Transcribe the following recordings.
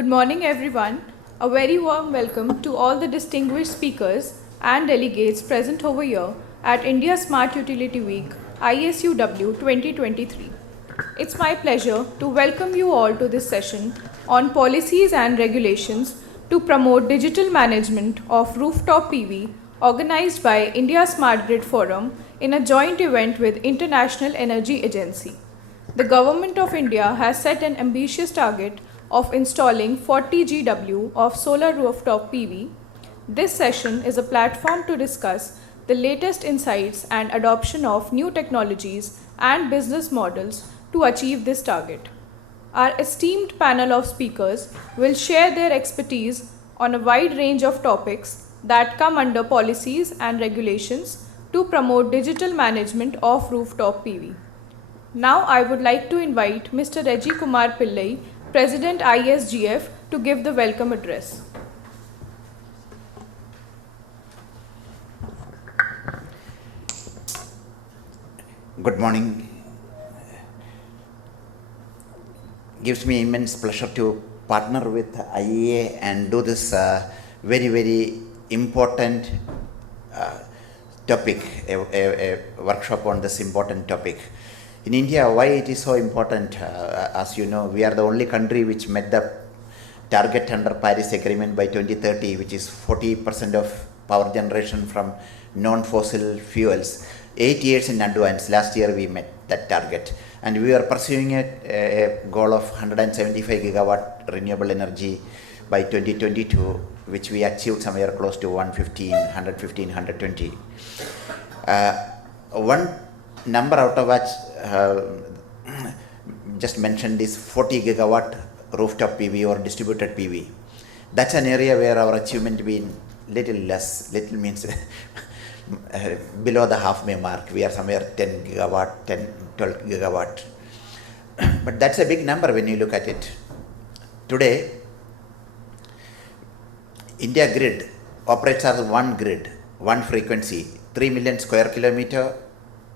Good morning, everyone. A very warm welcome to all the distinguished speakers and delegates present over here at India Smart Utility Week ISUW 2023. It's my pleasure to welcome you all to this session on policies and regulations to promote digital management of rooftop PV organized by India Smart Grid Forum in a joint event with International Energy Agency. The Government of India has set an ambitious target of installing 40 GW of solar rooftop PV. This session is a platform to discuss the latest insights and adoption of new technologies and business models to achieve this target. Our esteemed panel of speakers will share their expertise on a wide range of topics that come under policies and regulations to promote digital management of rooftop PV. Now I would like to invite Mr. Reggie Kumar Pillai, President ISGF, to give the welcome address. Good morning. Gives me immense pleasure to partner with IEA and do this very important topic, a workshop on this important topic. In India, why it is so important? As you know, we are the only country which met the target under Paris Agreement by 2030, which is 40% of power generation from non-fossil fuels. 8 years in advance. Last year we met that target, and we are pursuing a goal of 175 gigawatt renewable energy by 2022, which we achieved somewhere close to 120. One number out of which just mentioned is 40 gigawatt rooftop PV or distributed PV. That's an area where our achievement been little less. Little means below the halfway mark. We are somewhere 10 gigawatt, 12 gigawatt. But that's a big number when you look at it. Today, India grid operates as one grid, one frequency, 3 million square kilometer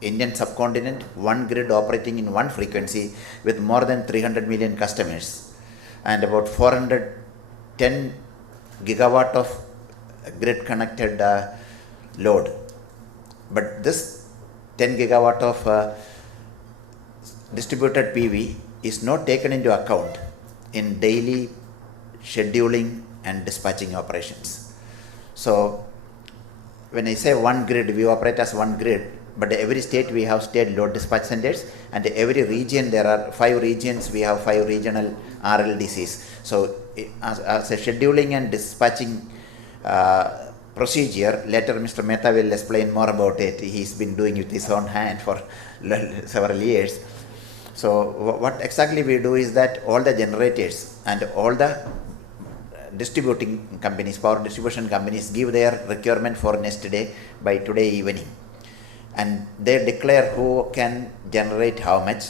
Indian subcontinent, one grid operating in one frequency with more than 300 million customers and about 410 gigawatt of grid connected load. But this 10 gigawatt of distributed PV is not taken into account in daily scheduling and dispatching operations. So when I say one grid, we operate as one grid, but every state we have state load dispatch centers, and every region there are 5 regions, we have 5 regional RLDCs. So as a scheduling and dispatching procedure, later Mr. Mehta will explain more about it. He's been doing it with his own hand for several years. So what exactly we do is that all the generators and all the distributing companies, power distribution companies, give their requirement for next day by today evening, and they declare who can generate how much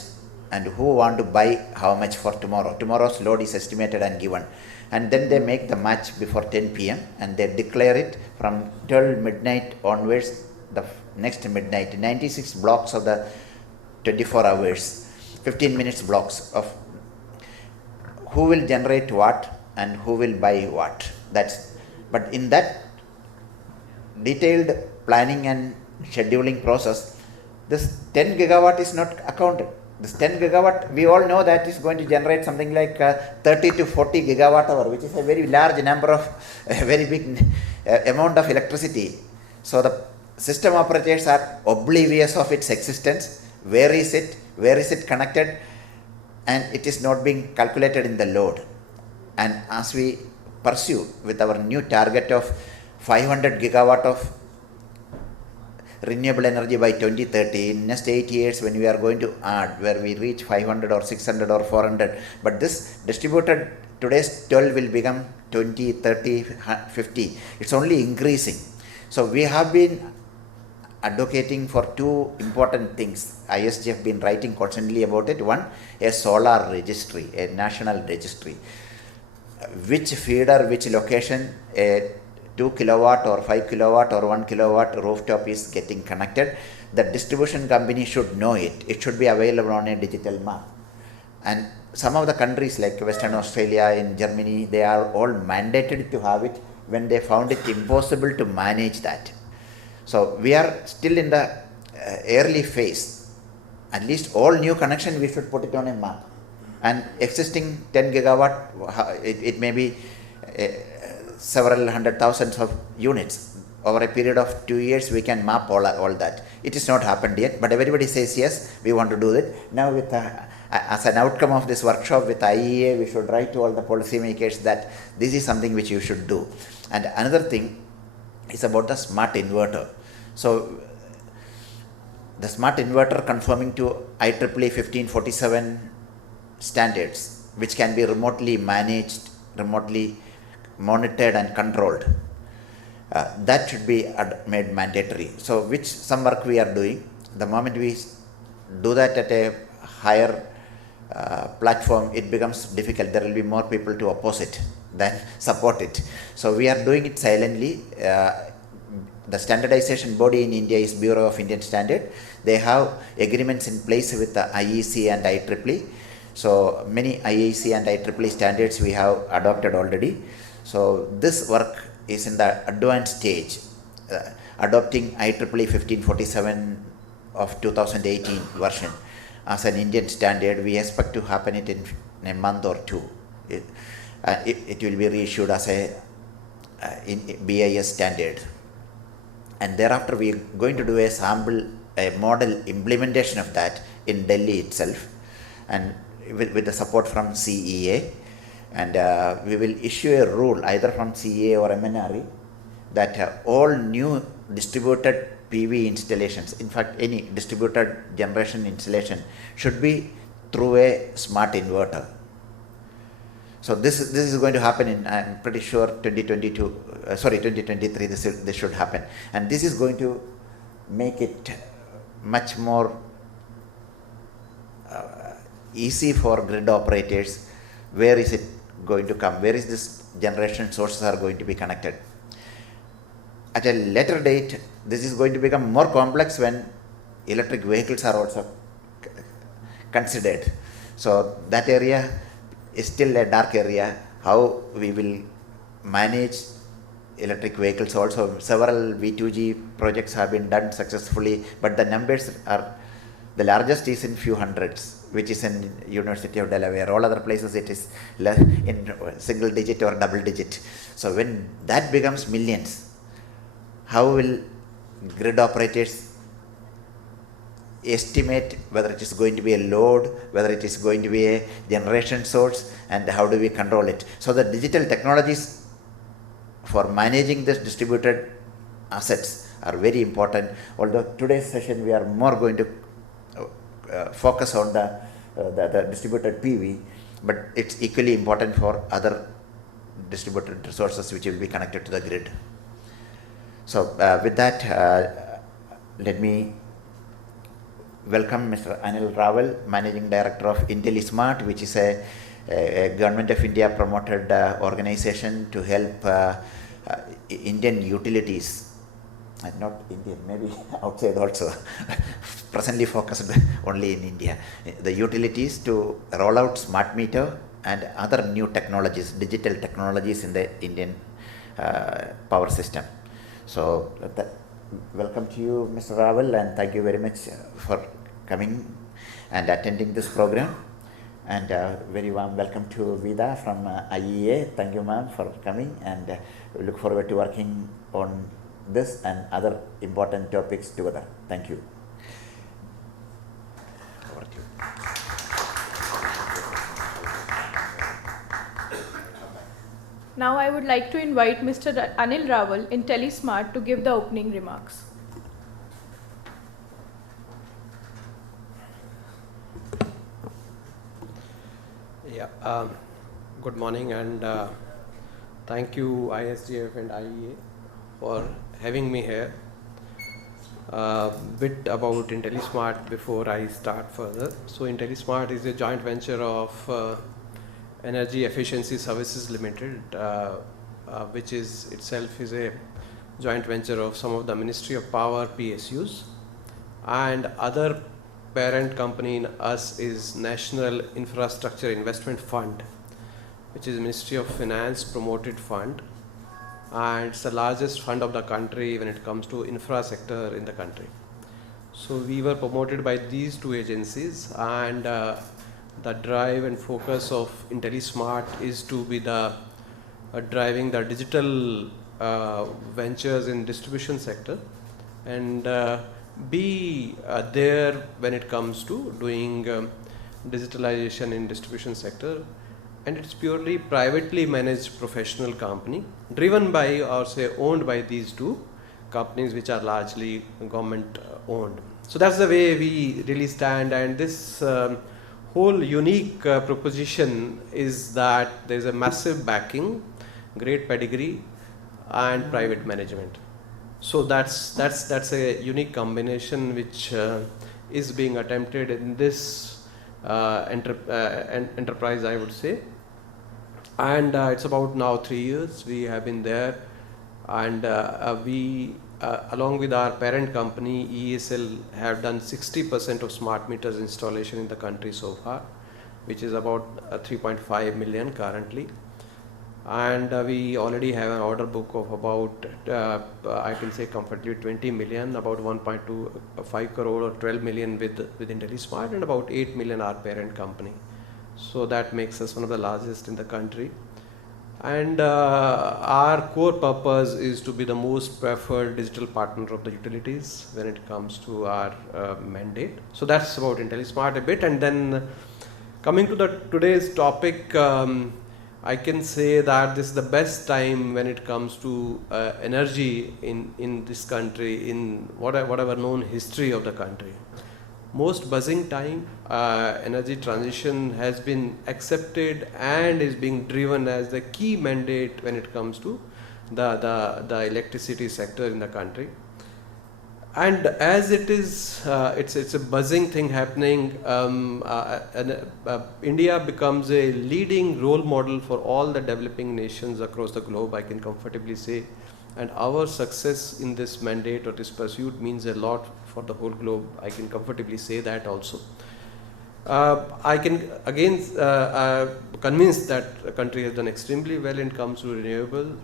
and who want to buy how much for tomorrow. Tomorrow's load is estimated and given, and then they make the match before 10 p.m. and they declare it from 12 midnight onwards, the next midnight, 96 blocks of the 24 hours, 15 minutes blocks of who will generate what and who will buy what. But in that detailed planning and scheduling process, this 10 gigawatt is not accounted. This 10 gigawatt, we all know that is going to generate something like 30 to 40 gigawatt hour, which is a very large number of, a very big amount of electricity. So the system operators are oblivious of its existence. Where is it connected, and it is not being calculated in the load. And as we pursue with our new target of 500 gigawatt of renewable energy by 2030, in next 8 years when we are going to add, where we reach 500 or 600 or 400, but this distributed, today's 12 will become 20, 30, 50. It's only increasing. So we have been advocating for 2 important things. ISG have been writing constantly about it. One, a solar registry, a national registry. Which feeder, which location, a 2 kilowatt or 5 kilowatt or 1 kilowatt rooftop is getting connected. The distribution company should know it. It should be available on a digital map. And some of the countries like Western Australia, in Germany, they are all mandated to have it when they found it impossible to manage that. So we are still in the early phase. At least all new connection we should put it on a map. And existing 10 gigawatt, it may be several hundred thousands of units. Over a period of 2 years, we can map all that. It has not happened yet, but everybody says yes, we want to do it. Now, with as an outcome of this workshop with IEA, we should write to all the policymakers that this is something which you should do. And another thing is about the smart inverter. So, the smart inverter conforming to IEEE 1547 standards, which can be remotely managed, remotely monitored and controlled. That should be made mandatory. So, which some work we are doing. The moment we do that at a higher platform, it becomes difficult. There will be more people to oppose it than support it. So, we are doing it silently. The standardization body in India is Bureau of Indian Standard. They have agreements in place with the IEC and IEEE. So, many IEC and IEEE standards we have adopted already. So, this work is in the advanced stage, adopting IEEE 1547 of 2018 version as an Indian standard. We expect to happen it in a month or two. It will be reissued as a BIS standard. And thereafter we are going to do a model implementation of that in Delhi itself, and with the support from CEA. And we will issue a rule either from CEA or MNRE that all new distributed PV installations, in fact any distributed generation installation, should be through a smart inverter. So this is going to happen in, I'm pretty sure, 2023 this should happen. And this is going to make it much more easy for grid operators. Where is it going to come? Where is this generation sources are going to be connected? At a later date, this is going to become more complex when electric vehicles are also considered. So that area is still a dark area. How we will manage electric vehicles also. Several V2G projects have been done successfully, but the numbers are, the largest is in few hundreds, which is in University of Delaware. All other places it is in single digit or double digit. So when that becomes millions, how will grid operators estimate whether it is going to be a load, whether it is going to be a generation source, and how do we control it? So the digital technologies for managing this distributed assets are very important. Although today's session we are more going to focus on the distributed PV, but it's equally important for other distributed resources which will be connected to the grid. So with that, let me welcome Mr. Anil Raval, Managing Director of IntelliSmart, which is a Government of India promoted organization to help Indian utilities, not Indian, maybe outside also, presently focused only in India, the utilities to roll out smart meter and other new technologies, digital technologies in the Indian power system. So welcome to you, Mr. Raval, and thank you very much for coming and attending this program. And very warm welcome to Vida from IEA. Thank you, ma'am, for coming, and we look forward to working on this and other important topics together. Thank you. Over to you. Now I would like to invite Mr. Anil Raval, IntelliSmart, to give the opening remarks. Yeah, good morning, and thank you ISGF and IEA for having me here. Bit about IntelliSmart before I start further. So IntelliSmart is a joint venture of Energy Efficiency Services Limited, which is itself is a joint venture of some of the Ministry of Power PSUs and other parent company in us is National Infrastructure Investment Fund, which is Ministry of Finance promoted fund, and it's the largest fund of the country when it comes to infra sector in the country. So we were promoted by these two agencies, and the drive and focus of IntelliSmart is to be the driving the digital ventures in distribution sector, and be there when it comes to doing digitalization in distribution sector. And it's purely privately managed professional company, driven by or say owned by these two companies, which are largely government owned. So that's the way we really stand, and this whole unique proposition is that there's a massive backing, great pedigree, and private management. So that's a unique combination which is being attempted in this enterprise, I would say. And it's about now 3 years we have been there, and we along with our parent company ESL have done 60% of smart meters installation in the country so far, which is about 3.5 million currently. And we already have an order book of about I can say comfortably 20 million, about 1.25 crore or 12 million with IntelliSmart, and about 8 million our parent company. So that makes us one of the largest in the country. And our core purpose is to be the most preferred digital partner of the utilities when it comes to our mandate. So that's about IntelliSmart a bit. And then coming to today's topic, I can say that this is the best time when it comes to energy in this country, in whatever known history of the country. Most buzzing time, energy transition has been accepted and is being driven as the key mandate when it comes to the electricity sector in the country. And as it is, it's a buzzing thing happening. India becomes a leading role model for all the developing nations across the globe, I can comfortably say. And our success in this mandate or this pursuit means a lot for the whole globe. I can comfortably say that also. I can again convince that the country has done extremely well when it comes to renewable,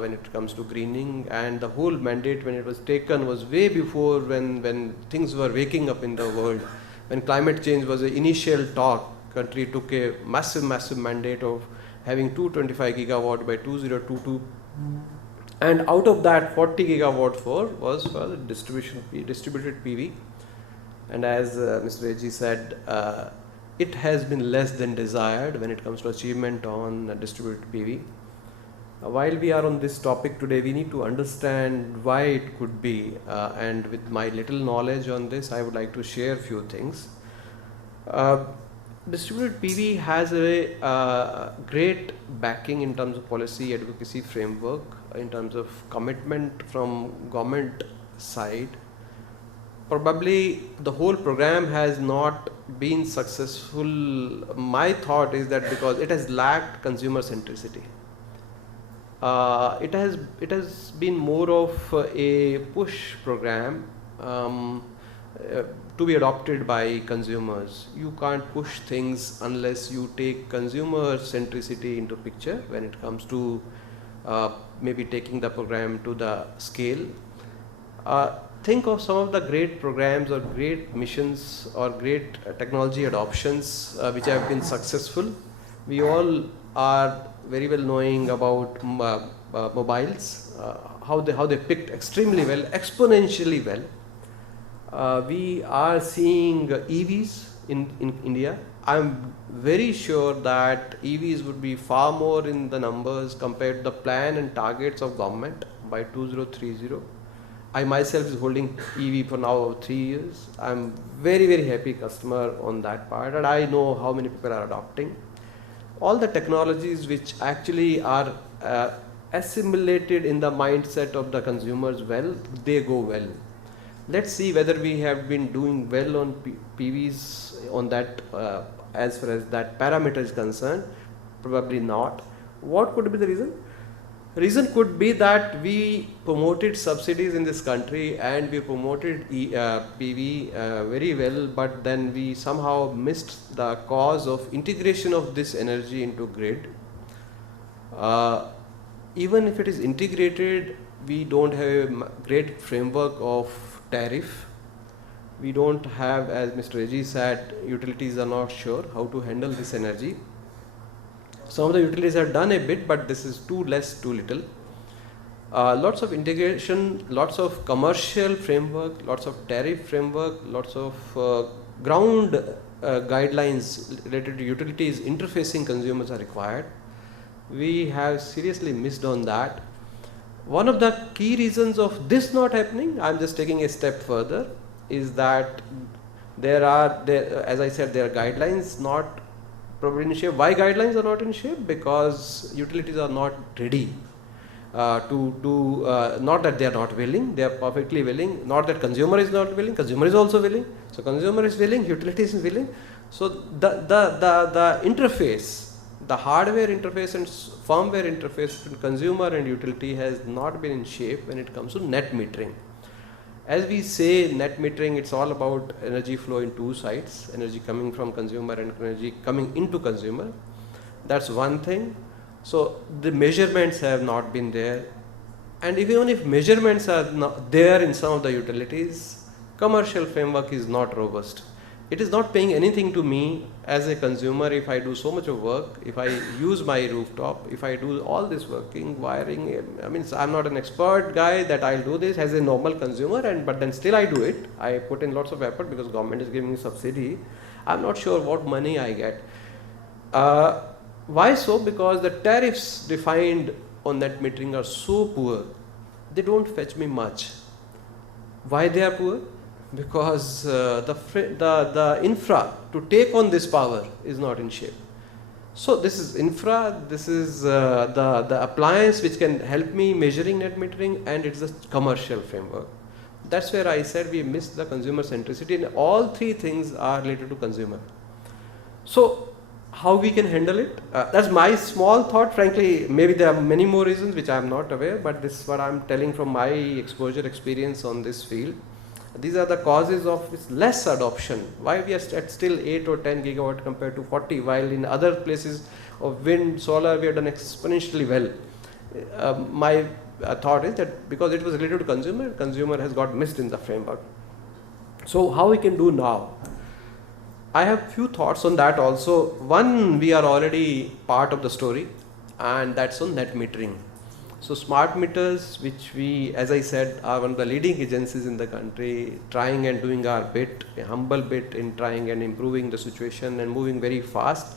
when it comes to greening, and the whole mandate when it was taken was way before when things were waking up in the world. When climate change was an initial talk, country took a massive mandate of having 225 gigawatt by 2022. And out of that, 40 gigawatt was for the distributed PV. And as Mr. Reddy said, it has been less than desired when it comes to achievement on distributed PV. While we are on this topic today, we need to understand why it could be. And with my little knowledge on this, I would like to share a few things. Distributed PV has a great backing in terms of policy advocacy framework, in terms of commitment from government side. Probably the whole program has not been successful. My thought is that because it has lacked consumer centricity. It has been more of a push program to be adopted by consumers. You can't push things unless you take consumer centricity into picture when it comes to maybe taking the program to the scale. Think of some of the great programs or great missions or great technology adoptions which have been successful. We all are very well knowing about mobiles, how they picked extremely well, exponentially well. We are seeing EVs in India. I'm very sure that EVs would be far more in the numbers compared to the plan and targets of government by 2030. I myself is holding EV for now 3 years. I'm very happy customer on that part, and I know how many people are adopting. All the technologies which actually are assimilated in the mindset of the consumers well, they go well. Let's see whether we have been doing well on PVs on that as far as that parameter is concerned. Probably not. What could be the reason? Reason could be that we promoted subsidies in this country and we promoted PV very well, but then we somehow missed the cause of integration of this energy into grid. Even if it is integrated, we don't have a great framework of tariff. We don't have, as Mr. Reggie said, utilities are not sure how to handle this energy. Some of the utilities have done a bit, but this is too less, too little. Lots of integration, lots of commercial framework, lots of tariff framework, lots of ground guidelines related to utilities interfacing consumers are required. We have seriously missed on that. One of the key reasons of this not happening, I'm just taking a step further, is that as I said, there are guidelines not probably in shape. Why guidelines are not in shape? Because utilities are not ready not that they are not willing, they are perfectly willing. Not that consumer is not willing, consumer is also willing. So consumer is willing, utilities is willing. So the interface, the hardware interface and firmware interface between consumer and utility has not been in shape when it comes to net metering. As we say, net metering, it's all about energy flow in two sides, energy coming from consumer and energy coming into consumer. That's one thing. So the measurements have not been there, and even if measurements are not there in some of the utilities, commercial framework is not robust. It is not paying anything to me as a consumer if I do so much of work, if I use my rooftop, if I do all this working, wiring. I mean, I'm not an expert guy that I'll do this as a normal consumer, but then still I do it. I put in lots of effort because government is giving me subsidy. I'm not sure what money I get. Why so? Because the tariffs defined on net metering are so poor, they don't fetch me much. Why they are poor? Because the infra to take on this power is not in shape. So this is infra, this is the appliance which can help me measuring net metering, and it's a commercial framework. That's where I said we missed the consumer centricity, and all three things are related to consumer. So how we can handle it? That's my small thought. Frankly, maybe there are many more reasons which I am not aware, but this is what I'm telling from my exposure experience on this field. These are the causes of less adoption. Why we are at still 8 or 10 gigawatt compared to 40, while in other places of wind, solar, we have done exponentially well. My thought is that because it was related to consumer has got missed in the framework. So how we can do now? I have few thoughts on that also. One, we are already part of the story, and that's on net metering. So smart meters, which we, as I said, are one of the leading agencies in the country, trying and doing our bit, a humble bit in trying and improving the situation and moving very fast.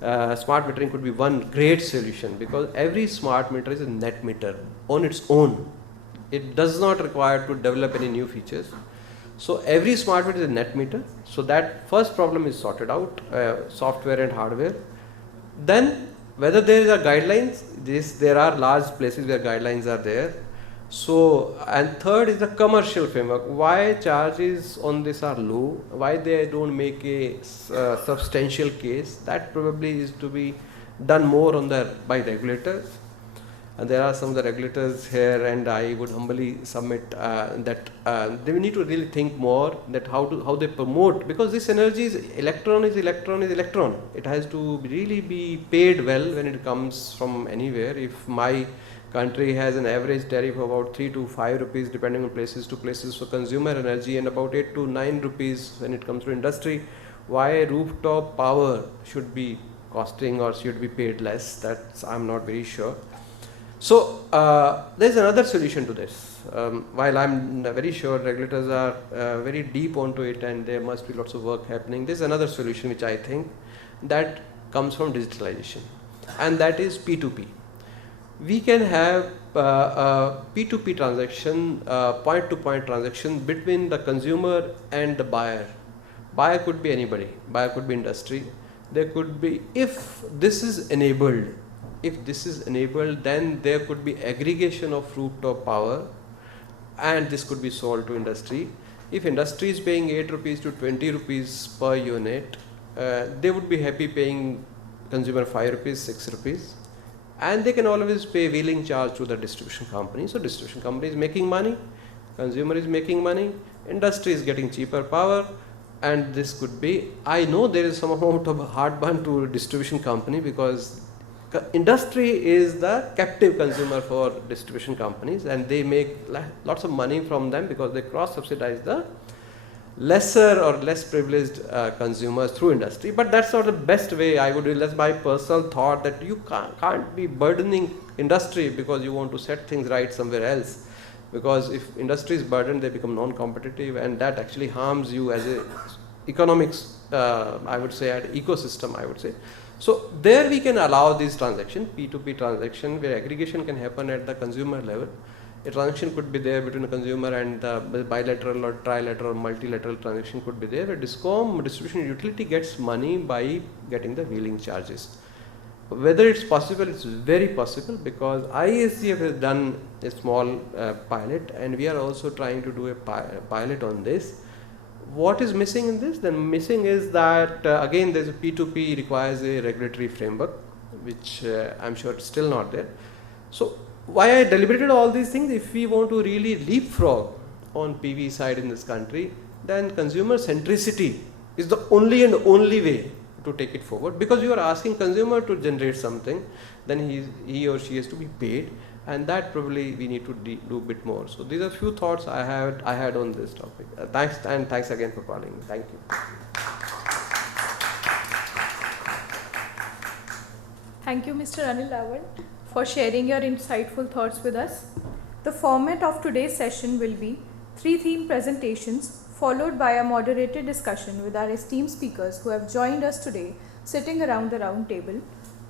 Smart metering could be one great solution, because every smart meter is a net meter on its own. It does not require to develop any new features. So every smart meter is a net meter. So that first problem is sorted out, software and hardware. Then whether there are guidelines, there are large places where guidelines are there. So, and third is the commercial framework. Why charges on this are low? Why they don't make a substantial case? That probably is to be done more on by regulators. And there are some of the regulators here, and I would humbly submit that they need to really think more that how they promote, because this energy is electron. It has to really be paid well when it comes from anywhere. If my country has an average tariff of about 3 to 5 rupees depending on places to places for consumer energy, and about 8 to 9 rupees when it comes to industry, why rooftop power should be costing or should be paid less? That's I'm not very sure. So there's another solution to this. While I'm very sure regulators are very deep onto it and there must be lots of work happening, there's another solution which I think that comes from digitalization, and that is P2P. We can have P2P transaction, point-to-point transaction between the consumer and the buyer. Buyer could be anybody. Buyer could be industry. There could be, if this is enabled, then there could be aggregation of rooftop power, and this could be sold to industry. If industry is paying 8 rupees to 20 rupees per unit, they would be happy paying consumer 5 rupees, 6 rupees. and they can always pay wheeling charge to the distribution company. So distribution company is making money, consumer is making money, industry is getting cheaper power, and this could be, I know there is some amount of heartburn to distribution company because industry is the captive consumer for distribution companies, and they make lots of money from them because they cross subsidize the lesser or less privileged consumers through industry. But that's not the best way. I would, that's my personal thought, that you can't be burdening industry because you want to set things right somewhere else, because if industry is burdened, they become non-competitive, and that actually harms you as a economics, I would say, at ecosystem, I would say. So there we can allow this transaction, P2P transaction, where aggregation can happen at the consumer level. A transaction could be there between a consumer and bilateral or trilateral, multilateral transaction could be there, where DISCOM, distribution utility, gets money by getting the wheeling charges. Whether it's possible, it's very possible, because ISUW has done a small pilot, and we are also trying to do a pilot on this. What is missing in this? The missing is that again, there's a P2P requires a regulatory framework, which I'm sure it's still not there. So why I deliberated all these things, if we want to really leapfrog on PV side in this country, then consumer centricity is the only way to take it forward, because you are asking consumer to generate something, then he or she has to be paid, and that probably we need to do a bit more. So these are few thoughts I had on this topic. Thanks, and thanks again for calling me. Thank you. Thank you, Mr. Anil Lawal, for sharing your insightful thoughts with us. The format of today's session will be 3 theme presentations, followed by a moderated discussion with our esteemed speakers who have joined us today sitting around the round table.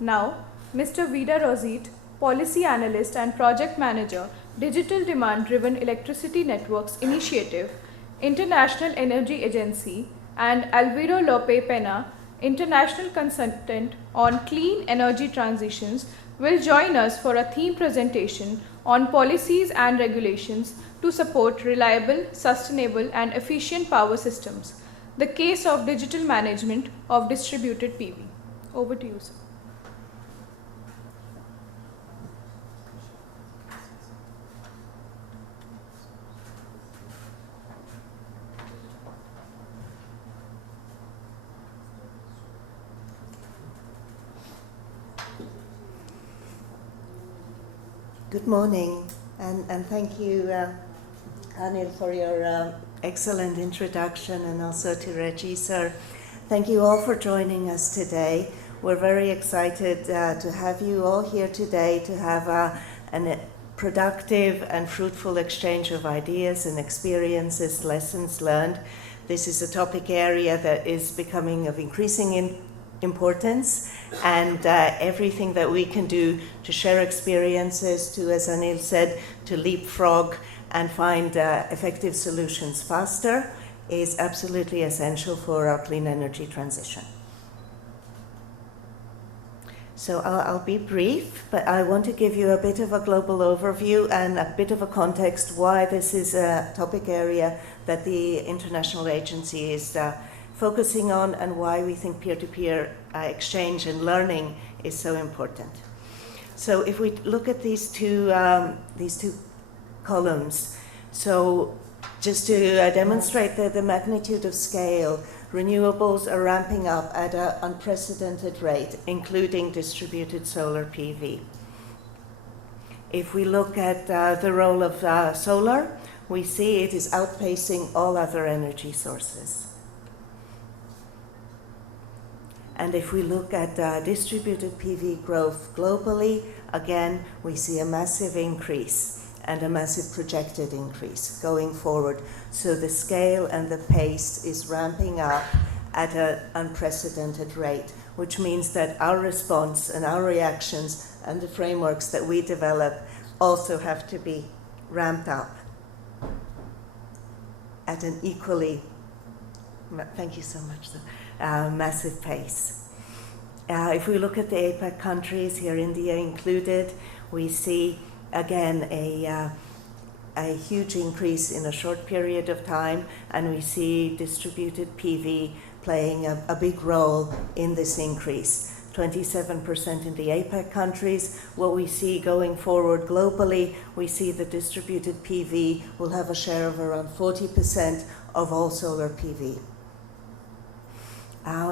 Now, Mr. Vida Rozit, Policy Analyst and Project Manager, Digital Demand Driven Electricity Networks Initiative, International Energy Agency, and Alvaro Lope Pena, International Consultant on Clean Energy Transitions, will join us for a theme presentation on policies and regulations to support reliable, sustainable and efficient power systems, the case of digital management of distributed PV. Over to you, sir. Good morning, and thank you, Anil, for your excellent introduction, and also to Reggie, sir. Thank you all for joining us today. We're very excited to have you all here today to have a productive and fruitful exchange of ideas and experiences, lessons learned. This is a topic area that is becoming of increasing importance, and everything that we can do to share experiences, to, as Anil said, to leapfrog and find effective solutions faster is absolutely essential for our clean energy transition. So I'll be brief, but I want to give you a bit of a global overview and a bit of a context why this is a topic area that the International Agency is focusing on, and why we think peer-to-peer exchange and learning is so important. So if we look at these two columns, so just to demonstrate the magnitude of scale, renewables are ramping up at an unprecedented rate, including distributed solar PV. If we look at the role of solar, we see it is outpacing all other energy sources. And if we look at distributed PV growth globally, again, we see a massive increase and a massive projected increase going forward. So the scale and the pace is ramping up at an unprecedented rate, which means that our response and our reactions and the frameworks that we develop also have to be ramped up at an equally, thank you so much, massive pace. If we look at the APEC countries, here India included, we see again a huge increase in a short period of time, and we see distributed PV playing a big role in this increase. 27% in the APEC countries. What we see going forward globally, we see that distributed PV will have a share of around 40% of all solar PV.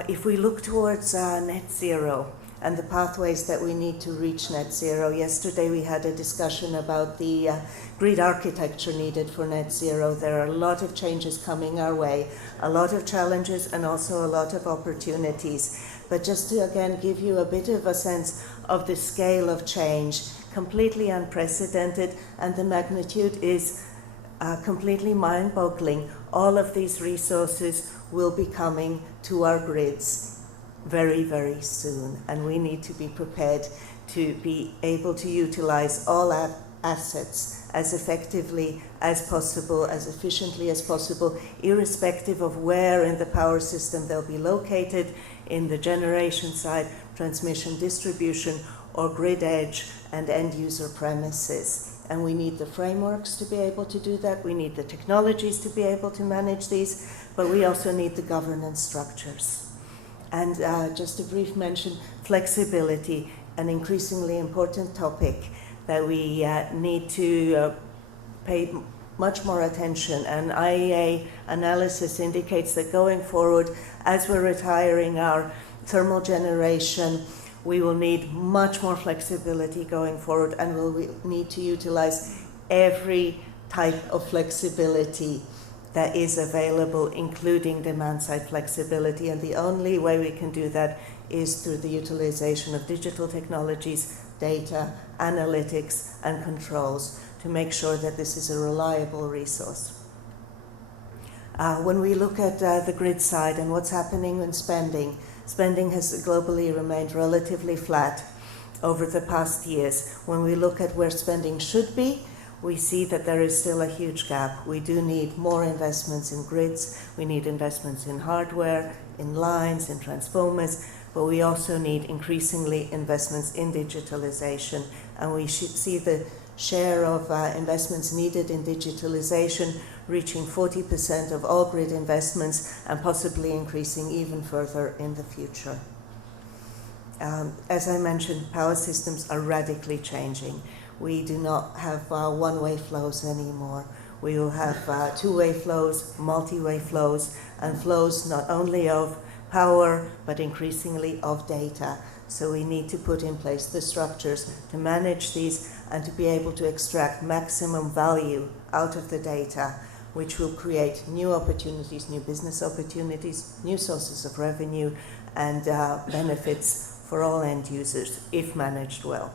If we look towards net zero and the pathways that we need to reach net zero, yesterday we had a discussion about the grid architecture needed for net zero. There are a lot of changes coming our way, a lot of challenges and also a lot of opportunities. But just to again give you a bit of a sense of the scale of change, completely unprecedented, and the magnitude is completely mind-boggling. All of these resources will be coming to our grids very, very soon, and we need to be prepared to be able to utilize all our assets as effectively as possible, as efficiently as possible, irrespective of where in the power system they'll be located, in the generation side, transmission, distribution, or grid edge and end user premises. And we need the frameworks to be able to do that. We need the technologies to be able to manage these, but we also need the governance structures. And just a brief mention, flexibility, an increasingly important topic that we need to pay much more attention. And IEA analysis indicates that going forward, as we're retiring our thermal generation, we will need much more flexibility going forward, and we'll need to utilize every type of flexibility that is available, including demand-side flexibility. And the only way we can do that is through the utilization of digital technologies, data, analytics, and controls to make sure that this is a reliable resource. When we look at the grid side and what's happening in spending has globally remained relatively flat over the past years. When we look at where spending should be, we see that there is still a huge gap. We do need more investments in grids, we need investments in hardware, in lines, in transformers, but we also need increasingly investments in digitalization, and we should see the share of investments needed in digitalization reaching 40% of all grid investments and possibly increasing even further in the future. As I mentioned, power systems are radically changing. We do not have one-way flows anymore. We will have two-way flows, multi-way flows, and flows not only of power, but increasingly of data. So we need to put in place the structures to manage these and to be able to extract maximum value out of the data, which will create new opportunities, new business opportunities, new sources of revenue, and benefits for all end users if managed well.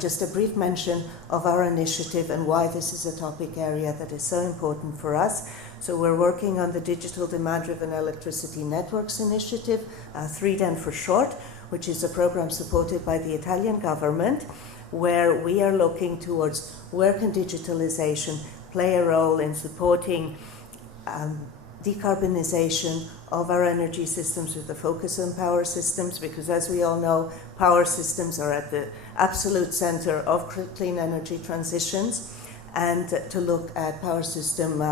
Just a brief mention of our initiative and why this is a topic area that is so important for us. So we're working on the Digital Demand-Driven Electricity Networks Initiative, 3DEN for short, which is a program supported by the Italian government, where we are looking towards where can digitalization play a role in supporting decarbonization of our energy systems with a focus on power systems, because as we all know, power systems are at the absolute center of clean energy transitions, and to look at power system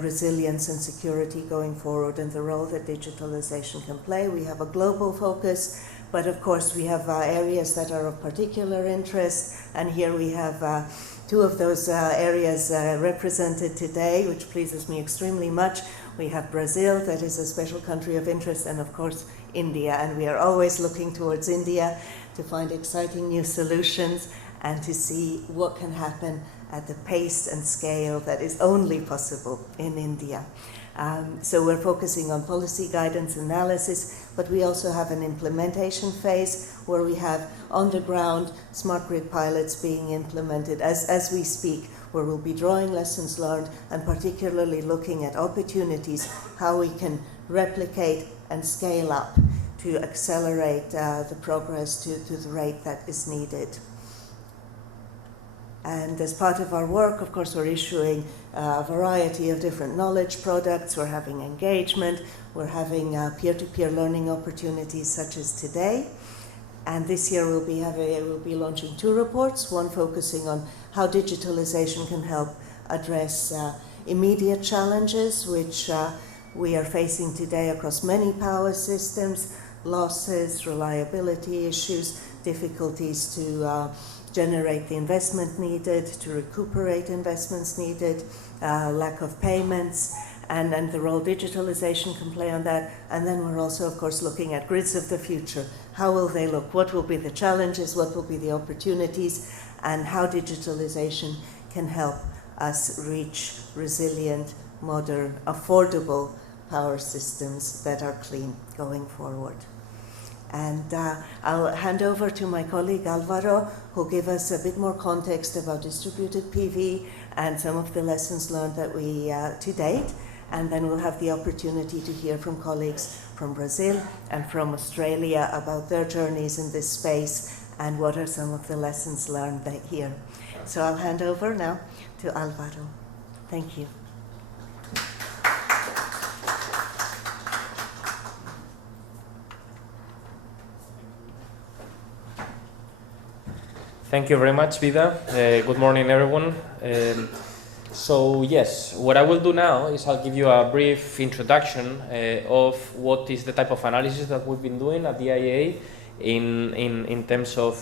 resilience and security going forward and the role that digitalization can play. We have a global focus, but of course we have areas that are of particular interest, and here we have two of those areas represented today, which pleases me extremely much. We have Brazil, that is a special country of interest, and of course India, and we are always looking towards India to find exciting new solutions and to see what can happen at the pace and scale that is only possible in India. So we're focusing on policy guidance analysis, but we also have an implementation phase where we have on-the-ground smart grid pilots being implemented as we speak, where we'll be drawing lessons learned and particularly looking at opportunities, how we can replicate and scale up to accelerate the progress to the rate that is needed. And as part of our work, of course, we're issuing a variety of different knowledge products. We're having engagement. We're having peer-to-peer learning opportunities such as today. And this year we'll be launching 2 reports, one focusing on how digitalization can help address immediate challenges which we are facing today across many power systems, losses, reliability issues, difficulties to generate the investment needed, to recuperate investments needed, lack of payments, and the role digitalization can play on that. And then we're also, of course, looking at grids of the future. How will they look? What will be the challenges? What will be the opportunities? And how digitalization can help us reach resilient, modern, affordable power systems that are clean going forward. And I'll hand over to my colleague Alvaro, who'll give us a bit more context about distributed PV and some of the lessons learned that we to date. And then we'll have the opportunity to hear from colleagues from Brazil and from Australia about their journeys in this space and what are some of the lessons learned here. So I'll hand over now to Alvaro. Thank you. Thank you very much, Vida. Good morning, everyone. So yes, what I will do now is I'll give you a brief introduction of what is the type of analysis that we've been doing at the IEA in terms of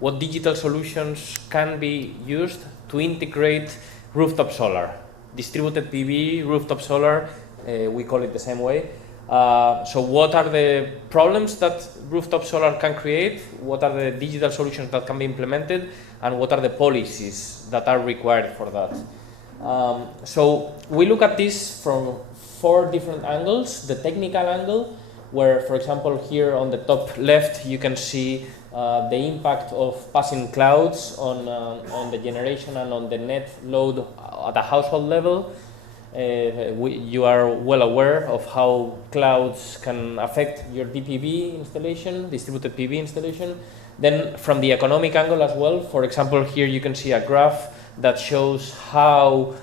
what digital solutions can be used to integrate rooftop solar, distributed PV, rooftop solar, we call it the same way. So what are the problems that rooftop solar can create, what are the digital solutions that can be implemented, and what are the policies that are required for that. So we look at this from 4 different angles. The technical angle, where, for example, here on the top left you can see the impact of passing clouds on the generation and on the net load at a household level. You are well aware of how clouds can affect your DPV installation, distributed PV installation. Then from the economic angle as well, for example, here you can see a graph that shows how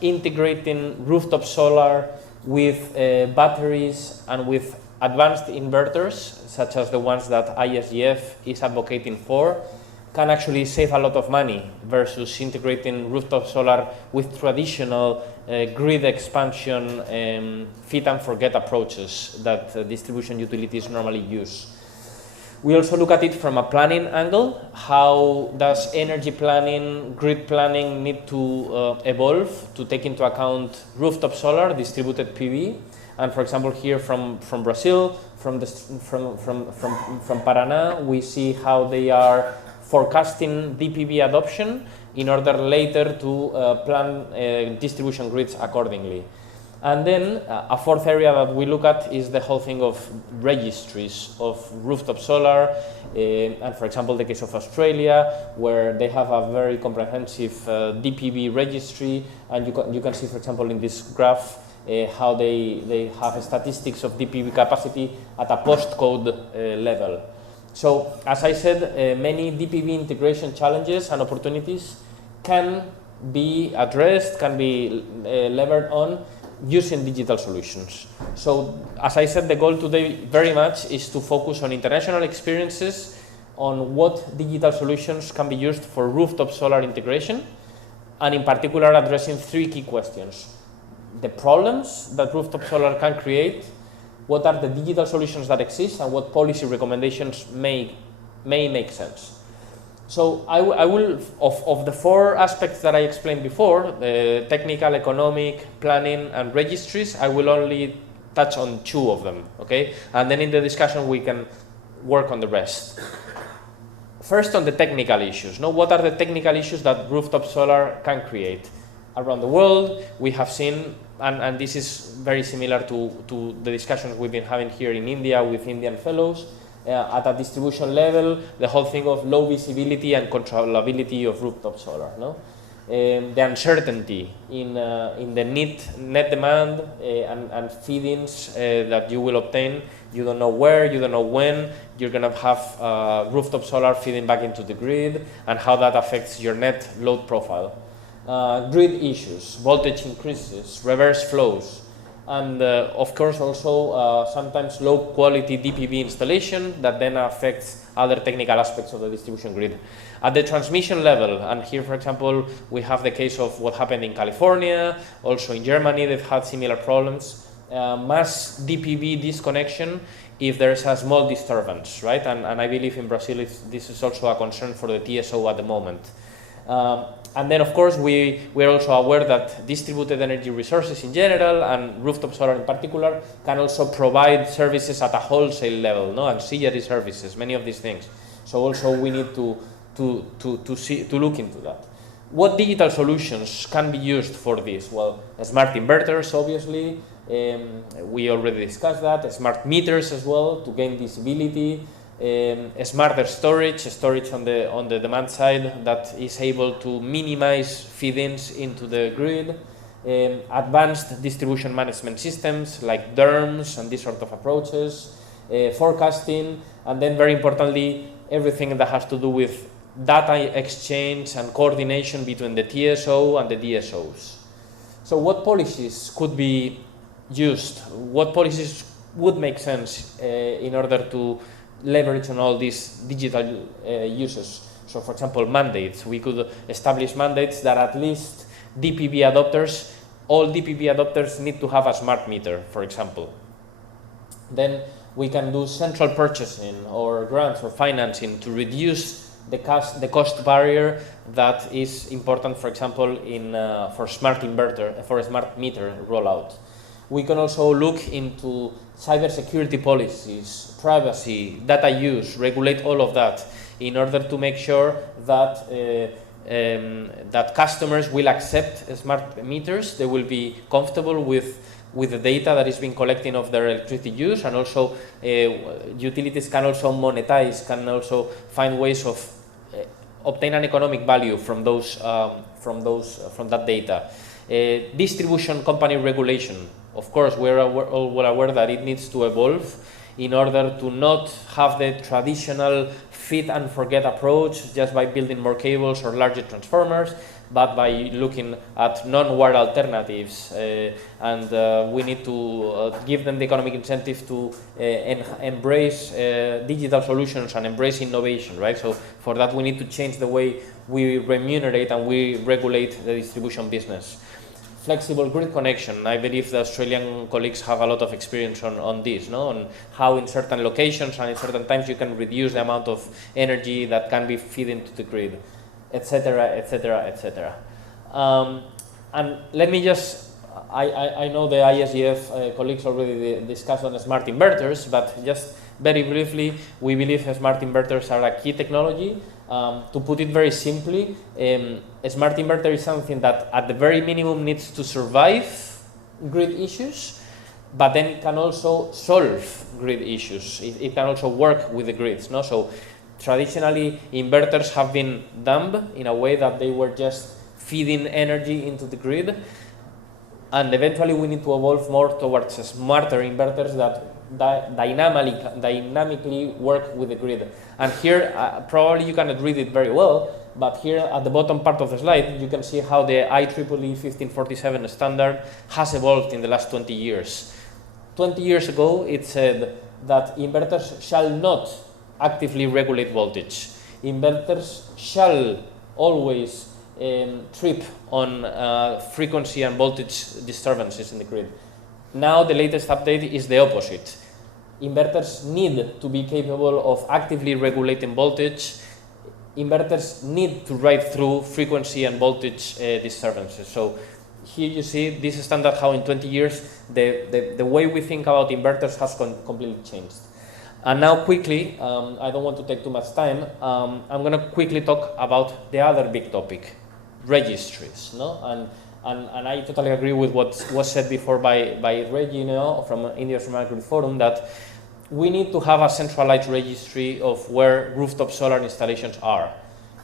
integrating rooftop solar with batteries and with advanced inverters, such as the ones that ISUW is advocating for, can actually save a lot of money versus integrating rooftop solar with traditional grid expansion fit and forget approaches that distribution utilities normally use. We also look at it from a planning angle. How does energy planning, grid planning need to evolve to take into account rooftop solar, distributed PV? And for example, here from Brazil, from Paraná, we see how they are forecasting DPV adoption in order later to plan distribution grids accordingly. And then a 4th area that we look at is the whole thing of registries of rooftop solar, and for example the case of Australia, where they have a very comprehensive DPV registry, and you can see, for example, in this graph how they have statistics of DPV capacity at a postcode level. So, as I said, many DPV integration challenges and opportunities can be addressed, can be levered on using digital solutions. So, as I said, the goal today very much is to focus on international experiences on what digital solutions can be used for rooftop solar integration, and in particular addressing 3 key questions. The problems that rooftop solar can create, what are the digital solutions that exist, and what policy recommendations may make sense. So I will, of the 4 aspects that I explained before, technical, economic, planning, and registries, I will only touch on 2 of them, okay? And then in the discussion we can work on the rest. First, on the technical issues. Now, what are the technical issues that rooftop solar can create? Around the world, we have seen, and this is very similar to the discussions we've been having here in India with Indian fellows, at a distribution level, the whole thing of low visibility and controllability of rooftop solar. No? The uncertainty in the net demand and feed-ins that you will obtain. You don't know where, you don't know when you're going to have rooftop solar feeding back into the grid, and how that affects your net load profile. Grid issues, voltage increases, reverse flows, and of course also sometimes low quality DPV installation that then affects other technical aspects of the distribution grid. At the transmission level, and here for example we have the case of what happened in California, also in Germany they've had similar problems. Mass DPV disconnection if there's a small disturbance, right? And I believe in Brazil this is also a concern for the TSO at the moment. And then, of course, we're also aware that distributed energy resources in general and rooftop solar in particular can also provide services at a wholesale level, no, ancillary services, many of these things. So also we need to look into that. What digital solutions can be used for this? Well, smart inverters, obviously. We already discussed that. Smart meters as well to gain visibility. Smarter storage on the demand side that is able to minimize feed-ins into the grid. Advanced distribution management systems like DERMS and these sort of approaches. Forecasting, and then very importantly, everything that has to do with data exchange and coordination between the TSO and the DSOs. So what policies could be used? What policies would make sense in order to leverage on all these digital uses? So for example, mandates. We could establish mandates that at least DPV adopters, all DPV adopters need to have a smart meter, for example. Then we can do central purchasing or grants or financing to reduce the cost barrier that is important, for example, for smart meter rollout. We can also look into cybersecurity policies, privacy, data use, regulate all of that in order to make sure that that customers will accept smart meters. They will be comfortable with the data that is being collected of their electricity use, and also utilities can also monetize, can also find ways of obtain an economic value from that data. Distribution company regulation. Of course, we're all well aware that it needs to evolve in order to not have the traditional fit and forget approach just by building more cables or larger transformers, but by looking at non-wire alternatives, and we need to give them the economic incentive to embrace digital solutions and embrace innovation, right? So for that we need to change the way we remunerate and we regulate the distribution business. Flexible grid connection. I believe the Australian colleagues have a lot of experience on this, no? On how in certain locations and in certain times you can reduce the amount of energy that can be fed into the grid, etc., etc., etc. And let me just, I know the ISUW colleagues already discussed on smart inverters, but just very briefly, we believe smart inverters are a key technology. To put it very simply, a smart inverter is something that at the very minimum needs to survive grid issues, but then it can also solve grid issues. It can also work with the grids, no? So traditionally, inverters have been dumb in a way that they were just feeding energy into the grid, and eventually we need to evolve more towards smarter inverters that dynamically work with the grid. And here, probably you cannot read it very well, but here at the bottom part of the slide, you can see how the IEEE 1547 standard has evolved in the last 20 years. 20 years ago, it said that inverters shall not actively regulate voltage. Inverters shall always trip on frequency and voltage disturbances in the grid. Now the latest update is the opposite. Inverters need to be capable of actively regulating voltage. Inverters need to ride through frequency and voltage disturbances. So here you see this standard, how in 20 years the way we think about inverters has completely changed. And now quickly, I don't want to take too much time, I'm going to quickly talk about the other big topic, registries, no? And I totally agree with what was said before by Reggie, from India's Smart Grid Forum, that we need to have a centralized registry of where rooftop solar installations are,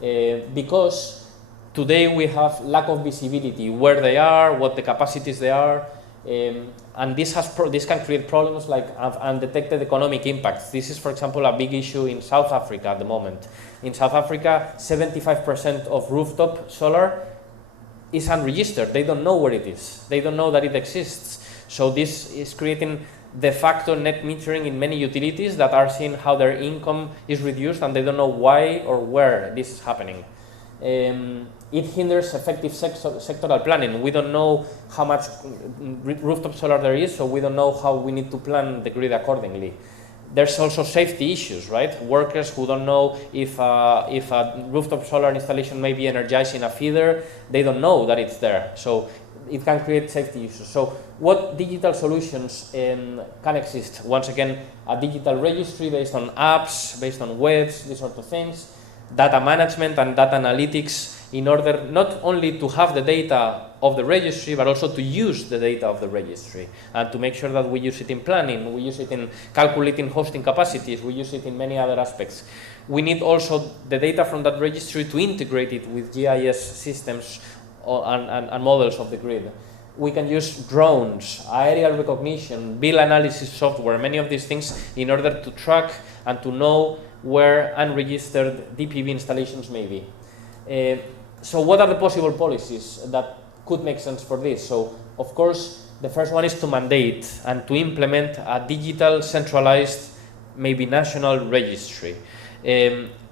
because today we have lack of visibility where they are, what the capacities they are, and this can create problems like undetected economic impacts. This is, for example, a big issue in South Africa at the moment. In South Africa, 75% of rooftop solar is unregistered. They don't know where it is. They don't know that it exists. So this is creating de facto net metering in many utilities that are seeing how their income is reduced and they don't know why or where this is happening. It hinders effective sectoral planning. We don't know how much rooftop solar there is, so we don't know how we need to plan the grid accordingly. there's also safety issues, right? Workers who don't know if a rooftop solar installation may be energized in a feeder, they don't know that it's there. So it can create safety issues. So what digital solutions can exist? Once again, a digital registry based on apps, based on webs, these sort of things, data management and data analytics, in order not only to have the data of the registry, but also to use the data of the registry and to make sure that we use it in planning, we use it in calculating hosting capacities, we use it in many other aspects. We need also the data from that registry to integrate it with GIS systems and models of the grid. We can use drones, aerial recognition, bill analysis software, many of these things in order to track and to know where unregistered DPV installations may be. So what are the possible policies that could make sense for this? So of course the first one is to mandate and to implement a digital centralized, maybe national registry.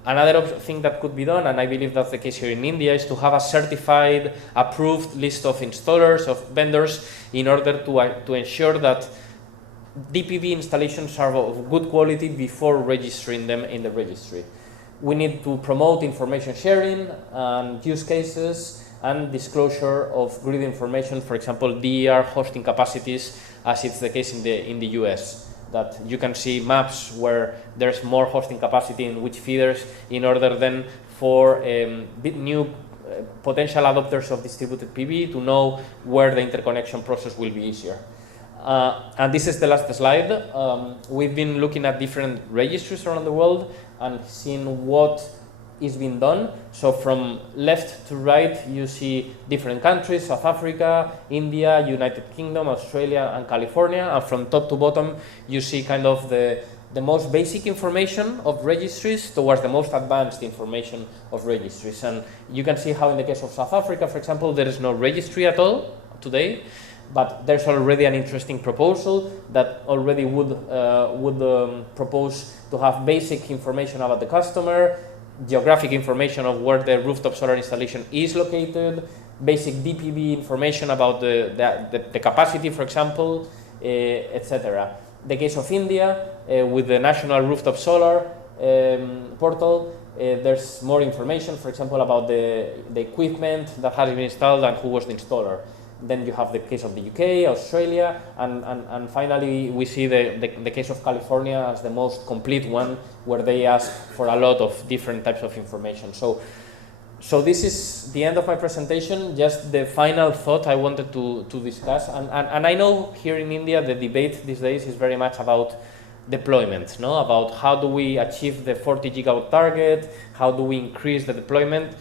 Another thing that could be done, and I believe that's the case here in India, is to have a certified, approved list of installers, of vendors, in order to ensure that DPV installations are of good quality before registering them in the registry. We need to promote information sharing and use cases and disclosure of grid information, for example, DER hosting capacities, as it's the case in the US, that you can see maps where there's more hosting capacity in which feeders, in order then for new potential adopters of distributed PV to know where the interconnection process will be easier. And this is the last slide. We've been looking at different registries around the world and seeing what is being done. So from left to right, you see different countries: South Africa, India, United Kingdom, Australia, and California. And from top to bottom, you see kind of the most basic information of registries towards the most advanced information of registries. And you can see how in the case of South Africa, for example, there is no registry at all today. But there's already an interesting proposal that already would propose to have basic information about the customer, geographic information of where the rooftop solar installation is located, basic DPV information about the capacity, for example, etc. The case of India, with the National Rooftop Solar portal, there's more information, for example, about the equipment that has been installed and who was the installer. Then you have the case of the UK, Australia, and finally we see the case of California as the most complete one, where they ask for a lot of different types of information. So this is the end of my presentation, just the final thought I wanted to discuss. And I know here in India the debate these days is very much about deployment, no? About how do we achieve the 40 gigawatt target, how do we increase the deployment.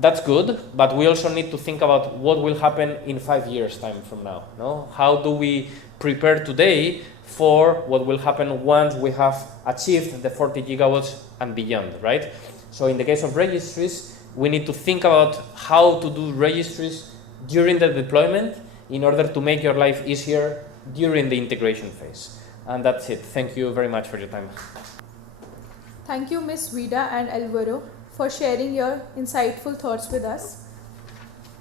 That's good, but we also need to think about what will happen in 5 years' time from now. No? How do we prepare today for what will happen once we have achieved the 40 gigawatts and beyond, right? So in the case of registries, we need to think about how to do registries during the deployment in order to make your life easier during the integration phase. And that's it. Thank you very much for your time. Thank you, Ms. Vida and Alvaro, for sharing your insightful thoughts with us.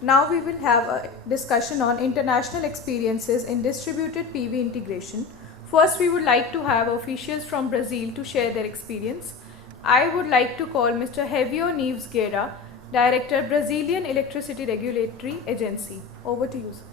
Now we will have a discussion on international experiences in distributed PV integration. First, we would like to have officials from Brazil to share their experience. I would like to call Mr. Javier Neves Guerra, Director, Brazilian Electricity Regulatory Agency. Over to you, sir.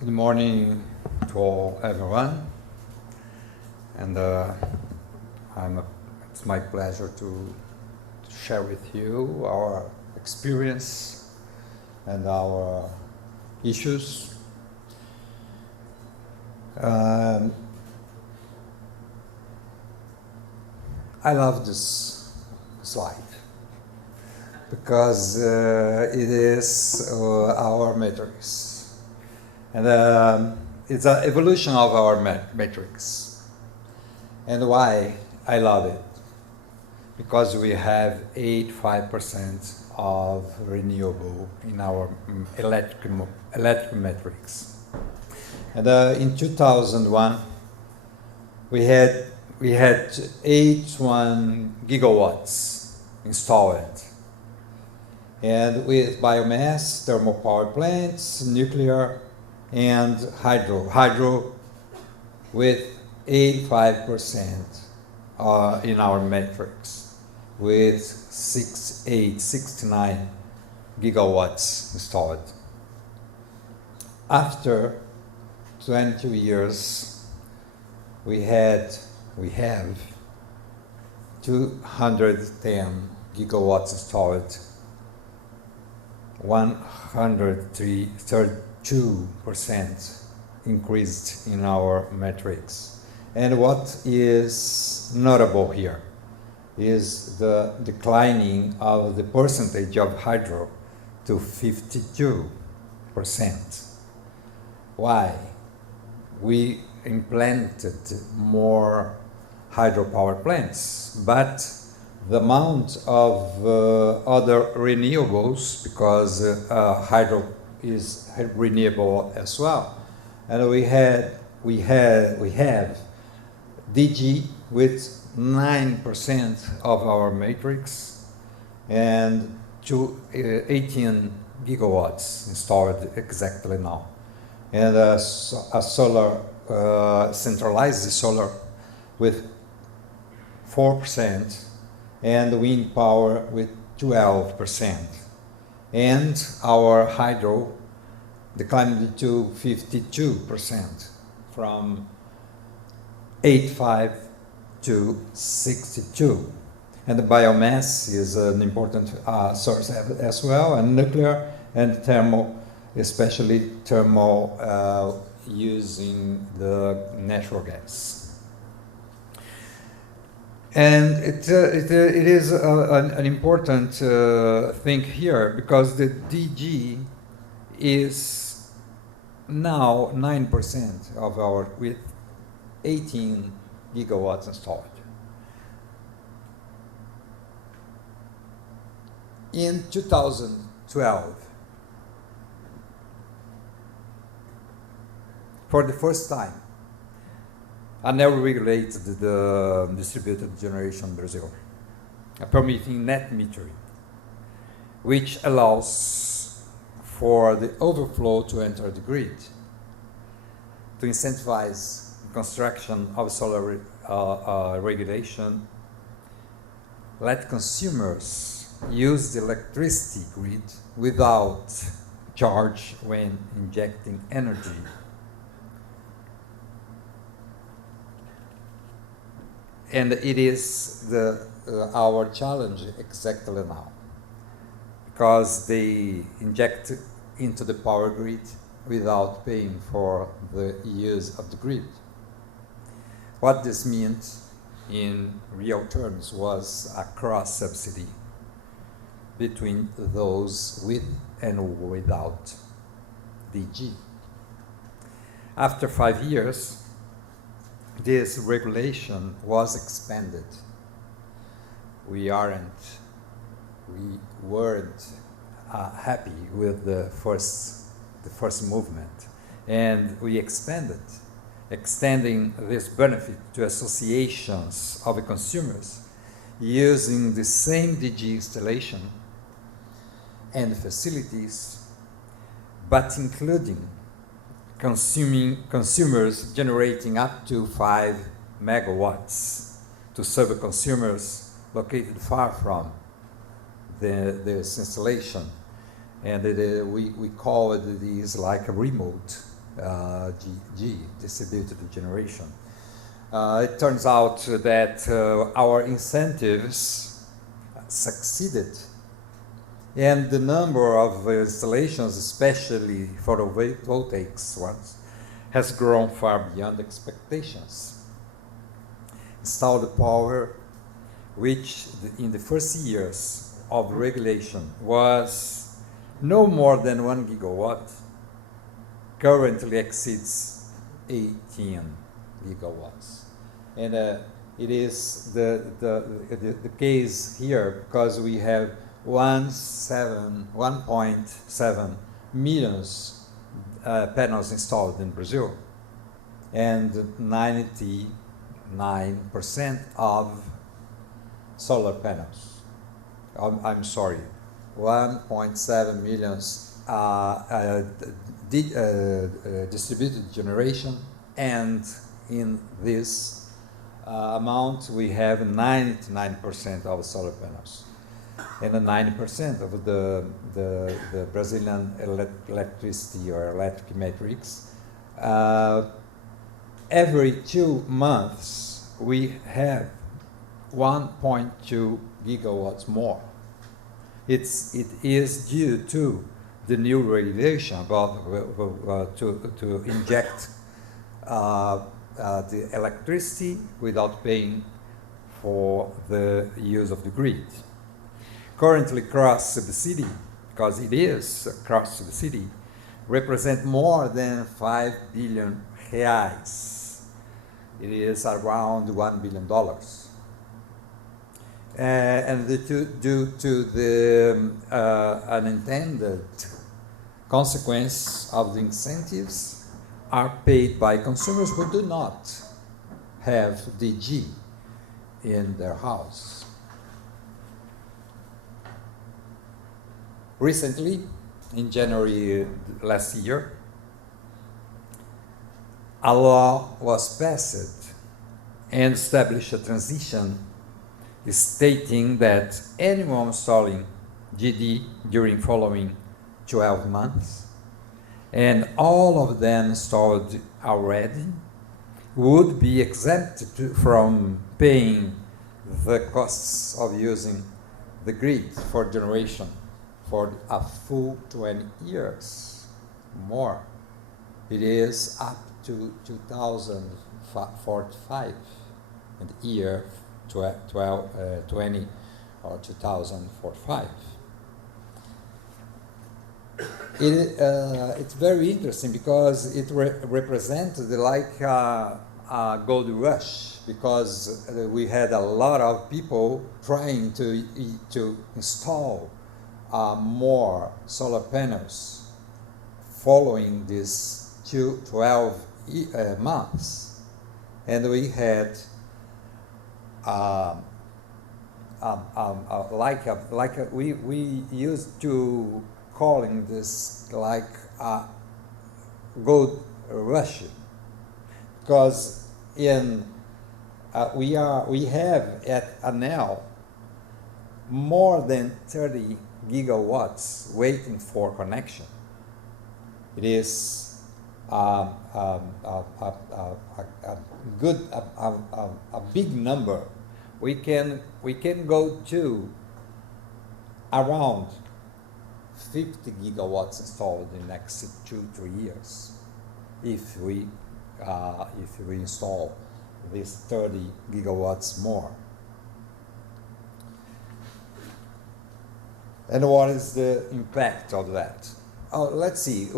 Good morning to everyone, and it's my pleasure to share with you our experience and our issues. I love this slide because it is our matrix. And it's an evolution of our matrix. And why I love it? Because we have 85% of renewable in our electric matrix. And in 2001, we had 81 gigawatts installed. And with biomass, thermal power plants, nuclear, and hydro with 85% in our matrix, with 69 gigawatts installed. After 22 years, we have 210 gigawatts installed, 132% increased in our metrics. And what is notable here is the declining of the percentage of hydro to 52%. Why? We implanted more hydropower plants, but the amount of other renewables, because hydro is renewable as well, and we have DG with 9% of our matrix and 18 gigawatts installed exactly now, and a solar centralized solar with 4%, and wind power with 12%. And our hydro declined to 52% from 85 to 62. And the biomass is an important source as well, and nuclear and thermal, especially thermal using the natural gas. And it is an important thing here, because the DG is now 9% of our, with 18 gigawatts installed. In 2012, for the first time, I never regulated the distributed generation in Brazil, permitting net metering, which allows for the overflow to enter the grid, to incentivize construction of solar regulation, let consumers use the electricity grid without charge when injecting energy. And it is our challenge exactly now, because they inject into the power grid without paying for the use of the grid. What this meant in real terms was a cross subsidy between those with and without DG. After 5 years, this regulation was expanded. We weren't happy with the first movement, and we extending this benefit to associations of consumers using the same DG installation and facilities, but including consumers generating up to 5 megawatts to serve consumers located far from this installation. And we call these like a remote distributed generation. It turns out that our incentives succeeded, and the number of installations, especially photovoltaics ones, has grown far beyond expectations. Installed power, which in the first years of regulation was no more than 1 gigawatt, currently exceeds 18 gigawatts. And it is the case here because we have 1.7 million panels installed in Brazil, and 99% of solar panels. I'm sorry, 1.7 million distributed generation, and in this amount we have 99% of solar panels, and 90% of the Brazilian electricity or electric matrix. Every 2 months we have 1.2 gigawatts more. It is due to the new regulation about to inject the electricity without paying for the use of the grid. Currently, cross-subsidy, because it is a cross-subsidy, represent more than 5 billion reais. It is around $1 billion. And due to the unintended consequence of the incentives are paid by consumers who do not have DG in their house. Recently, in January last year, a law was passed and established a transition stating that anyone installing GD during following 12 months, and all of them installed already, would be exempted from paying the costs of using the grid for generation for a full 20 years more. It is up to 2045 and year 20 or 2045. It's very interesting because it represents like a gold rush, because we had a lot of people trying to install more solar panels following these 12 months, and we had we used to calling this like a gold rush, because in we have at Anel more than 30 gigawatts waiting for connection. It is a big number. We can go to around 50 gigawatts installed in the next 2-3 years if we install these 30 gigawatts more. And what is the impact of that? Let's see.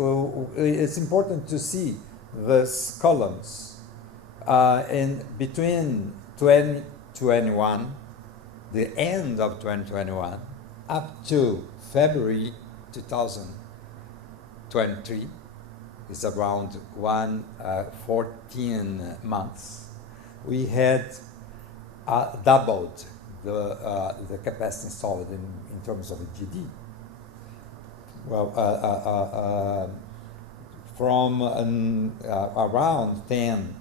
It's important to see these columns in between 2021, the end of 2021, up to February 2023, is around 14 months. We had doubled the capacity installed in terms of GD. Well, from around 10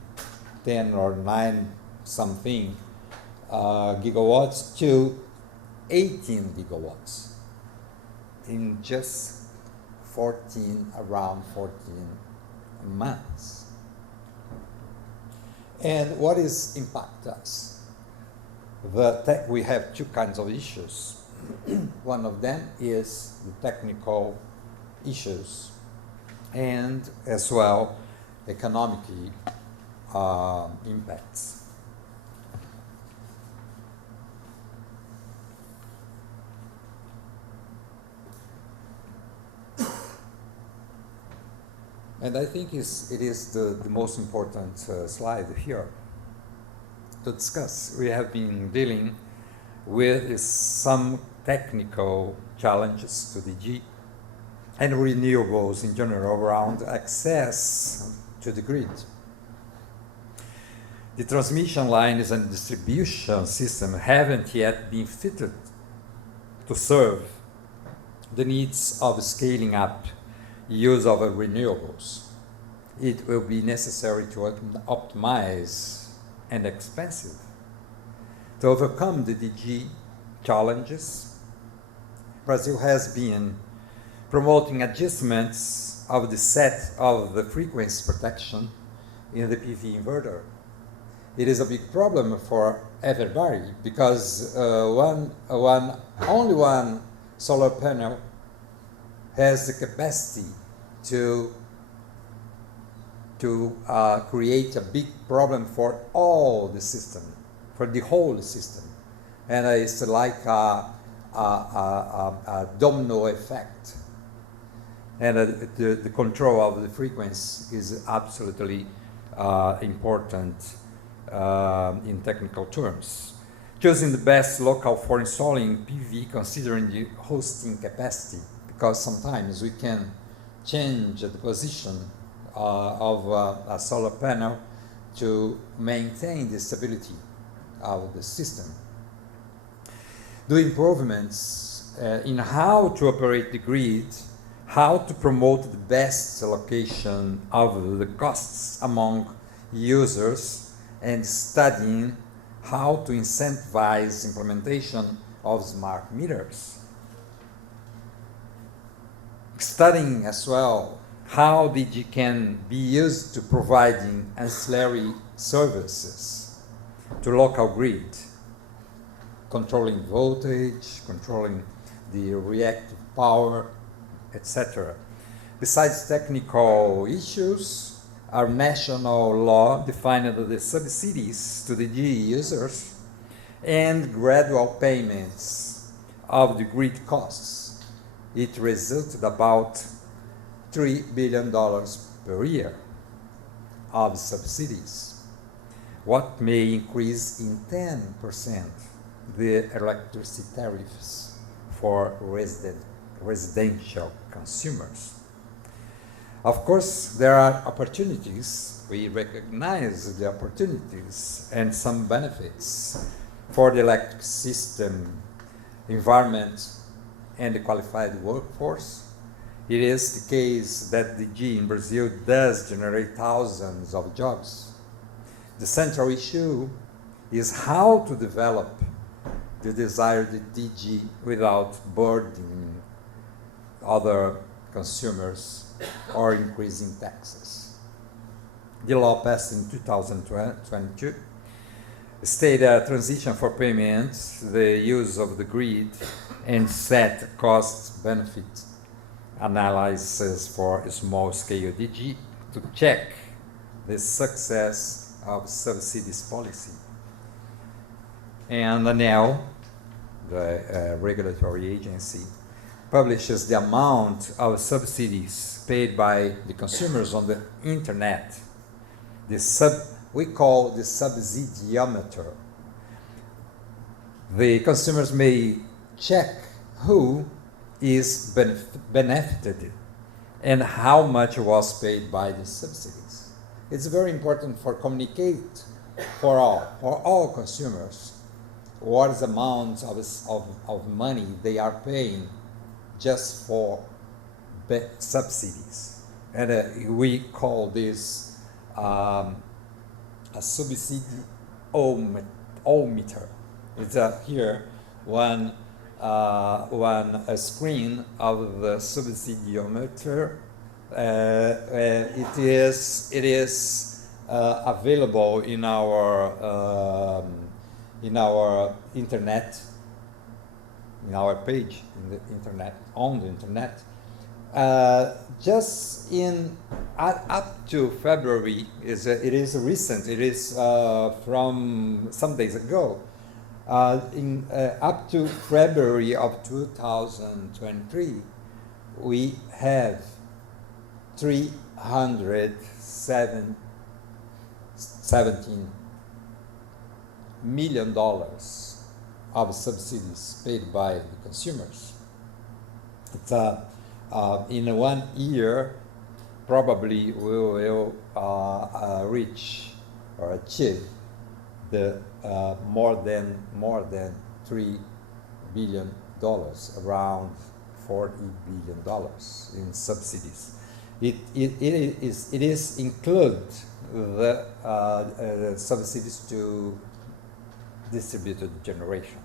or 9 something gigawatts to 18 gigawatts in just around 14 months. And what is impact us? We have two kinds of issues. One of them is the technical issues, and as well economic impacts. And I think it is the most important slide here. to discuss. We have been dealing with some technical challenges to DG and renewables in general around access to the grid. The transmission lines and distribution system haven't yet been fitted to serve the needs of scaling up use of renewables. It will be necessary to optimize and expensive. To overcome the DG challenges, Brazil has been promoting adjustments of the set of the frequency protection in the PV inverter. It is a big problem for everybody because only one solar panel has the capacity to create a big problem for all the system, for the whole system. And it's like a domino effect. And the control of the frequency is absolutely important in technical terms. Choosing the best local for installing PV considering the hosting capacity, because sometimes we can change the position of a solar panel to maintain the stability of the system. Do improvements in how to operate the grid, how to promote the best allocation of the costs among users, and studying how to incentivize implementation of smart meters. Studying as well how DG can be used to providing ancillary services to local grid, controlling voltage, controlling the reactive power, etc. Besides technical issues, our national law defined the subsidies to the DG users and gradual payments of the grid costs. It resulted about $3 billion per year of subsidies, what may increase in 10% the electricity tariffs for residential consumers. Of course, there are opportunities. We recognize the opportunities and some benefits for the electric system, environment, and the qualified workforce. It is the case that DG in Brazil does generate thousands of jobs. The central issue is how to develop the desired DG without burdening other consumers or increasing taxes. The law passed in 2022 stated a transition for payments, the use of the grid, and set cost-benefit analysis for small-scale DG to check the success of subsidies policy. And ANEEL, the regulatory agency, publishes the amount of subsidies paid by the consumers on the internet. We call the subsidiometer. The consumers may check who is benefited and how much was paid by the subsidies. It's very important for communicate for all consumers what is the amount of money they are paying just for subsidies. And we call this a subsidiometer. It's here one screen of the subsidiometer. It is available in our internet, in our page in the internet, on the internet. Just up to February, it is recent. It is from some days ago. Up to February of 2023, we have 317 million of subsidies paid by the consumers. It's, in 1 year, probably we will reach or achieve the more than $3 billion, around $40 billion in subsidies. It is include the subsidies to distributed generation.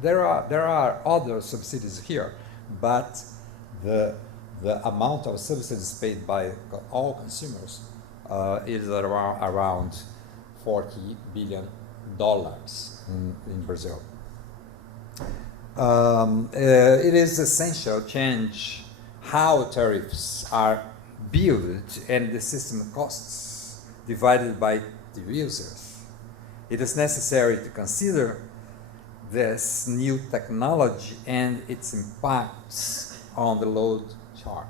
There are other subsidies here, but the amount of subsidies paid by all consumers is around $40 billion in Brazil. It is essential to change how tariffs are built and the system costs divided by the users. It is necessary to consider this new technology and its impacts on the load chart.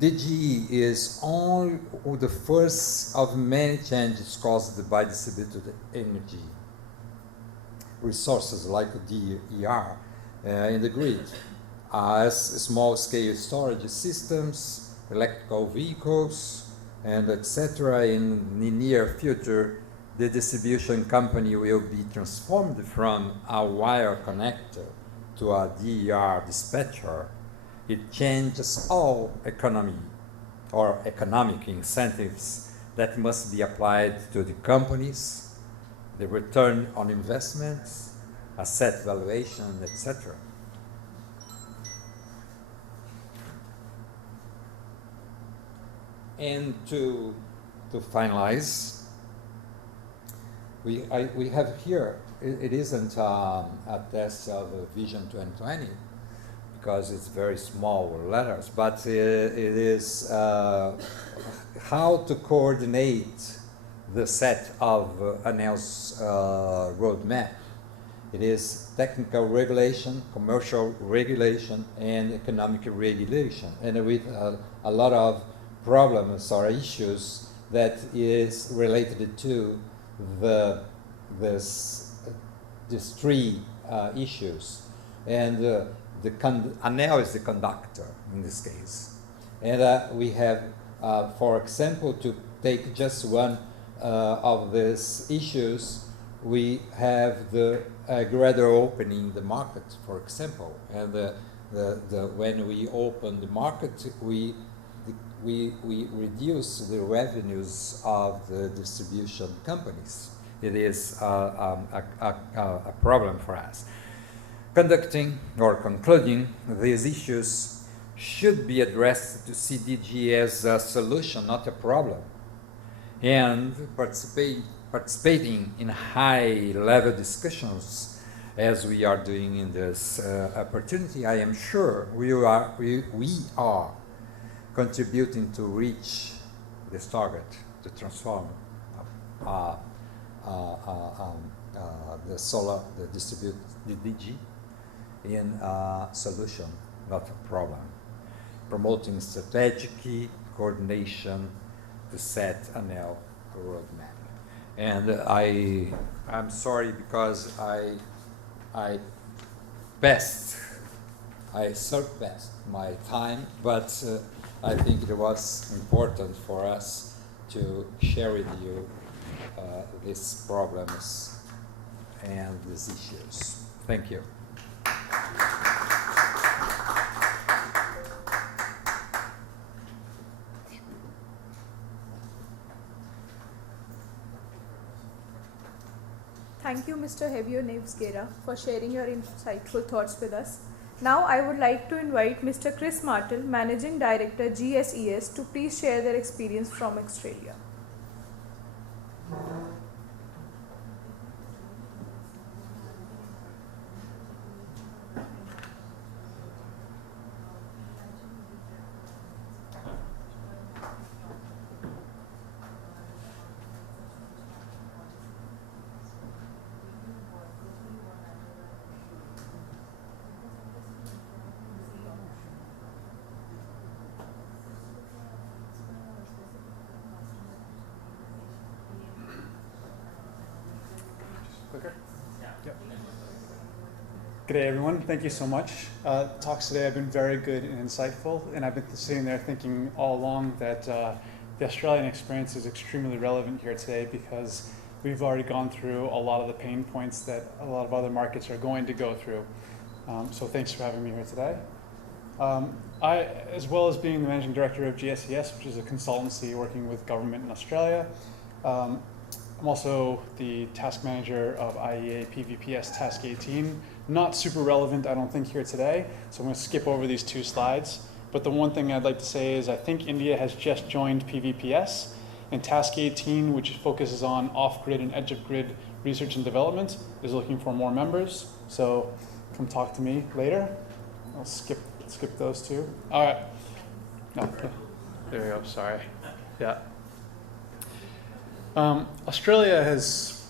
DG is only the first of many changes caused by distributed energy resources like DER in the grid, as small-scale storage systems, electrical vehicles, and etc. In the near future, the distribution company will be transformed from a wire connector to a DER dispatcher. It changes all economic incentives that must be applied to the companies, the return on investments, asset valuation, etc. And to finalize, we have here, it isn't a test of Vision 2020, because it's very small letters, but it is how to coordinate the set of ANEEL's roadmap. It is technical regulation, commercial regulation, and economic regulation, and with a lot of problems or issues that is related to these three issues. And ANEEL is the conductor in this case. And we have, for example, to take just one of these issues, we have the gradual opening the market, for example. And when we open the market, we reduce the revenues of the distribution companies. It is a problem for us. Conducting or concluding these issues should be addressed to CDG as a solution, not a problem. And participating in high-level discussions, as we are doing in this opportunity, I am sure we are contributing to reach this target, to transform the DG in a solution, not a problem. Promoting strategic coordination to set ANEEL roadmap. And I'm sorry because I surpassed my time, but I think it was important for us to share with you these problems and these issues. Thank you. Thank you, Mr. Javier Neves-Guerra, for sharing your insightful thoughts with us. Now, I would like to invite Mr. Chris Martel, Managing Director, GSES, to please share their experience from Australia. clicker? Yep. Good day, everyone. Thank you so much. Talks today have been very good and insightful, and I've been sitting there thinking all along that the Australian experience is extremely relevant here today because we've already gone through a lot of the pain points that a lot of other markets are going to go through. So thanks for having me here today. I, as well as being the managing director of GSES, which is a consultancy working with government in Australia, I'm also the task manager of IEA PVPS Task 18. Not super relevant, I don't think, here today, so I'm going to skip over these 2 slides. But the one thing I'd like to say is I think India has just joined PVPS, and Task 18, which focuses on off-grid and edge-of-grid research and development, is looking for more members. So come talk to me later. I'll skip those 2. All right. No, there we go, sorry. Yeah. Australia has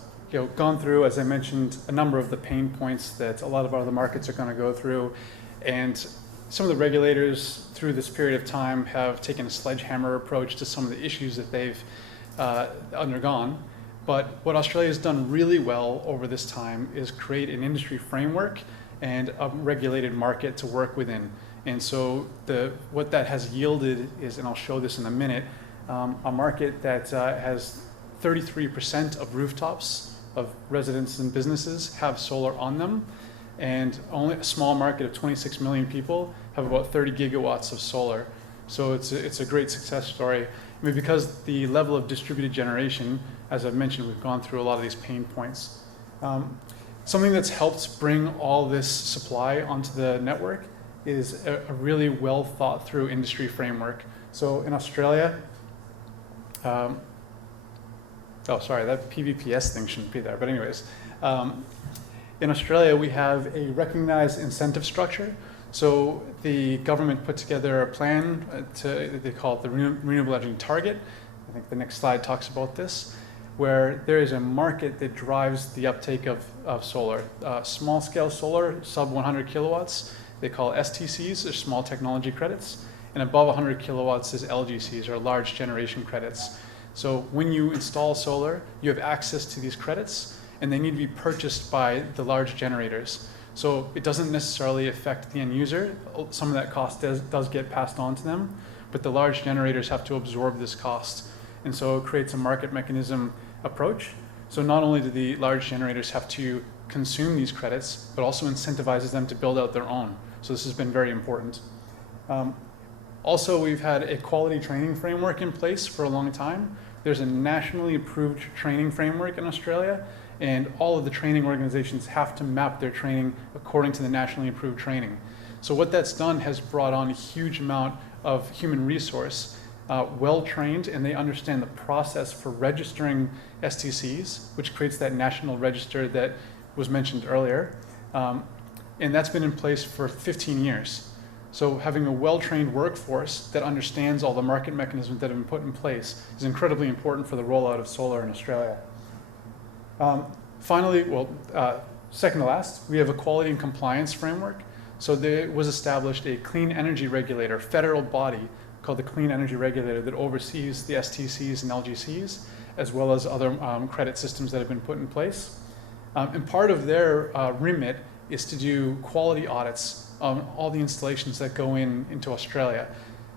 gone through, as I mentioned, a number of the pain points that a lot of other markets are going to go through, and some of the regulators through this period of time have taken a sledgehammer approach to some of the issues that they've undergone. But what Australia has done really well over this time is create an industry framework and a regulated market to work within. And so what that has yielded is, and I'll show this in a minute, a market that has 33% of rooftops of residents and businesses have solar on them, and only a small market of 26 million people have about 30 gigawatts of solar. So it's a great success story. I mean, because the level of distributed generation, as I've mentioned, we've gone through a lot of these pain points. Something that's helped bring all this supply onto the network is a really well thought through industry framework. So in Australia, oh, sorry, that PVPS thing shouldn't be there. But anyways, in Australia, we have a recognized incentive structure. So the government put together a plan they call it the renewable energy target. I think the next slide talks about this, where there is a market that drives the uptake of solar. Small scale solar, sub 100 kilowatts, they call STCs, or small technology credits. And above 100 kilowatts is LGCs, or large generation credits. So when you install solar, you have access to these credits, and they need to be purchased by the large generators. So it doesn't necessarily affect the end user. Some of that cost does get passed on to them, but the large generators have to absorb this cost. And so it creates a market mechanism approach. So not only do the large generators have to consume these credits, but also incentivizes them to build out their own. So this has been very important. Also, we've had a quality training framework in place for a long time. There's a nationally approved training framework in Australia, and all of the training organizations have to map their training according to the nationally approved training. So what that's done has brought on a huge amount of human resource, well-trained, and they understand the process for registering STCs, which creates that national register that was mentioned earlier. And that's been in place for 15 years. So having a well-trained workforce that understands all the market mechanisms that have been put in place is incredibly important for the rollout of solar in Australia. Finally, second to last, we have a quality and compliance framework. So there was established a clean energy regulator, federal body called the Clean Energy Regulator that oversees the STCs and LGCs, as well as other credit systems that have been put in place. And part of their remit is to do quality audits on all the installations that go into Australia.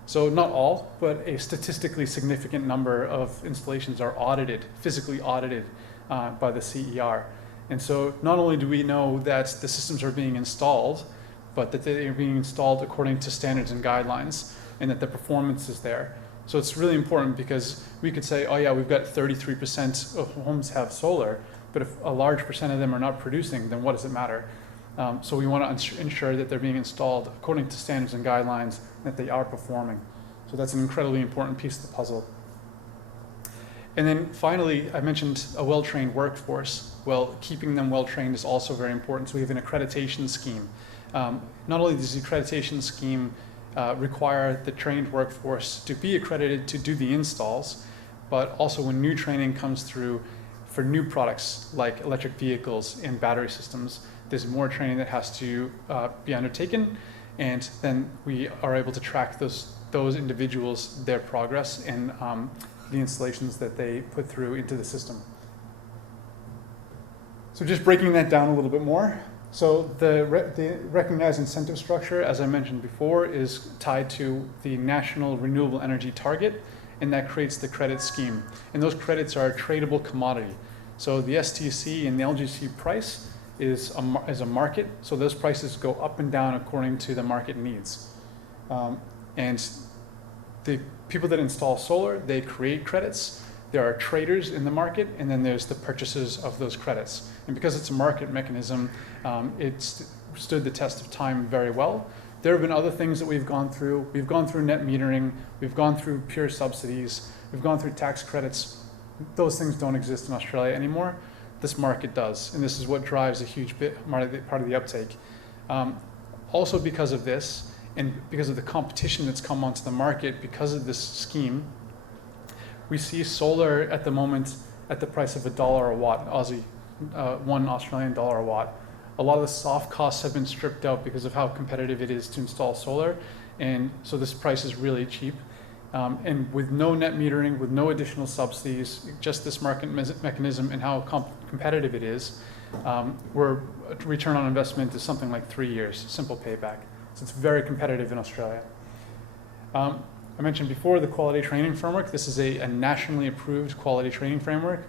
So not all, but a statistically significant number of installations are audited, physically audited by the CER. And so not only do we know that the systems are being installed, but that they are being installed according to standards and guidelines, and that the performance is there. So it's really important because we could say, oh yeah, we've got 33% of homes have solar, but if a large percent of them are not producing, then what does it matter? So we want to ensure that they're being installed according to standards and guidelines, and that they are performing. So that's an incredibly important piece of the puzzle. And then finally, I mentioned a well-trained workforce. Well, keeping them well-trained is also very important. So we have an accreditation scheme. Not only does the accreditation scheme require the trained workforce to be accredited to do the installs, but also when new training comes through for new products like electric vehicles and battery systems, there's more training that has to be undertaken, and then we are able to track those individuals, their progress, and the installations that they put through into the system. So So just breaking that down a little bit more. So the recognized incentive structure, as I mentioned before, is tied to the National Renewable Energy Target, and that creates the credit scheme. And those credits are a tradable commodity. So the STC and the LGC price is a market, so those prices go up and down according to the market needs. And the people that install solar, they create credits. There are traders in the market, and then there's the purchasers of those credits. And because it's a market mechanism, it's stood the test of time very well. There have been other things that we've gone through. We've gone through net metering, we've gone through pure subsidies, we've gone through tax credits. Those things don't exist in Australia anymore. This market does, and this is what drives a huge part of the uptake. Also because of this, and because of the competition that's come onto the market because of this scheme, we see solar at the moment at the price of $1 a watt, Aussie, $1 Australian dollar a watt. A lot of the soft costs have been stripped out because of how competitive it is to install solar, and so this price is really cheap. And with no net metering, with no additional subsidies, just this market mechanism and how competitive it is, return on investment is something like 3 years, simple payback. So it's very competitive in Australia. I mentioned before the quality training framework. This is a nationally approved quality training framework.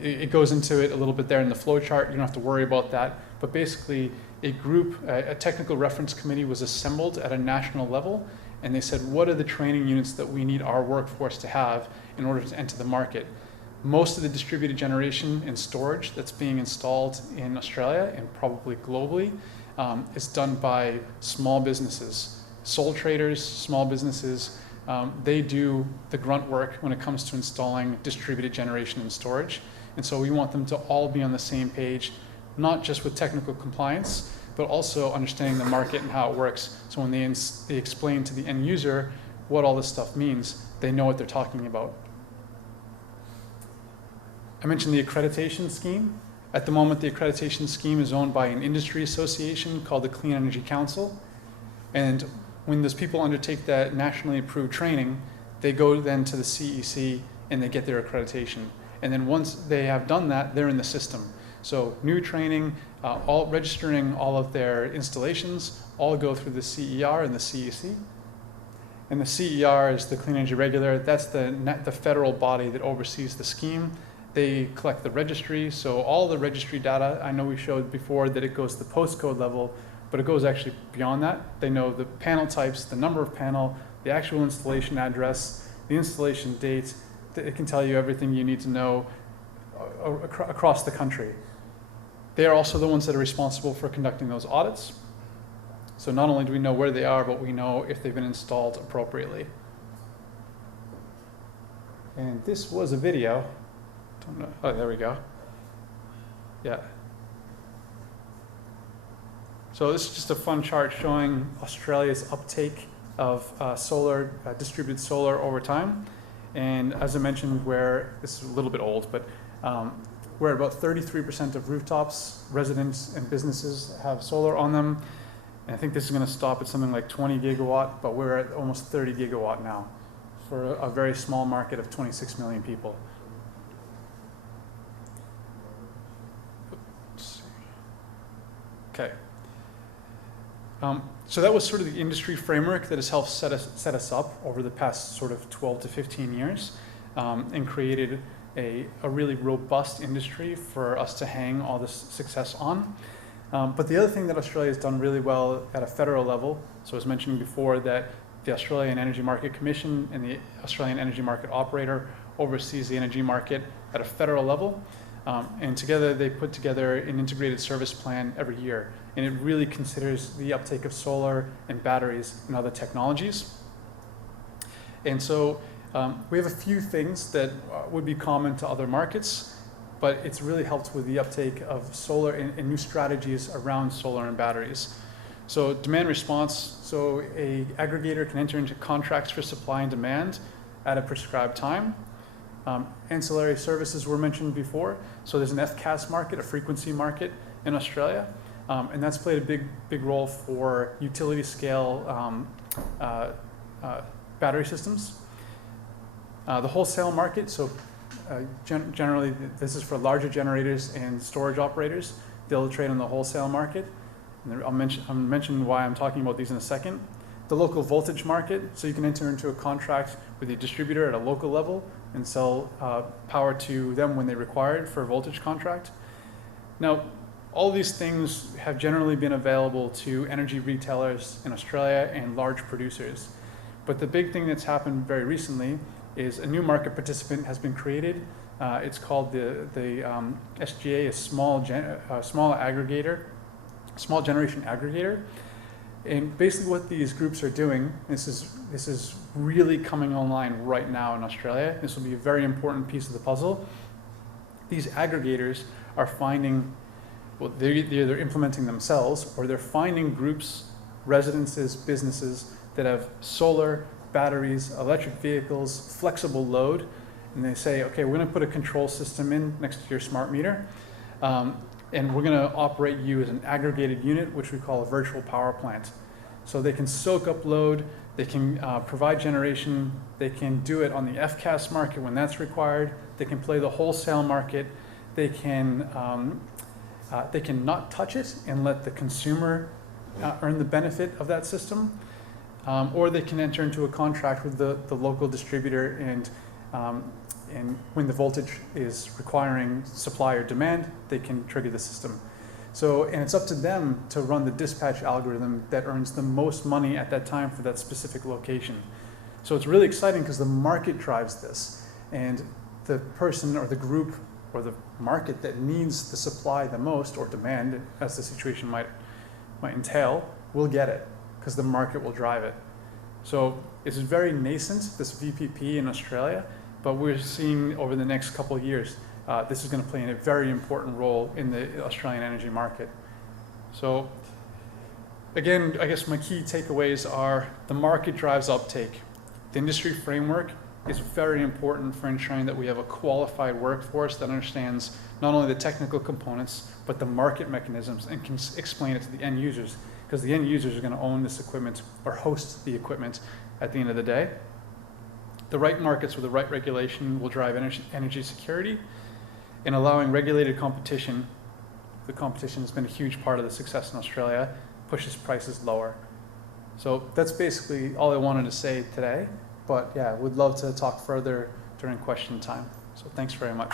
It goes into it a little bit there in the flow chart. You don't have to worry about that. But basically, a technical reference committee was assembled at a national level, and they said, what are the training units that we need our workforce to have in order to enter the market? Most of the distributed generation and storage that's being installed in Australia and probably globally is done by small businesses. Sole traders, small businesses, they do the grunt work when it comes to installing distributed generation and storage. And so we want them to all be on the same page, not just with technical compliance, but also understanding the market and how it works. So when they explain to the end user what all this stuff means, they know what they're talking about. I mentioned the accreditation scheme. At the moment, the accreditation scheme is owned by an industry association called the Clean Energy Council. And when those people undertake that nationally approved training, they go then to the CEC and they get their accreditation. And then once they have done that, they're in the system. So new training, registering all of their installations, all go through the CER and the CEC. And the CER is the Clean Energy Regulator. That's the federal body that oversees the scheme. They collect the registry, so all the registry data, I know we showed before that it goes to the postcode level, but it goes actually beyond that. They know the panel types, the number of panel, the actual installation address, the installation date. It can tell you everything you need to know across the country. They are also the ones that are responsible for conducting those audits. So not only do we know where they are, but we know if they've been installed appropriately. And this was a video. Don't know. Oh, there we go. Yeah. So this is just a fun chart showing Australia's uptake of distributed solar over time. And as I mentioned, this is a little bit old, but we're at about 33% of rooftops, residents and businesses have solar on them. And I think this is going to stop at something like 20 gigawatt, but we're at almost 30 gigawatt now for a very small market of 26 million people. Okay. So that was sort of the industry framework that has helped set us up over the past sort of 12 to 15 years and created a really robust industry for us to hang all this success on. But the other thing that Australia has done really well at a federal level, so as mentioned before, that the Australian Energy Market Commission and the Australian Energy Market Operator oversees the energy market at a federal level. And together they put together an integrated service plan every year. And it really considers the uptake of solar and batteries and other technologies. And so we have a few things that would be common to other markets, but it's really helped with the uptake of solar and new strategies around solar and batteries. So demand response, so an aggregator can enter into contracts for supply and demand at a prescribed time. Ancillary services were mentioned before. So there's an FCAS market, a frequency market in Australia, and that's played a big role for utility scale battery systems. The wholesale market, so Generally, this is for larger generators and storage operators. They'll trade on the wholesale market. And I'll mention why I'm talking about these in a second. The local voltage market, so you can enter into a contract with a distributor at a local level and sell power to them when they require it for a voltage contract. Now, all these things have generally been available to energy retailers in Australia and large producers. But the big thing that's happened very recently is a new market participant has been created. It's called the SGA, a small generation aggregator. And basically what these groups are doing, this is really coming online right now in Australia. This will be a very important piece of the puzzle. These aggregators are finding, well, they're either implementing themselves or they're finding groups, residences, businesses that have solar, batteries, electric vehicles, flexible load, and they say, okay, we're gonna put a control system in next to your smart meter, and we're gonna operate you as an aggregated unit, which we call a virtual power plant. So they can soak up load, they can provide generation, they can do it on the FCAS market when that's required, they can play the wholesale market, they can not touch it and let the consumer earn the benefit of that system, or they can enter into a contract with the local distributor and when the voltage is requiring supply or demand, they can trigger the system. So, and it's up to them to run the dispatch algorithm that earns the most money at that time for that specific location. So it's really exciting because the market drives this, and the person or the group or the market that needs the supply the most, or demand, as the situation might entail, will get it because the market will drive it. So it's very nascent, this VPP in Australia, but we're seeing over the next couple of years, this is going to play a very important role in the Australian energy market. So again, I guess my key takeaways are the market drives uptake. The industry framework is very important for ensuring that we have a qualified workforce that understands not only the technical components, but the market mechanisms and can explain it to the end users, because the end users are going to own this equipment or host the equipment at the end of the day. The right markets with the right regulation will drive energy security, and allowing regulated competition. The competition has been a huge part of the success in Australia, pushes prices lower. So that's basically all I wanted to say today, but yeah, would love to talk further during question time. So thanks very much.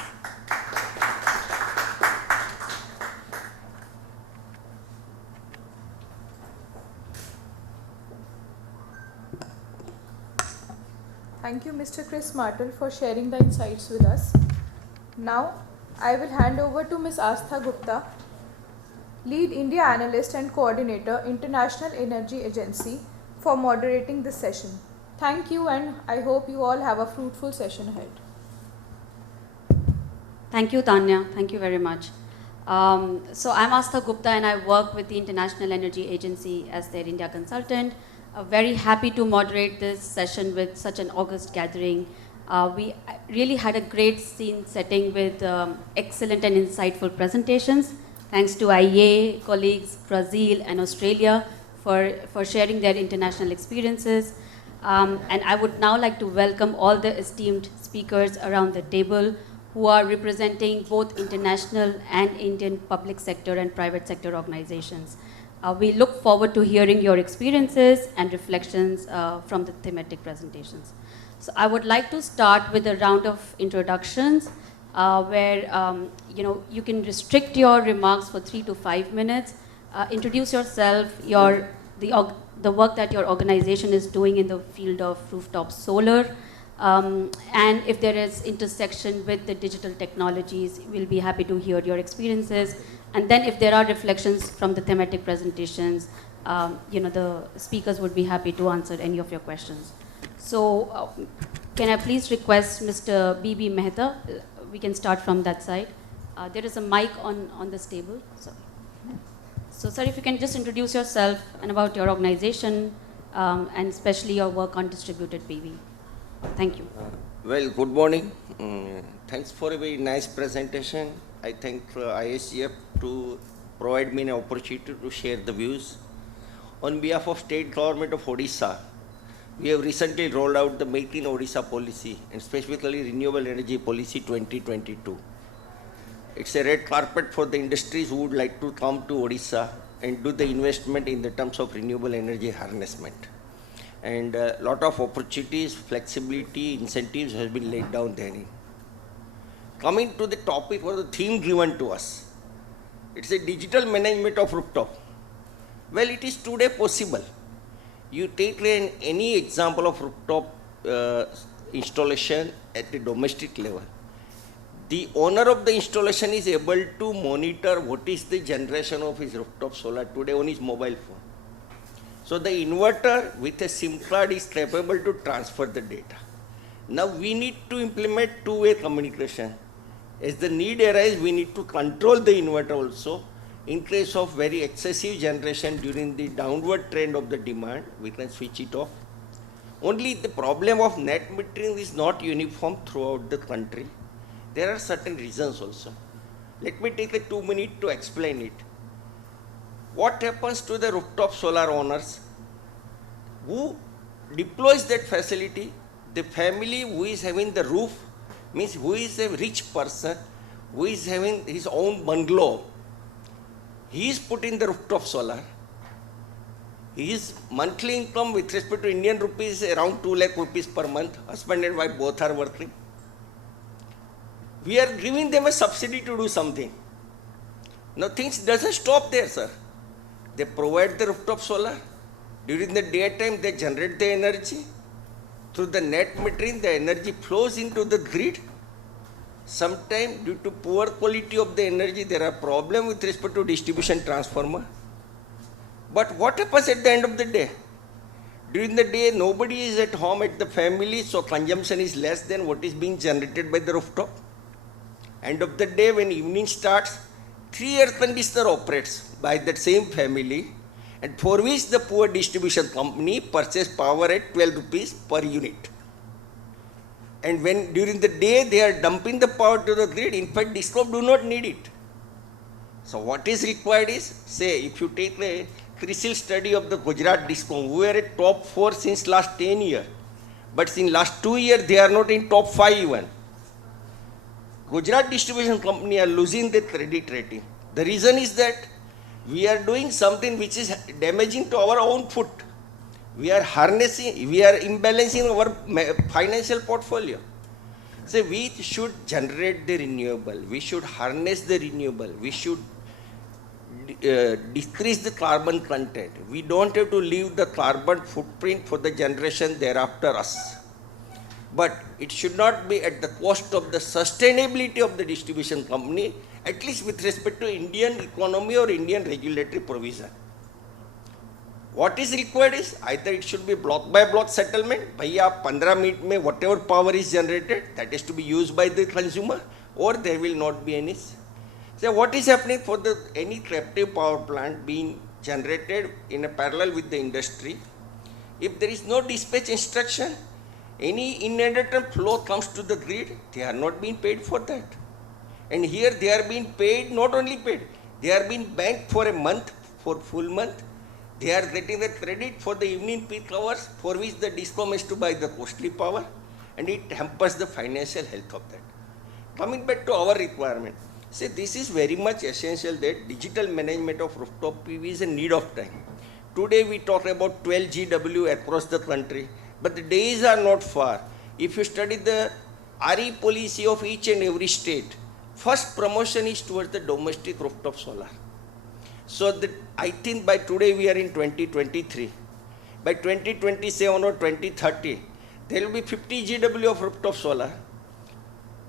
Thank you, Mr. Chris Martel, for sharing the insights with us. Now, I will hand over to Ms. Astha Gupta, Lead India Analyst and Coordinator, International Energy Agency, for moderating this session. Thank you, and I hope you all have a fruitful session ahead. Thank you, Tanya. Thank you very much. So I'm Astha Gupta, and I work with the International Energy Agency as their India consultant. Very happy to moderate this session with such an august gathering. We really had a great scene setting with excellent and insightful presentations. Thanks to IEA, colleagues, Brazil and Australia for sharing their international experiences. And I would now like to welcome all the esteemed speakers around the table who are representing both international and Indian public sector and private sector organizations. We look forward to hearing your experiences and reflections from the thematic presentations. So I would like to start with a round of introductions where you can restrict your remarks for 3 to 5 minutes. Introduce yourself, the work that your organization is doing in the field of rooftop solar, and if there is intersection with the digital technologies, we'll be happy to hear your experiences. And then if there are reflections from the thematic presentations, the speakers would be happy to answer any of your questions. So can I please request Mr. B.B. Mehta? We can start from that side. There is a mic on this table. So sir, if you can just introduce yourself and about your organization, and especially your work on distributed PV. Thank you. Well, good morning. Thanks for a very nice presentation. I thank ISUW to provide me an opportunity to share the views. On behalf of State Government of Odisha, We have recently rolled out the Make in Odisha policy, and specifically Renewable Energy Policy 2022. It's a red carpet for the industries who would like to come to Odisha and do the investment in the terms of renewable energy harnessment. And a lot of opportunities, flexibility, incentives has been laid down therein. Coming to the topic or the theme given to us, it's a digital management of rooftop. Well, it is today possible. You take any example of rooftop installation at the domestic level. The owner of the installation is able to monitor what is the generation of his rooftop solar today on his mobile phone. So the inverter with a SIM card is capable to transfer the data. Now we need to implement two-way communication. As the need arises, we need to control the inverter also. In case of very excessive generation during the downward trend of the demand, we can switch it off. Only the problem of net metering is not uniform throughout the country. There are certain reasons also. Let me take 2 minutes to explain it. What happens to the rooftop solar owners? Who deploys that facility? The family who is having the roof, means who is a rich person, who is having his own bungalow. He is putting the rooftop solar. His monthly income with respect to Indian rupees is around 2 lakh rupees per month. Husband and wife both are working. We are giving them a subsidy to do something. Now things doesn't stop there, sir. They provide the rooftop solar. During the daytime, they generate the energy. Through the net metering, the energy flows into the grid. Sometimes, due to poor quality of the energy, there are problems with respect to distribution transformer. But what happens at the end of the day? During the day, nobody is at home at the family, so consumption is less than what is being generated by the rooftop. End of the day, when evening starts, 3 air conditioner operates by that same family, and for which the poor distribution company purchase power at 12 rupees per unit. And when during the day they are dumping the power to the grid, in fact DISCOM do not need it. So what is required is, say if you take the CRISIL study of the Gujarat DISCOM, we are at top 4 since last 10 years. But in last 2 years they are not in top 5 even. Gujarat distribution company are losing their credit rating. The reason is that we are doing something which is damaging to our own foot. We are harnessing, we are imbalancing our financial portfolio. So we should generate the renewable, we should harness the renewable, we should decrease the carbon content. We don't have to leave the carbon footprint for the generation thereafter us. But it should not be at the cost of the sustainability of the distribution company, at least with respect to Indian economy or Indian regulatory provision. What is required is either it should be block by block settlement, bhaiya 15 minutes mein whatever power is generated, that is to be used by the consumer, or there will not be any. So what is happening for any captive power plant being generated in a parallel with the industry? If there is no dispatch instruction, any inadvertent flow comes to the grid, they are not being paid for that. And here they are being paid, not only paid, they are being banked for a month, for full month. They are getting the credit for the evening peak hours for which the DISCOM has to buy the costly power, and it hampers the financial health of that. Coming back to our requirement, see this is very much essential that digital management of rooftop PV is a need of time. Today we talk about 12 GW across the country, but the days are not far. If you study the RE policy of each and every state, first promotion is towards the domestic rooftop solar. So I think by today we are in 2023. By 2027 or 2030, there will be 50 GW of rooftop solar.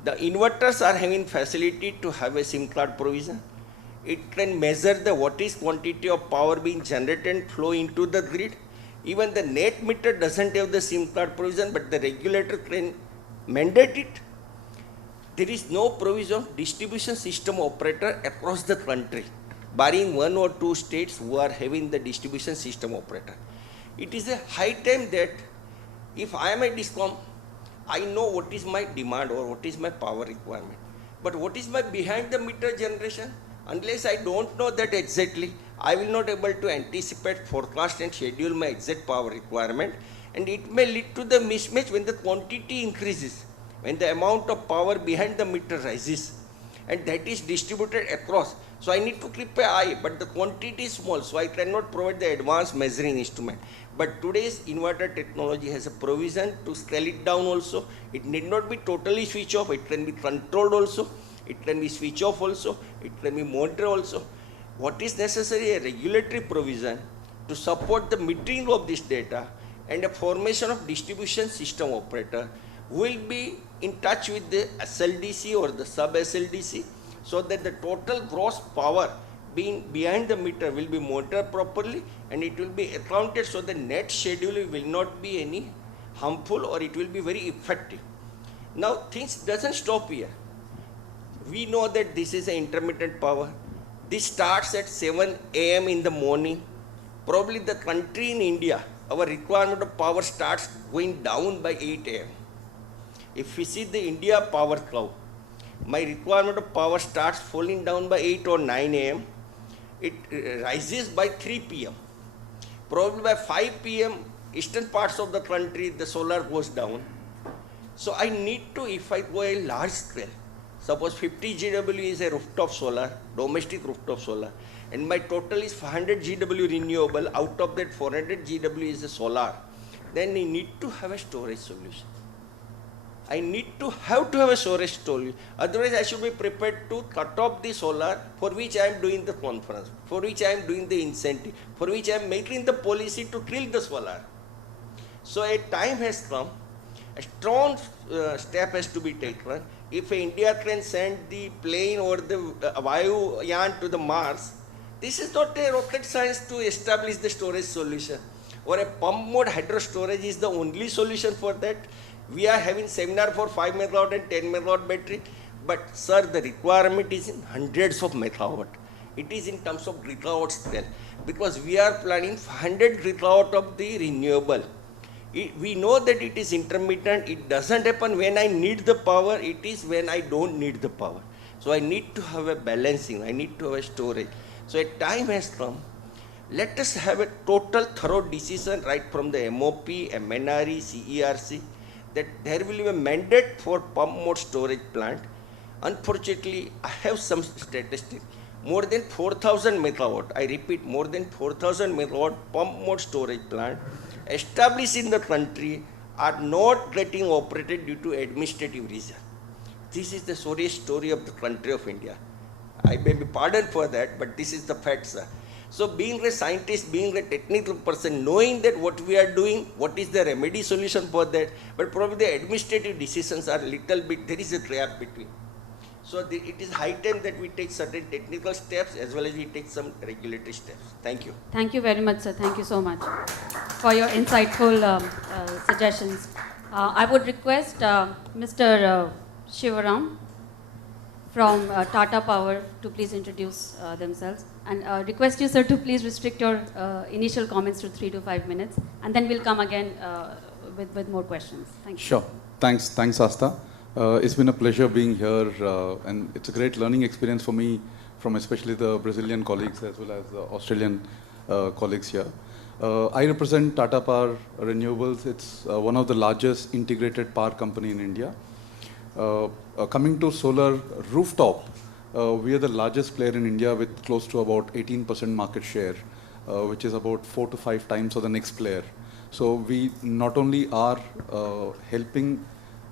The inverters are having facility to have a SIM card provision. It can measure the what is quantity of power being generated and flow into the grid. Even the net meter doesn't have the SIM card provision, but the regulator can mandate it. There is no provision of distribution system operator across the country, barring 1 or 2 states who are having the distribution system operator. It is a high time that if I am a DISCOM, I know what is my demand or what is my power requirement. But what is my behind the meter generation? Unless I don't know that exactly, I will not able to anticipate, forecast and schedule my exact power requirement. And it may lead to the mismatch when the quantity increases, when the amount of power behind the meter rises, and that is distributed across. So I need to keep an eye, but the quantity is small, so I cannot provide the advanced measuring instrument. But today's inverter technology has a provision to scale it down also. It need not be totally switch off, it can be controlled also, it can be switch off also, it can be monitored also. What is necessary? A regulatory provision to support the metering of this data and a formation of distribution system operator who will be in touch with the SLDC or the sub SLDC, so that the total gross power being behind the meter will be monitored properly and it will be accounted, so the net schedule will not be any harmful or it will be very effective. Now things doesn't stop here. We know that this is an intermittent power. This starts at 7 a.m. in the morning. Probably the country in India, our requirement of power starts going down by 8 a.m. If we see the India power curve, my requirement of power starts falling down by 8 or 9 a.m. It rises by 3 p.m. Probably by 5 p.m. eastern parts of the country, the solar goes down. So I need to, if I go a large scale, suppose 50 GW is a rooftop solar, domestic rooftop solar, and my total is 500 GW renewable, out of that 400 GW is a solar, then I need to have a storage solution. I need to have a storage solution. Otherwise, I should be prepared to cut off the solar, for which I am doing the conference, for which I am doing the incentive, for which I am making the policy to kill the solar. So a time has come, a strong step has to be taken. If India can send the plane or the Vayuyan to the Mars, this is not a rocket science to establish the storage solution. Or a pump mode hydro storage is the only solution for that. We are having seminar for 5 megawatt and 10 megawatt battery, but sir, the requirement is in hundreds of megawatt. It is in terms of gigawatt scale, because we are planning 100 gigawatt of the renewable. We know that it is intermittent. It doesn't happen when I need the power. It is when I don't need the power. So I need to have a balancing. I need to have a storage. So a time has come. Let us have a total thorough decision right from the MOP, MNRE, CERC, that there will be a mandate for pump mode storage plant. Unfortunately, I have some statistics. More than 4,000 megawatt, I repeat, more than 4,000 megawatt pump mode storage plant established in the country are not getting operated due to administrative reason. This is the sorry story of the country of India. I may be pardoned for that, but this is the fact, sir. So being a scientist, being a technical person, knowing that what we are doing, what is the remedy solution for that, but probably the administrative decisions are a little bit, there is a gap between. So it is high time that we take certain technical steps as well as we take some regulatory steps. Thank you. Thank you very much, sir. Thank you so much for your insightful suggestions. I would request Mr. Shivaram from Tata Power to please introduce themselves, and request you, sir, to please restrict your initial comments to 3 to 5 minutes, and then we'll come again with more questions. Thank you. Sure. Thanks, Asta. It's been a pleasure being here, and it's a great learning experience for me, from especially the Brazilian colleagues as well as the Australian colleagues here. I represent Tata Power Renewables. It's one of the largest integrated power company in India. Coming to solar rooftop, we are the largest player in India with close to about 18% market share, which is about 4 to 5 times of the next player. So we not only are helping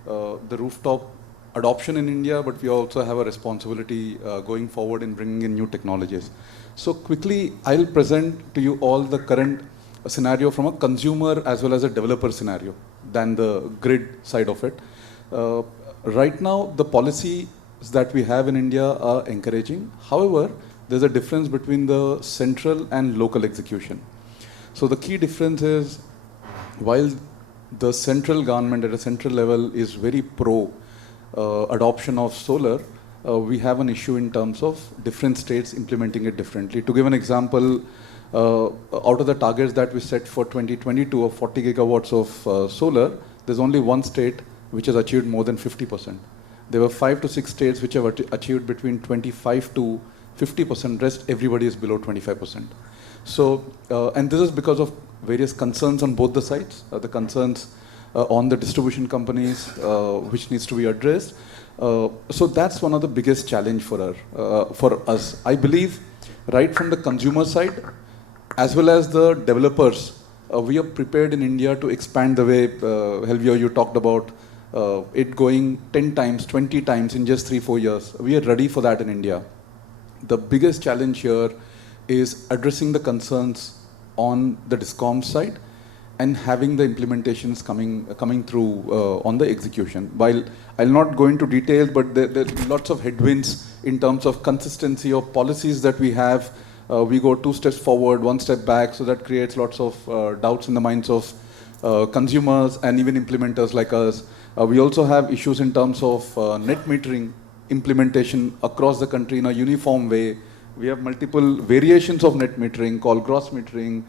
the rooftop adoption in India, but we also have a responsibility going forward in bringing in new technologies. So quickly, I'll present to you all the current scenario from a consumer as well as a developer scenario than the grid side of it. Right now, the policies that we have in India are encouraging. However, there's a difference between the central and local execution. So the key difference is, while the central government at a central level is very pro adoption of solar, we have an issue in terms of different states implementing it differently. To give an example, out of the targets that we set for 2022 of 40 gigawatts of solar, there's only one state which has achieved more than 50%. There were 5 to 6 states which have achieved between 25 to 50%, rest everybody is below 25%. So, and this is because of various concerns on both the sides, the concerns on the distribution companies, which needs to be addressed. So that's one of the biggest challenge for us. I believe right from the consumer side, as well as the developers, we are prepared in India to expand the way, Helvio, you talked about it going 10 times, 20 times in just 3-4 years. We are ready for that in India. The biggest challenge here is addressing the concerns on the DISCOM side and having the implementations coming through on the execution. While I'll not go into details, but there are lots of headwinds in terms of consistency of policies that we have. We go 2 steps forward, 1 step back, so that creates lots of doubts in the minds of consumers and even implementers like us. We also have issues in terms of net metering implementation across the country in a uniform way. We have multiple variations of net metering called gross metering,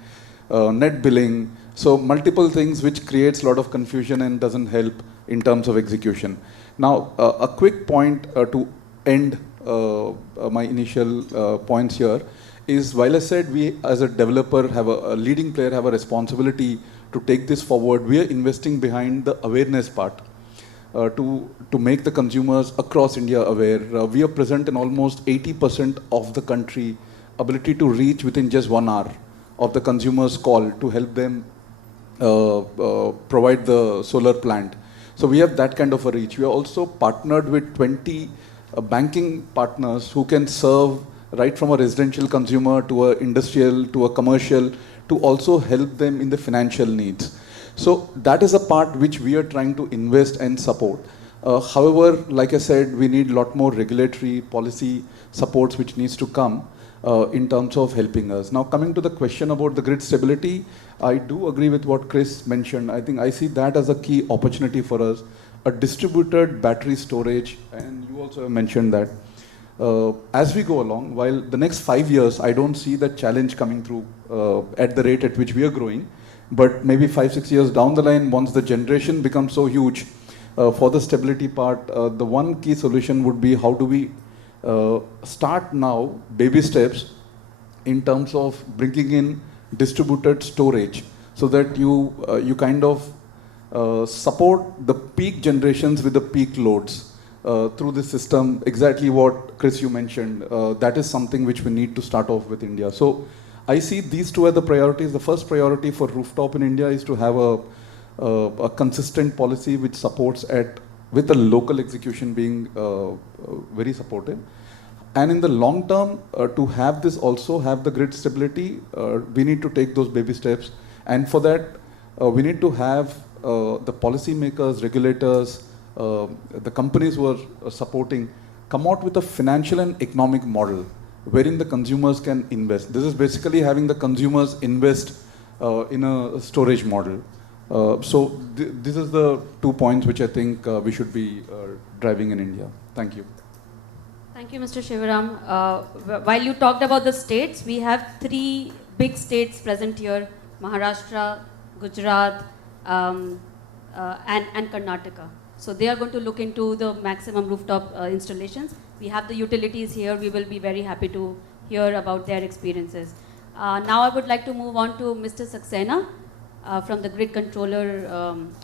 net billing. So multiple things which creates a lot of confusion and doesn't help in terms of execution. Now, a quick point to end my initial points here is, while I said we as a developer have a leading player have a responsibility to take this forward, we are investing behind the awareness part to make the consumers across India aware. We are present in almost 80% of the country, ability to reach within just 1 hour of the consumer's call to help them provide the solar plant. So we have that kind of a reach. We are also partnered with 20 banking partners who can serve right from a residential consumer to a industrial to a commercial, to also help them in the financial needs. So that is a part which we are trying to invest and support. However, like I said, we need a lot more regulatory policy supports which needs to come in terms of helping us. Now, coming to the question about the grid stability, I do agree with what Chris mentioned. I think I see that as a key opportunity for us. A distributed battery storage, and you also have mentioned that. As we go along, while the next 5 years, I don't see that challenge coming through at the rate at which we are growing. But maybe 5-6 years down the line, once the generation becomes so huge, for the stability part, the one key solution would be how do we start now baby steps in terms of bringing in distributed storage, so that you kind of support the peak generations with the peak loads through the system. Exactly what Chris you mentioned, that is something which we need to start off with India. So I see these two are the priorities. The first priority for rooftop in India is to have a consistent policy which supports with the local execution being very supportive. And in the long term, to have this also have the grid stability, we need to take those baby steps. And for that, we need to have the policymakers, regulators, the companies who are supporting, come out with a financial and economic model wherein the consumers can invest. This is basically having the consumers invest in a storage model. So this is the 2 points which I think we should be driving in India. Thank you. Thank you, Mr. Shivaram. While you talked about the states, we have 3 big states present here: Maharashtra, Gujarat, and Karnataka. So they are going to look into the maximum rooftop installations. We have the utilities here. We will be very happy to hear about their experiences. Now I would like to move on to Mr. Saxena from the Grid Controller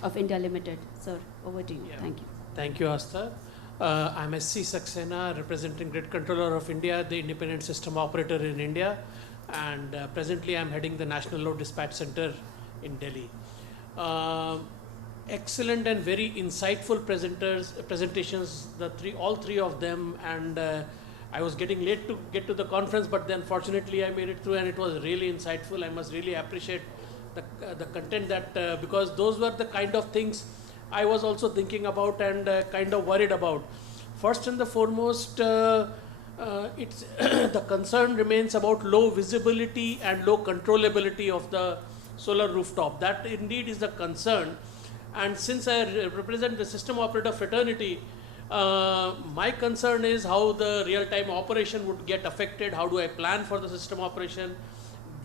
of India Limited. Sir, over to you. Yeah. Thank you. Thank you, Asta. I'm SC Saxena, representing Grid Controller of India, the independent system operator in India. And presently I'm heading the National Load Dispatch Center in Delhi. Excellent and very insightful presentations, all three of them, and I was getting late to get to the conference, but then fortunately I made it through and it was really insightful. I must really appreciate the content that, because those were the kind of things I was also thinking about and kind of worried about. First and the foremost, it's the concern remains about low visibility and low controllability of the solar rooftop. That indeed is the concern. And since I represent the system operator fraternity, my concern is how the real-time operation would get affected. How do I plan for the system operation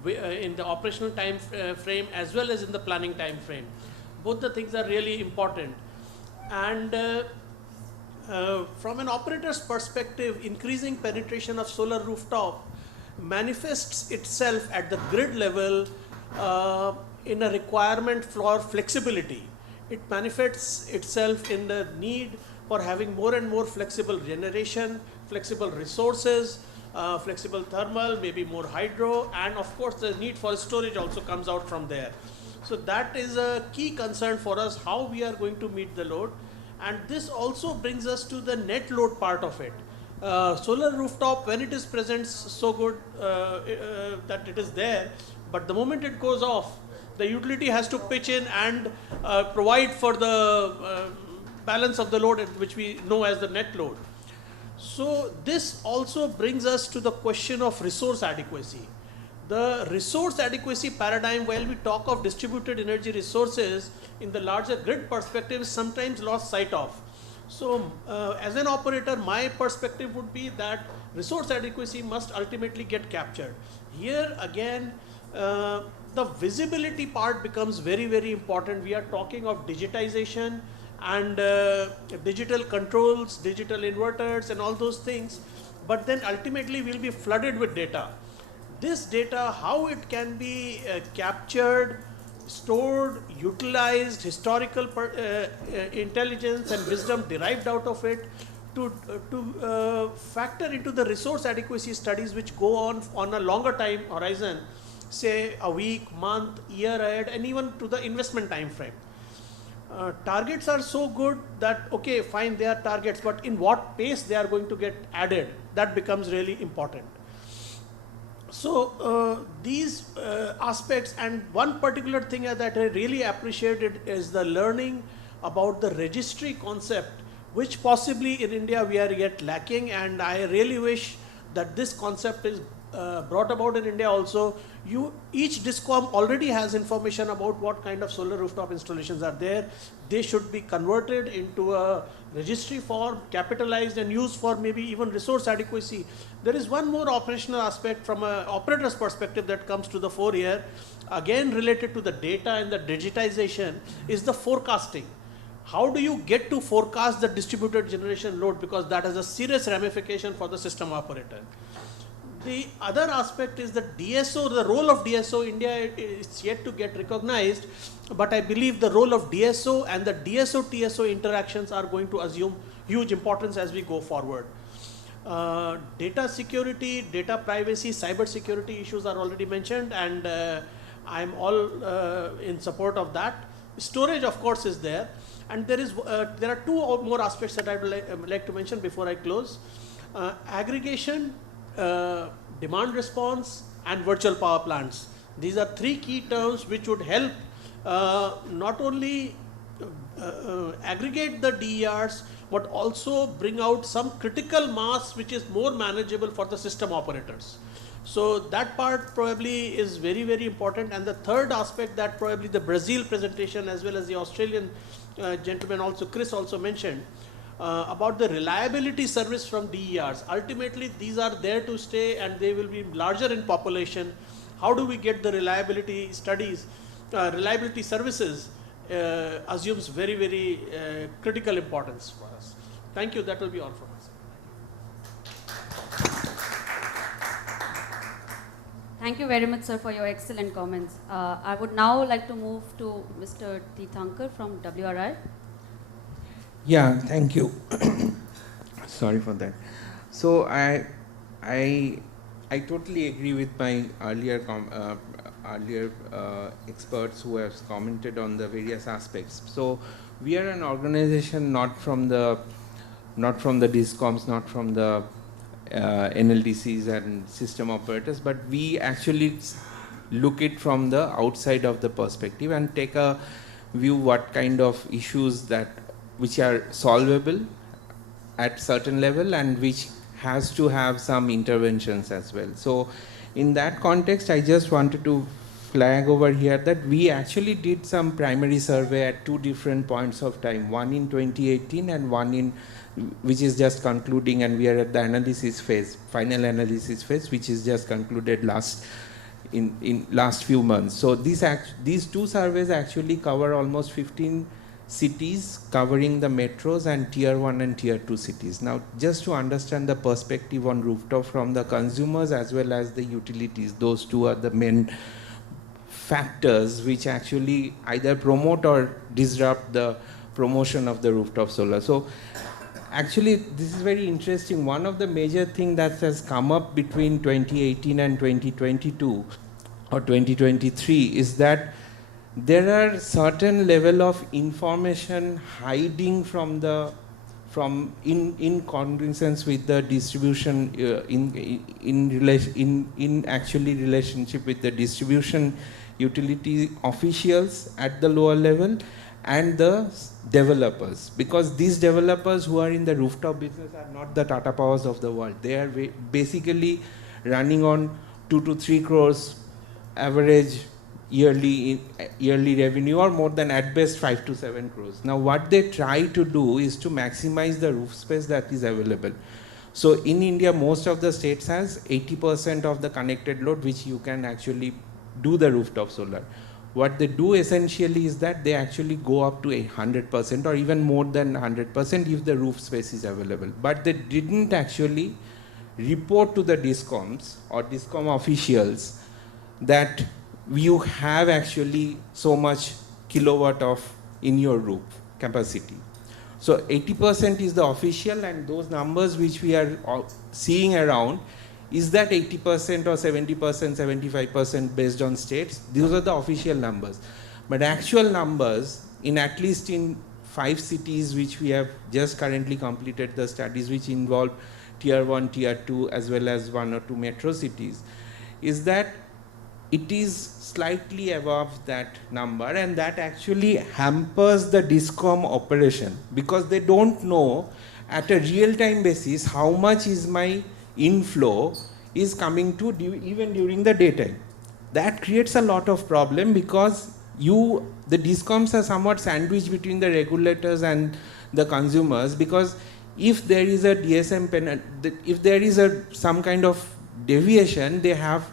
in the operational time frame as well as in the planning time frame? Both the things are really important. And from an operator's perspective, increasing penetration of solar rooftop manifests itself at the grid level in a requirement for flexibility. It manifests itself in the need for having more and more flexible generation, flexible resources, flexible thermal, maybe more hydro, and of course the need for storage also comes out from there. So that is a key concern for us, how we are going to meet the load. And this also brings us to the net load part of it. Solar rooftop, when it is present, so good that it is there, but the moment it goes off, the utility has to pitch in and provide for the balance of the load, which we know as the net load. So this also brings us to the question of resource adequacy. The resource adequacy paradigm, while we talk of distributed energy resources in the larger grid perspective, is sometimes lost sight of. So as an operator, my perspective would be that resource adequacy must ultimately get captured. Here again, the visibility part becomes very, very important. We are talking of digitization and digital controls, digital inverters and all those things, but then ultimately we'll be flooded with data. This data, how it can be captured, stored, utilized, historical intelligence and wisdom derived out of it to factor into the resource adequacy studies which go on a longer time horizon, say a week, month, year ahead, and even to the investment time frame. Targets are so good that, okay, fine, they are targets, but in what pace they are going to get added, that becomes really important. So these aspects, and one particular thing that I really appreciated is the learning about the registry concept, which possibly in India we are yet lacking, and I really wish that this concept is brought about in India also. Each DISCOM already has information about what kind of solar rooftop installations are there. They should be converted into a registry form, capitalized and used for maybe even resource adequacy. There is one more operational aspect from an operator's perspective that comes to the fore here, again related to the data and the digitization, is the forecasting. How do you get to forecast the distributed generation load, because that has a serious ramification for the system operator. The other aspect is the DSO, the role of DSO. India is yet to get recognized, but I believe the role of DSO and the DSO-TSO interactions are going to assume huge importance as we go forward. Data security, data privacy, cyber security issues are already mentioned, and I'm all in support of that. Storage, of course, is there, and there are two more aspects that I would like to mention before I close. Aggregation, demand response, and virtual power plants. These are three key terms which would help not only aggregate the DERs, but also bring out some critical mass which is more manageable for the system operators. So that part probably is very, very important. And the third aspect that probably the Brazil presentation as well as the Australian gentleman also, Chris also mentioned, about the reliability service from DERs. Ultimately, these are there to stay and they will be larger in population. How do we get the reliability studies, reliability services assumes very, very critical importance for us. Thank you. That will be all from us. Thank you very much, sir, for your excellent comments. I would now like to move to Mr. Tithankar from WRI. Yeah, thank you. Sorry for that. So I totally agree with my earlier experts who have commented on the various aspects. So we are an organization not from the DISCOMs, not from the NLDCs and system operators, but we actually look it from the outside of the perspective and take a view what kind of issues which are solvable at certain level and which has to have some interventions as well. So in that context, I just wanted to flag over here that we actually did some primary survey at two different points of time, one in 2018 and one which is just concluding, and we are at the analysis phase, final analysis phase, which is just concluded in last few months. So these two surveys actually cover almost 15 cities, covering the metros and tier 1 and tier 2 cities. Now, just to understand the perspective on rooftop from the consumers as well as the utilities, those two are the main factors which actually either promote or disrupt the promotion of the rooftop solar. So actually, this is very interesting. One of the major things that has come up between 2018 and 2022 or 2023 is that there are certain level of information hiding from the in congruence with the distribution in actually relationship with the distribution utility officials at the lower level and the developers, because these developers who are in the rooftop business are not the Tata Powers of the world. They are basically running on 2 to 3 crores average yearly revenue, or more than at best 5 to 7 crores. Now what they try to do is to maximize the roof space that is available. So in India, most of the states has 80% of the connected load which you can actually do the rooftop solar. What they do essentially is that they actually go up to 100% or even more than 100% if the roof space is available. But they didn't actually report to the DISCOMs or DISCOM officials that you have actually so much kilowatt of in your roof capacity. So 80% is the official, and those numbers which we are seeing around is that 80% or 70%, 75% based on states. Those are the official numbers. But actual numbers, in at least in 5 cities which we have just currently completed the studies which involve tier 1, tier 2 as well as 1 or 2 metro cities, is that it is slightly above that number, and that actually hampers the DISCOM operation because they don't know at a real-time basis how much is my inflow is coming to even during the daytime. That creates a lot of problem because the DISCOMs are somewhat sandwiched between the regulators and the consumers, because if there is a DSM penalty, if there is some kind of deviation, they have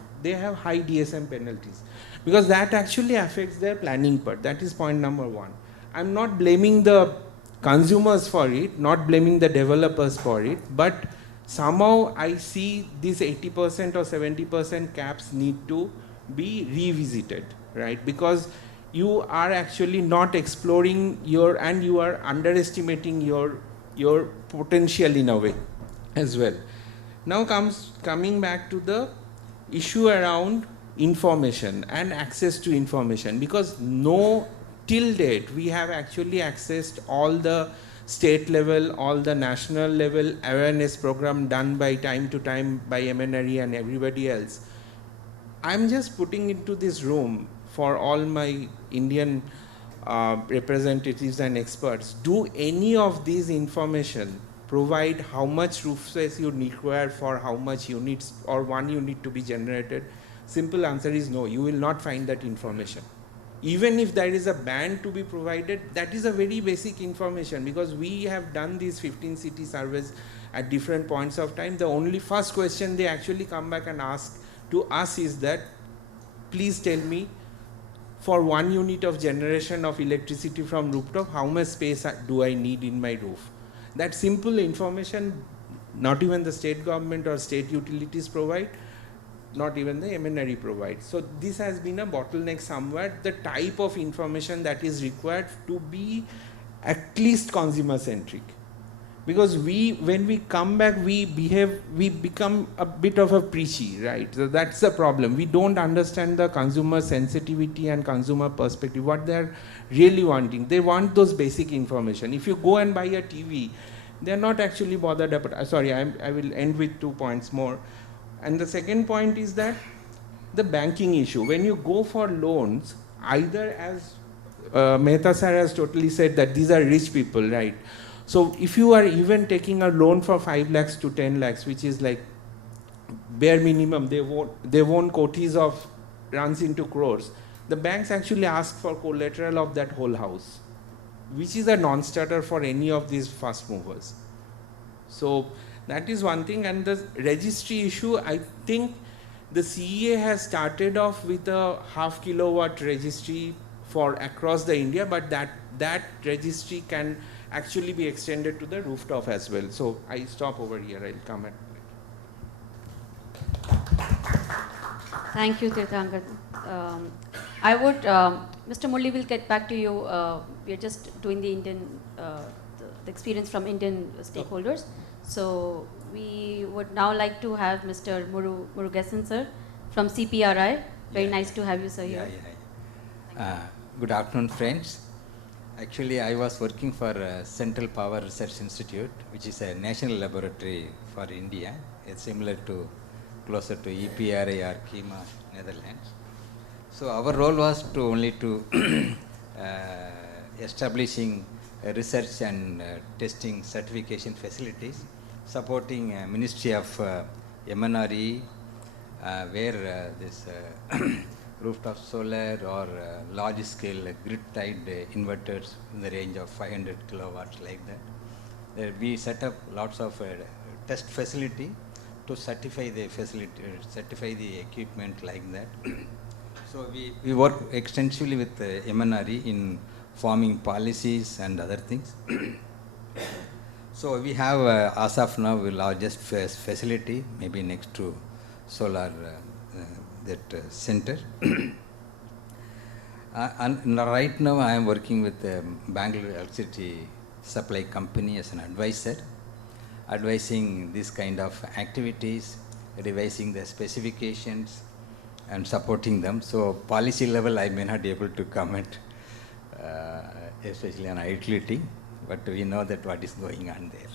high DSM penalties, because that actually affects their planning part. That is point number 1. I'm not blaming the consumers for it, not blaming the developers for it, but somehow I see these 80% or 70% caps need to be revisited, right? Because you are actually not exploring and you are underestimating your potential in a way as well. Now coming back to the issue around information and access to information, because till date we have actually accessed all the state level, all the national level awareness program done by time to time by MNRE and everybody else. I'm just putting into this room for all my Indian representatives and experts, do any of these information provide how much roof space you require for how much units or 1 unit to be generated? Simple answer is no, you will not find that information. Even if there is a band to be provided, that is a very basic information, because we have done these 15 city surveys at different points of time. The only first question they actually come back and ask to us is that, please tell me, for 1 unit of generation of electricity from rooftop, how much space do I need in my roof? That simple information, not even the state government or state utilities provide, not even the MNRE provides. So this has been a bottleneck somewhere, the type of information that is required to be at least consumer centric. Because when we come back, we become a bit of a preachy, right? So that's the problem. We don't understand the consumer sensitivity and consumer perspective, what they're really wanting. They want those basic information. If you go and buy a TV, they're not actually bothered about, sorry, I will end with 2 points more. And the second point is that the banking issue. When you go for loans, either as Mehta sir has totally said that these are rich people, right? So if you are even taking a loan for 5 lakhs to 10 lakhs, which is like bare minimum, they won't quotes of runs into crores. The banks actually ask for collateral of that whole house, which is a non-starter for any of these fast movers. So that is one thing. And the registry issue, I think the CEA has started off with a 0.5 kilowatt registry for across the India, but that registry can actually be extended to the rooftop as well. So I stop over here, I'll come at it. Thank you, Tirthankar. I would, Mr. Murli will get back to you. We are just doing the the experience from Indian stakeholders. So we would now like to have Mr. Murugesan sir from CPRI. Very nice to have you, sir, here. Good afternoon, friends. Actually, I was working for Central Power Research Institute, which is a national laboratory for India. It's similar to, closer to EPRI or KEMA, Netherlands. So our role was to only to establishing research and testing certification facilities, supporting Ministry of MNRE, where this rooftop solar or large scale grid-tied inverters in the range of 500 kilowatts like that. We set up lots of test facility to certify the facility, certify the equipment like that. So we work extensively with MNRE in forming policies and other things. So we have, as of now, the largest facility, maybe next to solar center. And right now I am working with Bangalore Electricity Supply Company as an advisor, advising this kind of activities, revising the specifications and supporting them. So policy level I may not be able to comment, especially on utility, but we know that what is going on there.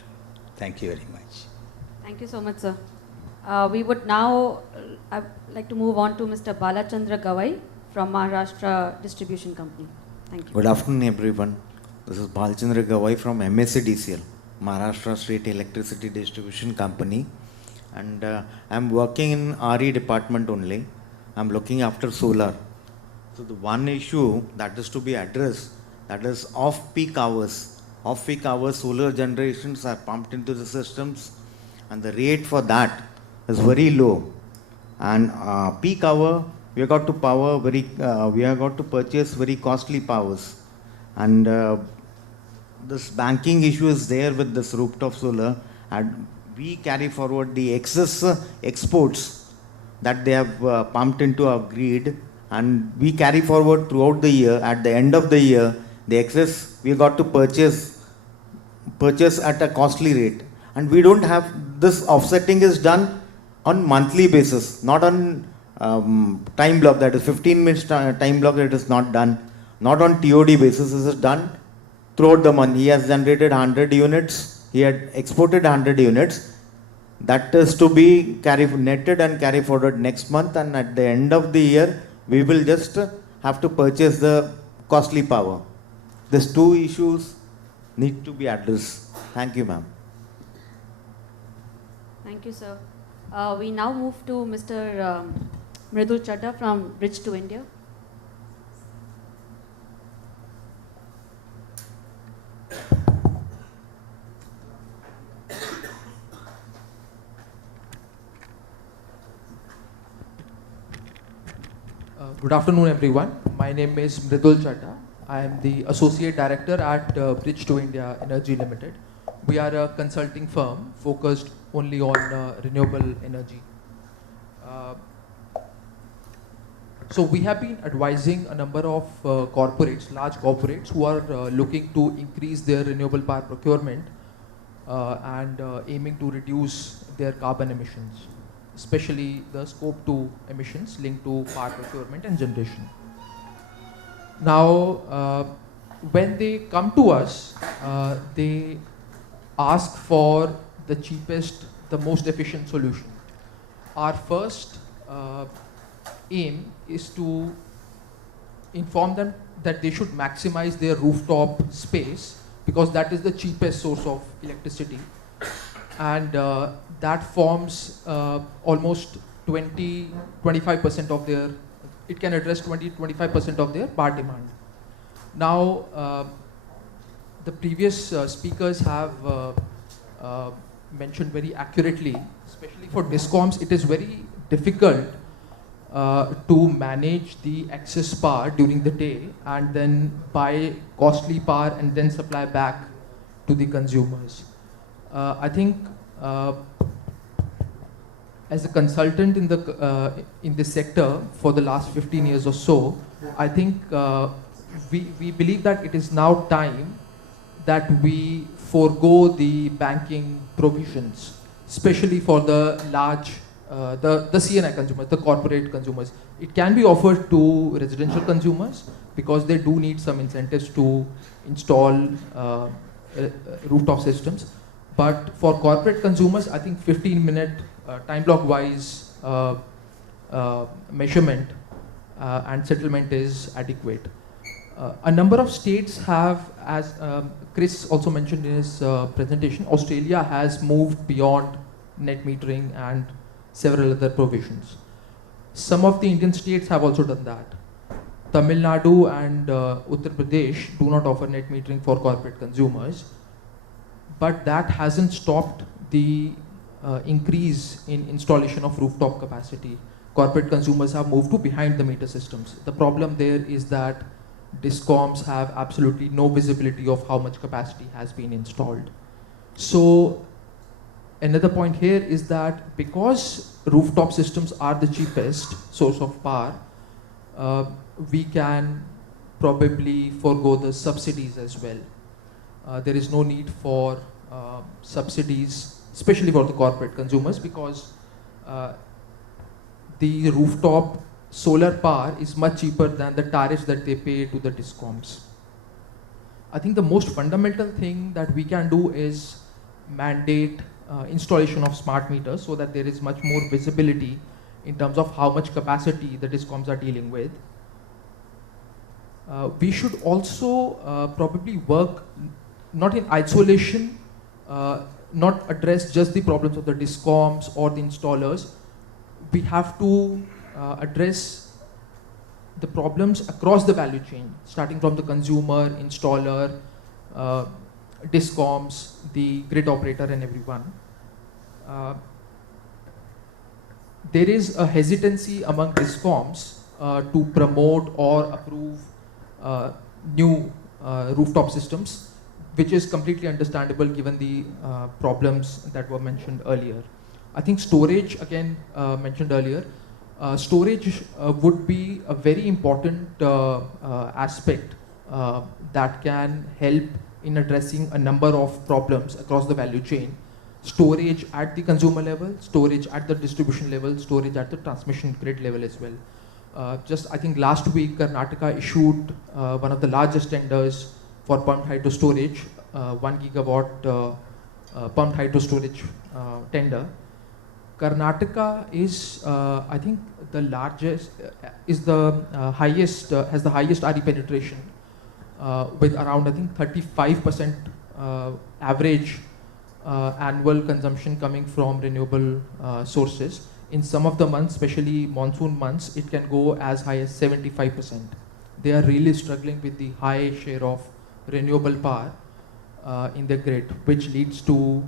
Thank you very much. Thank you so much, sir. We would now like to move on to Mr. Balachandra Gawai from Maharashtra Distribution Company. Thank you. Good afternoon, everyone. This is Balachandra Gawai from MSCDCL, Maharashtra State Electricity Distribution Company. And I'm working in RE department only. I'm looking after solar. So the one issue that is to be addressed, that is off-peak hours. Off-peak hours solar generations are pumped into the systems, and the rate for that is very low. And peak hour, we have got to purchase very costly powers. And this banking issue is there with this rooftop solar, and we carry forward the excess exports that they have pumped into our grid, and we carry forward throughout the year. At the end of the year, the excess we got to purchase at a costly rate, and we don't have this. Offsetting is done on monthly basis, not on time block, that is 15 minutes time block. It is not done, not on TOD basis. This is done throughout the month. He has generated 100 units, he had exported 100 units. That is to be netted and carry forward next month, and at the end of the year we will just have to purchase the costly power. These two issues need to be addressed. Thank you, ma'am. Thank you, sir. We now move to Mr. Mridul Chadha from Bridge to India. Good afternoon, everyone. My name is Mridul Chadha. I am the Associate Director at Bridge to India Energy Limited. We are a consulting firm focused only on renewable energy. So we have been advising a number of corporates, large corporates, who are looking to increase their renewable power procurement and aiming to reduce their carbon emissions, especially the scope 2 emissions linked to power procurement and generation. Now, when they come to us, they ask for the cheapest, the most efficient solution. Our first aim is to inform them that they should maximize their rooftop space, because that is the cheapest source of electricity, and that forms almost 20-25% of their, it can address 20-25% of their power demand. Now, the previous speakers have mentioned very accurately, especially for DISCOMs, it is very difficult to manage the excess power during the day and then buy costly power and then supply back to the consumers. I think as a consultant in this sector for the last 15 years or so, I think we believe that it is now time that we forego the banking provisions, especially for the large, the CNI consumers, the corporate consumers. It can be offered to residential consumers because they do need some incentives to install rooftop systems. But for corporate consumers, I think 15-minute time block wise measurement and settlement is adequate. A number of states have, as Chris also mentioned in his presentation, Australia has moved beyond net metering and several other provisions. Some of the Indian states have also done that. Tamil Nadu and Uttar Pradesh do not offer net metering for corporate consumers, but that hasn't stopped the increase in installation of rooftop capacity. Corporate consumers have moved to behind the meter systems. The problem there is that DISCOMs have absolutely no visibility of how much capacity has been installed. So another point here is that because rooftop systems are the cheapest source of power, we can probably forego the subsidies as well. There is no need for subsidies, especially for the corporate consumers, because the rooftop solar power is much cheaper than the tariffs that they pay to the DISCOMs. I think the most fundamental thing that we can do is mandate installation of smart meters so that there is much more visibility in terms of how much capacity the DISCOMs are dealing with. We should also probably work not in isolation, not address just the problems of the DISCOMs or the installers. We have to address the problems across the value chain, starting from the consumer, installer, DISCOMs, the grid operator, and everyone. There is a hesitancy among DISCOMs to promote or approve new rooftop systems, which is completely understandable given the problems that were mentioned earlier. I think storage, again mentioned earlier, storage would be a very important aspect that can help in addressing a number of problems across the value chain. Storage at the consumer level, storage at the distribution level, storage at the transmission grid level as well. Just I think last week Karnataka issued one of the largest tenders for pumped hydro storage, 1 gigawatt pumped hydro storage tender. Karnataka is, I think, the largest, is the highest, has the highest RE penetration with around, I think, 35% average annual consumption coming from renewable sources. In some of the months, especially monsoon months, it can go as high as 75%. They are really struggling with the high share of renewable power in their grid, which leads to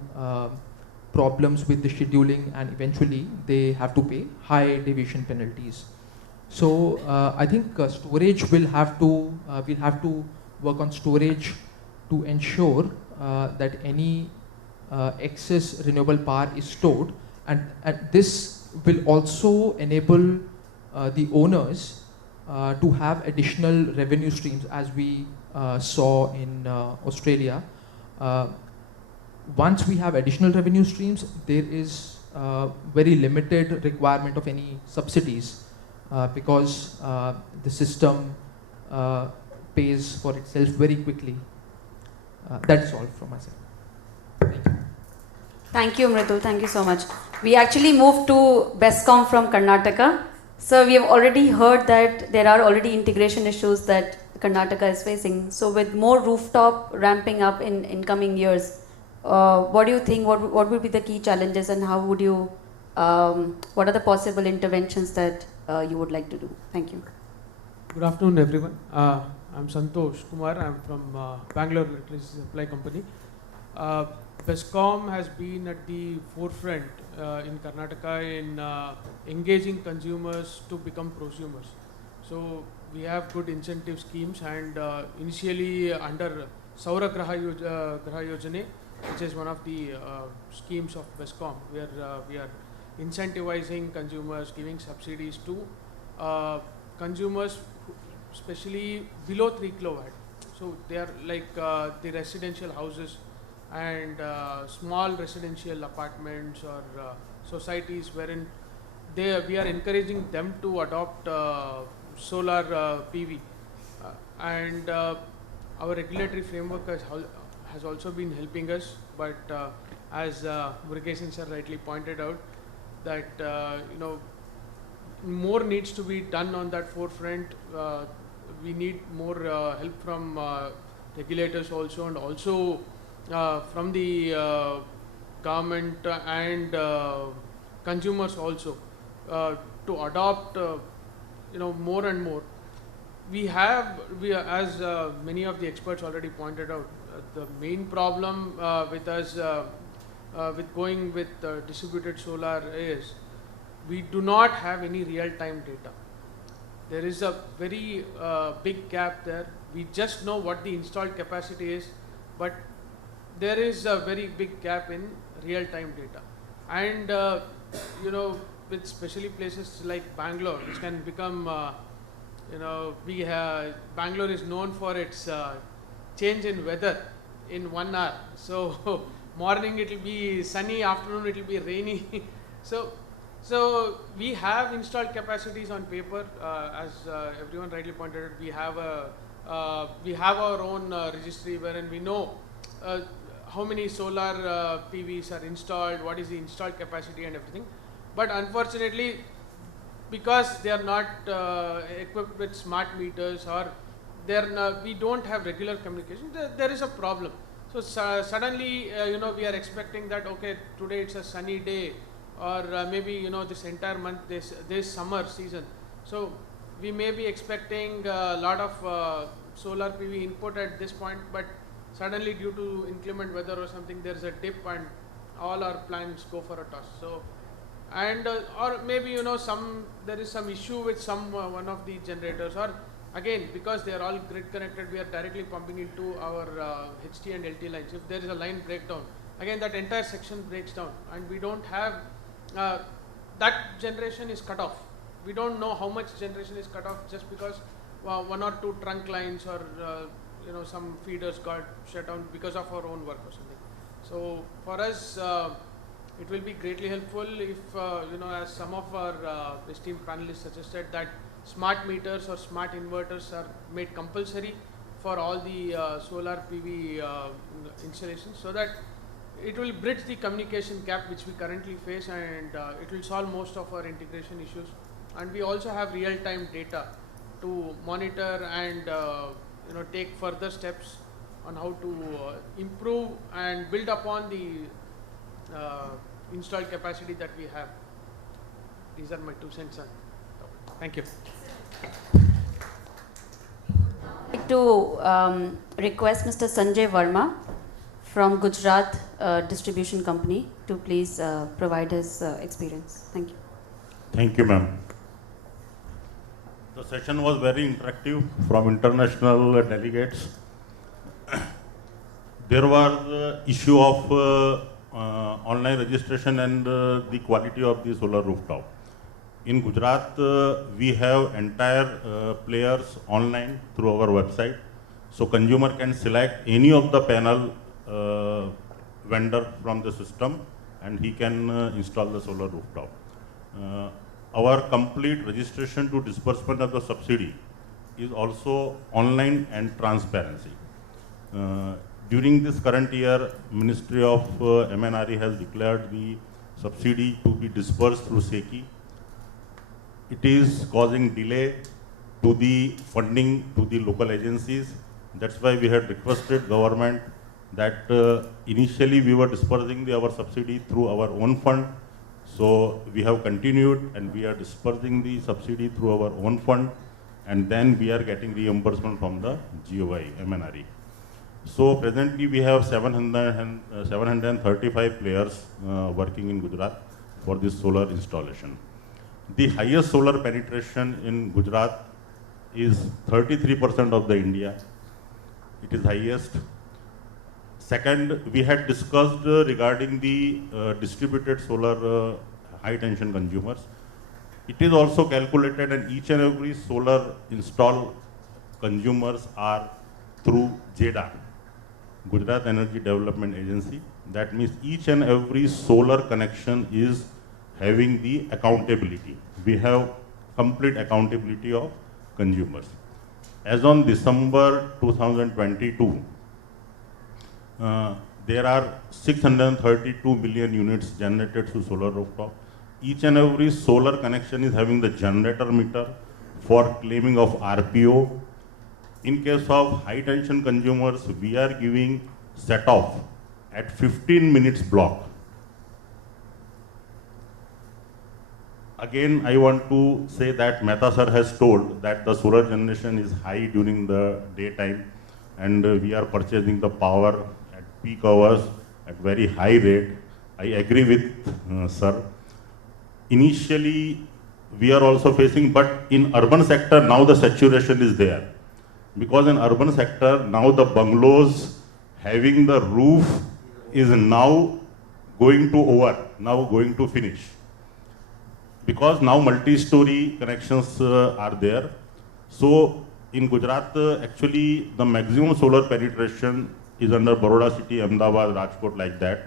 problems with the scheduling, and eventually they have to pay high deviation penalties. So I think storage will have to, we'll have to work on storage to ensure that any excess renewable power is stored, and this will also enable the owners to have additional revenue streams, as we saw in Australia. Once we have additional revenue streams, there is very limited requirement of any subsidies because the system pays for itself very quickly. That's all from my side. Thank you. Thank you, Mridul. Thank you so much. We actually moved to BESCOM from Karnataka. So we have already heard that there are already integration issues that Karnataka is facing. So with more rooftop ramping up in coming years, what do you think, what would be the key challenges, and how would you, what are the possible interventions that you would like to do? Thank you. Good afternoon, everyone. I'm Santosh Kumar. I'm from Bangalore Electricity Supply Company. BESCOM has been at the forefront in Karnataka in engaging consumers to become prosumers. So we have good incentive schemes, and initially under Saura Graha Yojane, which is one of the schemes of BESCOM, where we are incentivizing consumers, giving subsidies to consumers, especially below 3 kilowatt. So they are like the residential houses and small residential apartments or societies wherein we are encouraging them to adopt solar PV. And our regulatory framework has also been helping us, but as Murugesan sir rightly pointed out, that more needs to be done on that forefront. We need more help from regulators also, and also from the government and consumers also to adopt more and more. We are, as many of the experts already pointed out, the main problem with us with going with distributed solar is we do not have any real-time data. There is a very big gap there. We just know what the installed capacity is, but there is a very big gap in real-time data. And with especially places like Bangalore, which can become Bangalore is known for its change in weather in 1 hour. So morning it will be sunny, afternoon it will be rainy. So we have installed capacities on paper, as everyone rightly pointed out. We have our own registry wherein we know how many solar PVs are installed, what is the installed capacity and everything. But unfortunately, because they are not equipped with smart meters, or we don't have regular communication, there is a problem. So suddenly, we are expecting that, okay, today it's a sunny day, or maybe this entire month, this summer season. So we may be expecting a lot of solar PV input at this point, but suddenly due to inclement weather or something, there is a dip and all our plans go for a toss. So, and or maybe there is some issue with one of the generators, or again, because they are all grid connected, we are directly pumping into our HT and LT lines. If there is a line breakdown, again that entire section breaks down, and we don't have that generation is cut off. We don't know how much generation is cut off just because 1 or 2 trunk lines or some feeders got shut down because of our own work or something. So for us, it will be greatly helpful if as some of our esteemed panelists suggested, that smart meters or smart inverters are made compulsory for all the solar PV installations, so that it will bridge the communication gap which we currently face, and it will solve most of our integration issues. And we also have real-time data to monitor and take further steps on how to improve and build upon the installed capacity that we have. These are my 2 cents. Thank you. I'd like to request Mr. Sanjay Verma from Gujarat Distribution Company to please provide his experience. Thank you. Thank you, ma'am. The session was very interactive from international delegates. There was the issue of online registration and the quality of the solar rooftop. In Gujarat, we have entire players online through our website. So consumer can select any of the panel vendor from the system, and he can install the solar rooftop. Our complete registration to disbursement of the subsidy is also online and transparency. During this current year, Ministry of MNRE has declared the subsidy to be disbursed through SECI. It is causing delay to the funding to the local agencies. That's why we had requested government that initially we were dispersing our subsidy through our own fund. So we have continued, and we are dispersing the subsidy through our own fund, and then we are getting reimbursement from the GOI, MNRE. So presently we have 735 players working in Gujarat for this solar installation. The highest solar penetration in Gujarat is 33% of the India. It is highest. Second, we had discussed regarding the distributed solar high tension consumers. It is also calculated, and each and every solar install consumers are through JEDA, Gujarat Energy Development Agency. That means each and every solar connection is having the accountability. We have complete accountability of consumers. As on December 2022, there are 632 million units generated through solar rooftop. Each and every solar connection is having the generator meter for claiming of RPO. In case of high tension consumers, we are giving set off at 15 minutes block. Again, I want to say that Mehta sir has told that the solar generation is high during the daytime, and we are purchasing the power at peak hours at very high rate. I agree with sir. Initially, we are also facing, but in urban sector now the saturation is there. Because in urban sector, now the bungalows having the roof is now going to finish. Because now multi-story connections are there. So in Gujarat, actually the maximum solar penetration is under Baroda city, Ahmedabad, Rajkot, like that.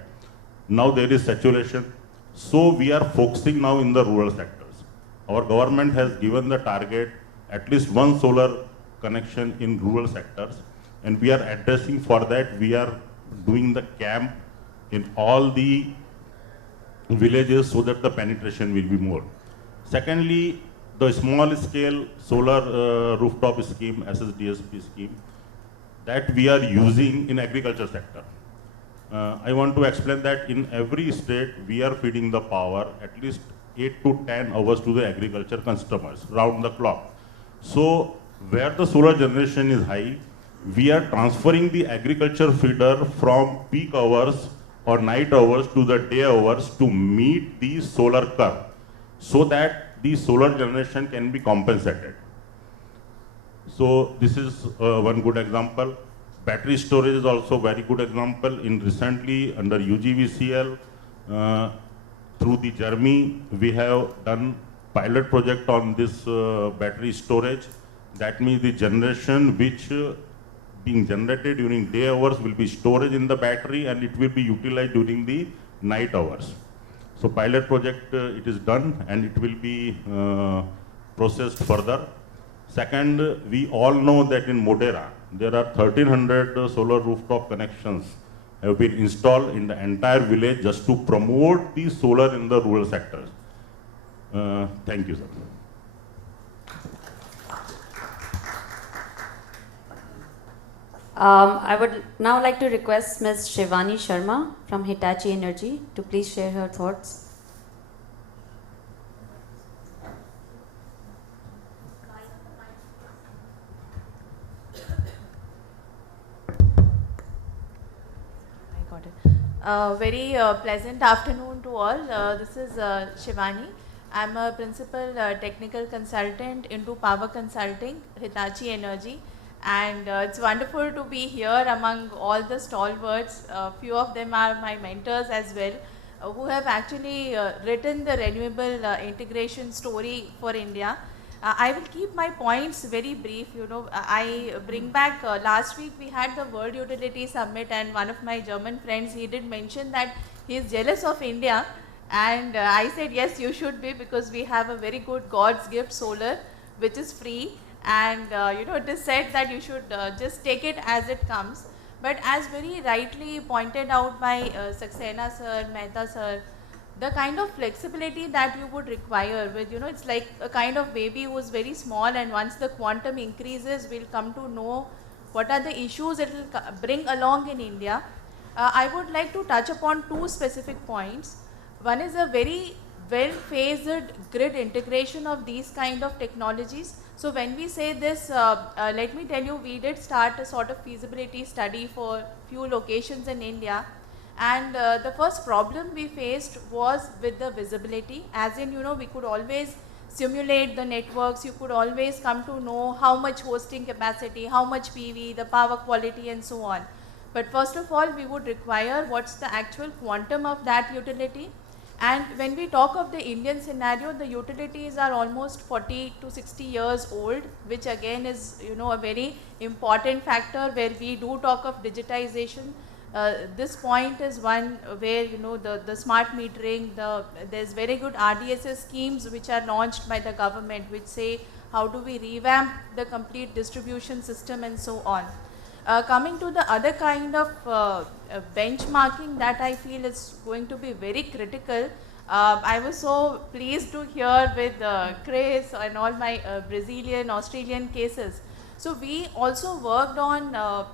Now there is saturation. So we are focusing now in the rural sectors. Our government has given the target at least one solar connection in rural sectors, and we are addressing for that. We are doing the camp in all the villages so that the penetration will be more. Secondly, the small scale solar rooftop scheme, SSDSP scheme, that we are using in agriculture sector. I want to explain that in every state we are feeding the power at least 8 to 10 hours to the agriculture customers round the clock. So where the solar generation is high, we are transferring the agriculture feeder from peak hours or night hours to the day hours to meet the solar curve, so that the solar generation can be compensated. So this is one good example. Battery storage is also very good example. In recently under UGVCL, through the Jeremy, we have done pilot project on this battery storage. That means the generation which being generated during day hours will be storage in the battery, and it will be utilized during the night hours. So pilot project it is done, and it will be processed further. Second, we all know that in Modera there are 1300 solar rooftop connections have been installed in the entire village just to promote the solar in the rural sectors. Thank you, sir. I would now like to request Ms. Shivani Sharma from Hitachi Energy to please share her thoughts. Very pleasant afternoon to all. This is Shivani. I'm a principal technical consultant into power consulting, Hitachi Energy. And it's wonderful to be here among all the stalwarts. Few of them are my mentors as well, who have actually written the renewable integration story for India. I will keep my points very brief. I bring back last week we had the World Utility Summit, and one of my German friends, he did mention that he is jealous of India, and I said yes, you should be, because we have a very good God's gift solar which is free, and it is said that you should just take it as it comes. But as very rightly pointed out by Saxena sir, Mehta sir, the kind of flexibility that you would require with, it's like a kind of baby who is very small, and once the quantum increases, we'll come to know what are the issues it will bring along in India. I would like to touch upon two specific points. One is a very well-phased grid integration of these kind of technologies. So when we say this, let me tell you, we did start a sort of feasibility study for few locations in India. And the first problem we faced was with the visibility, as in, we could always simulate the networks, you could always come to know how much hosting capacity, how much PV, the power quality and so on. But first of all, we would require what's the actual quantum of that utility. And when we talk of the Indian scenario, the utilities are almost 40 to 60 years old, which again is, a very important factor where we do talk of digitization. This point is one where, the smart metering, there's very good RDSS schemes which are launched by the government, which say how do we revamp the complete distribution system and so on. Coming to the other kind of benchmarking that I feel is going to be very critical. I was so pleased to hear with Chris and all my Brazilian, Australian cases. So we also worked on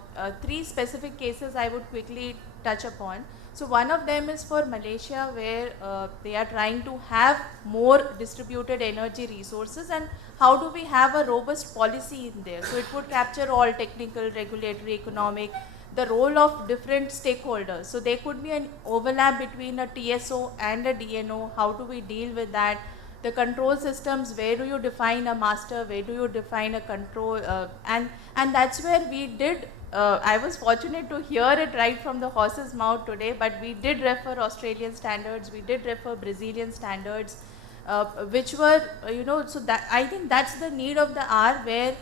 3 specific cases I would quickly touch upon. So one of them is for Malaysia, where they are trying to have more distributed energy resources, and how do we have a robust policy in there. So it would capture all technical, regulatory, economic, the role of different stakeholders. So there could be an overlap between a TSO and a DNO. How do we deal with that? The control systems, where do you define a master, where do you define a control, and that's where we did, I was fortunate to hear it right from the horse's mouth today, but we did refer Australian standards, we did refer Brazilian standards, which were, so that I think that's the need of the hour, where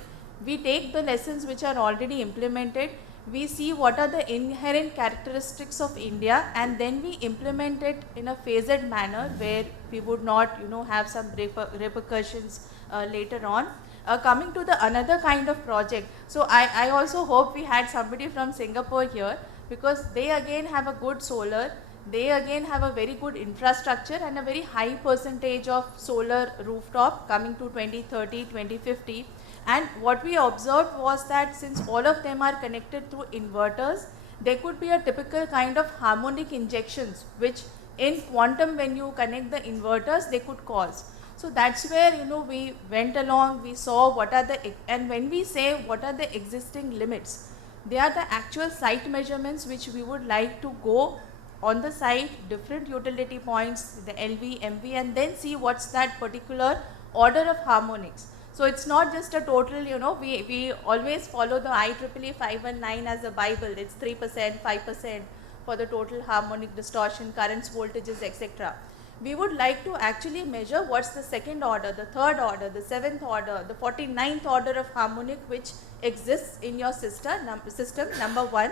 we take the lessons which are already implemented, we see what are the inherent characteristics of India, and then we implement it in a phased manner where we would not, have some repercussions later on. Coming to the another kind of project, so I also hope we had somebody from Singapore here, because they again have a good solar, they again have a very good infrastructure and a very high percentage of solar rooftop coming to 2030, 2050. And what we observed was that since all of them are connected through inverters, there could be a typical kind of harmonic injections, which in quantum, when you connect the inverters, they could cause. So that's where, we went along, we saw what are the, and when we say what are the existing limits, they are the actual site measurements which we would like to go on the site, different utility points, the LV, MV, and then see what's that particular order of harmonics. So it's not just a total, we always follow the IEEE 519 as a Bible. It's 3%, 5% for the total harmonic distortion, currents, voltages, etc. We would like to actually measure what's the second order, the third order, the 7th order, the 49th order of harmonic which exists in your system, number 1.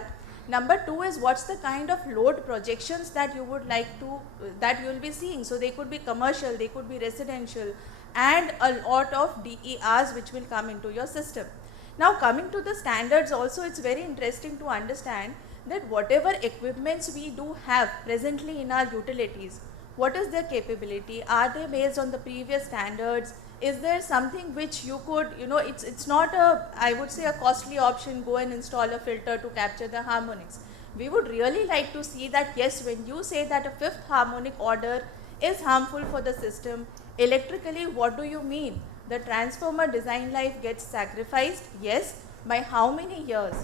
Number 2 is what's the kind of load projections that you would like to, that you will be seeing. So they could be commercial, they could be residential, and a lot of DERs which will come into your system. Now coming to the standards also, it's very interesting to understand that whatever equipments we do have presently in our utilities, what is their capability? Are they based on the previous standards? Is there something which you could, it's not a, I would say, a costly option, go and install a filter to capture the harmonics. We would really like to see that, yes, when you say that a 5th harmonic order is harmful for the system, electrically, what do you mean? The transformer design life gets sacrificed, yes, by how many years?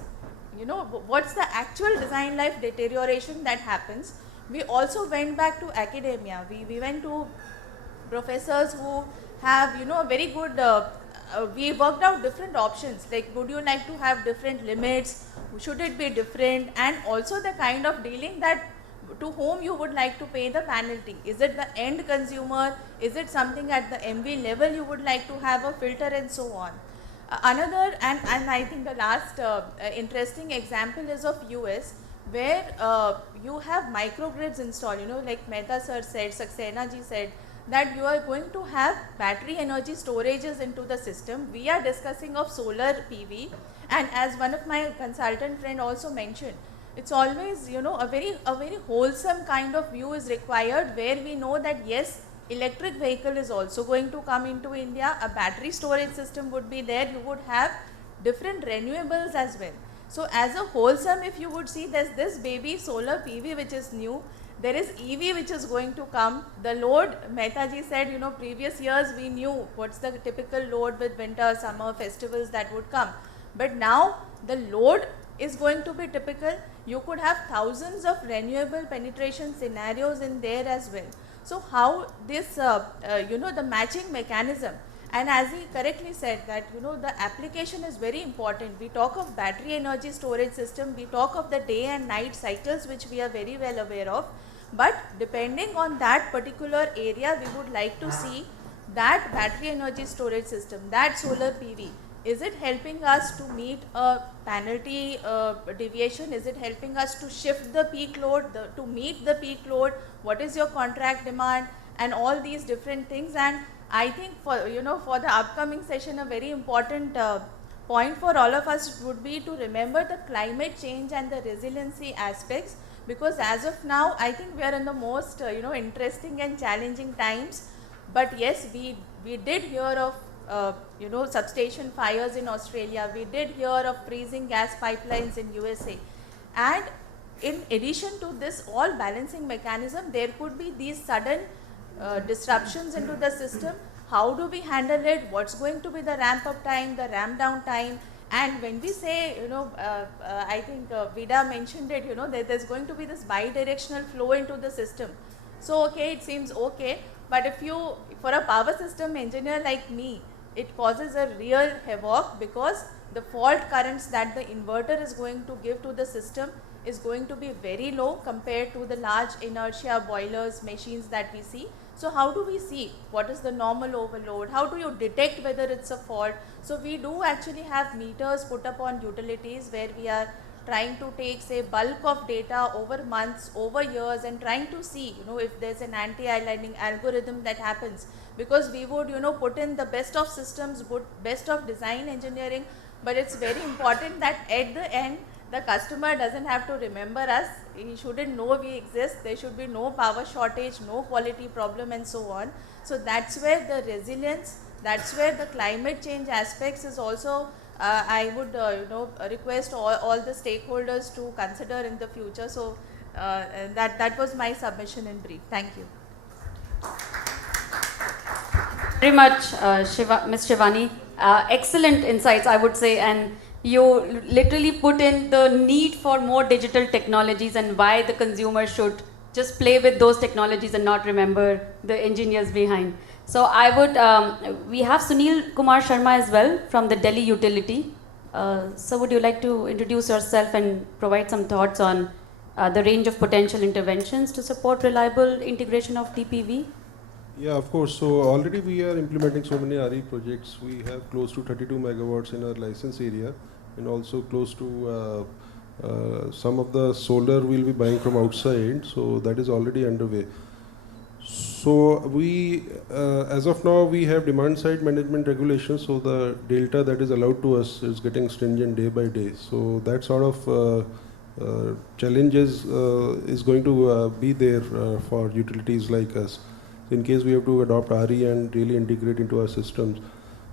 What's the actual design life deterioration that happens? We also went back to academia. We went to professors who have, a very good, we worked out different options, like would you like to have different limits, should it be different, and also the kind of dealing that to whom you would like to pay the penalty. Is it the end consumer? Is it something at the MV level you would like to have a filter, and so on. Another, and I think the last interesting example is of US, where you have microgrids installed, like Mehta sir said, Saxena ji said, that you are going to have battery energy storages into the system. We are discussing of solar PV, and as one of my consultant friend also mentioned, it's always, a very wholesome kind of view is required, where we know that yes, electric vehicle is also going to come into India, a battery storage system would be there, you would have different renewables as well. So as a wholesome, if you would see, there's this baby solar PV which is new, there is EV which is going to come, the load, Mehta ji said, previous years we knew what's the typical load with winter, summer, festivals that would come, but now the load is going to be typical. You could have thousands of renewable penetration scenarios in there as well. So how this, the matching mechanism, and as he correctly said that, the application is very important. We talk of battery energy storage system, we talk of the day and night cycles which we are very well aware of, But depending on that particular area, we would like to see that battery energy storage system, that solar PV, is it helping us to meet a penalty deviation? Is it helping us to shift the peak load, to meet the peak load? What is your contract demand? And all these different things. And I think for for the upcoming session, a very important point for all of us would be to remember the climate change and the resiliency aspects, because as of now I think we are in the most interesting and challenging times. But yes, we did hear of substation fires in Australia, we did hear of freezing gas pipelines in USA, and in addition to this all balancing mechanism, there could be these sudden disruptions into the system. How do we handle it? What's going to be the ramp up time, the ramp down time? And when we say, I think Vida mentioned it, that there's going to be this bi-directional flow into the system. So, okay, it seems okay, but if for a power system engineer like me, it causes a real havoc, because the fault currents that the inverter is going to give to the system is going to be very low compared to the large inertia boilers, machines that we see. So how do we see what is the normal overload? How do you detect whether it's a fault? So we do actually have meters put up on utilities where we are trying to take, say, bulk of data over months, over years, and trying to see, if there's an anti-aligning algorithm that happens. Because we would, put in the best of systems, best of design engineering, but it's very important that at the end, the customer doesn't have to remember us, he shouldn't know we exist, there should be no power shortage, no quality problem, and so on. So that's where the resilience, that's where the climate change aspects is also, I would request all the stakeholders to consider in the future. So that was my submission in brief. Thank you. Very much, Ms. Shivani. Excellent insights, I would say, and you literally put in the need for more digital technologies and why the consumer should just play with those technologies and not remember the engineers behind. So I would, we have Sunil Kumar Sharma as well from the Delhi utility. So would you like to introduce yourself and provide some thoughts on the range of potential interventions to support reliable integration of DPV? Yeah, of course. So already we are implementing so many RE projects. We have close to 32 megawatts in our license area, and also close to some of the solar we'll be buying from outside. So that is already underway. So we, as of now, we have demand side management regulations. So the delta that is allowed to us is getting stringent day by day. So that sort of challenges is going to be there for utilities like us, in case we have to adopt RE and really integrate into our systems.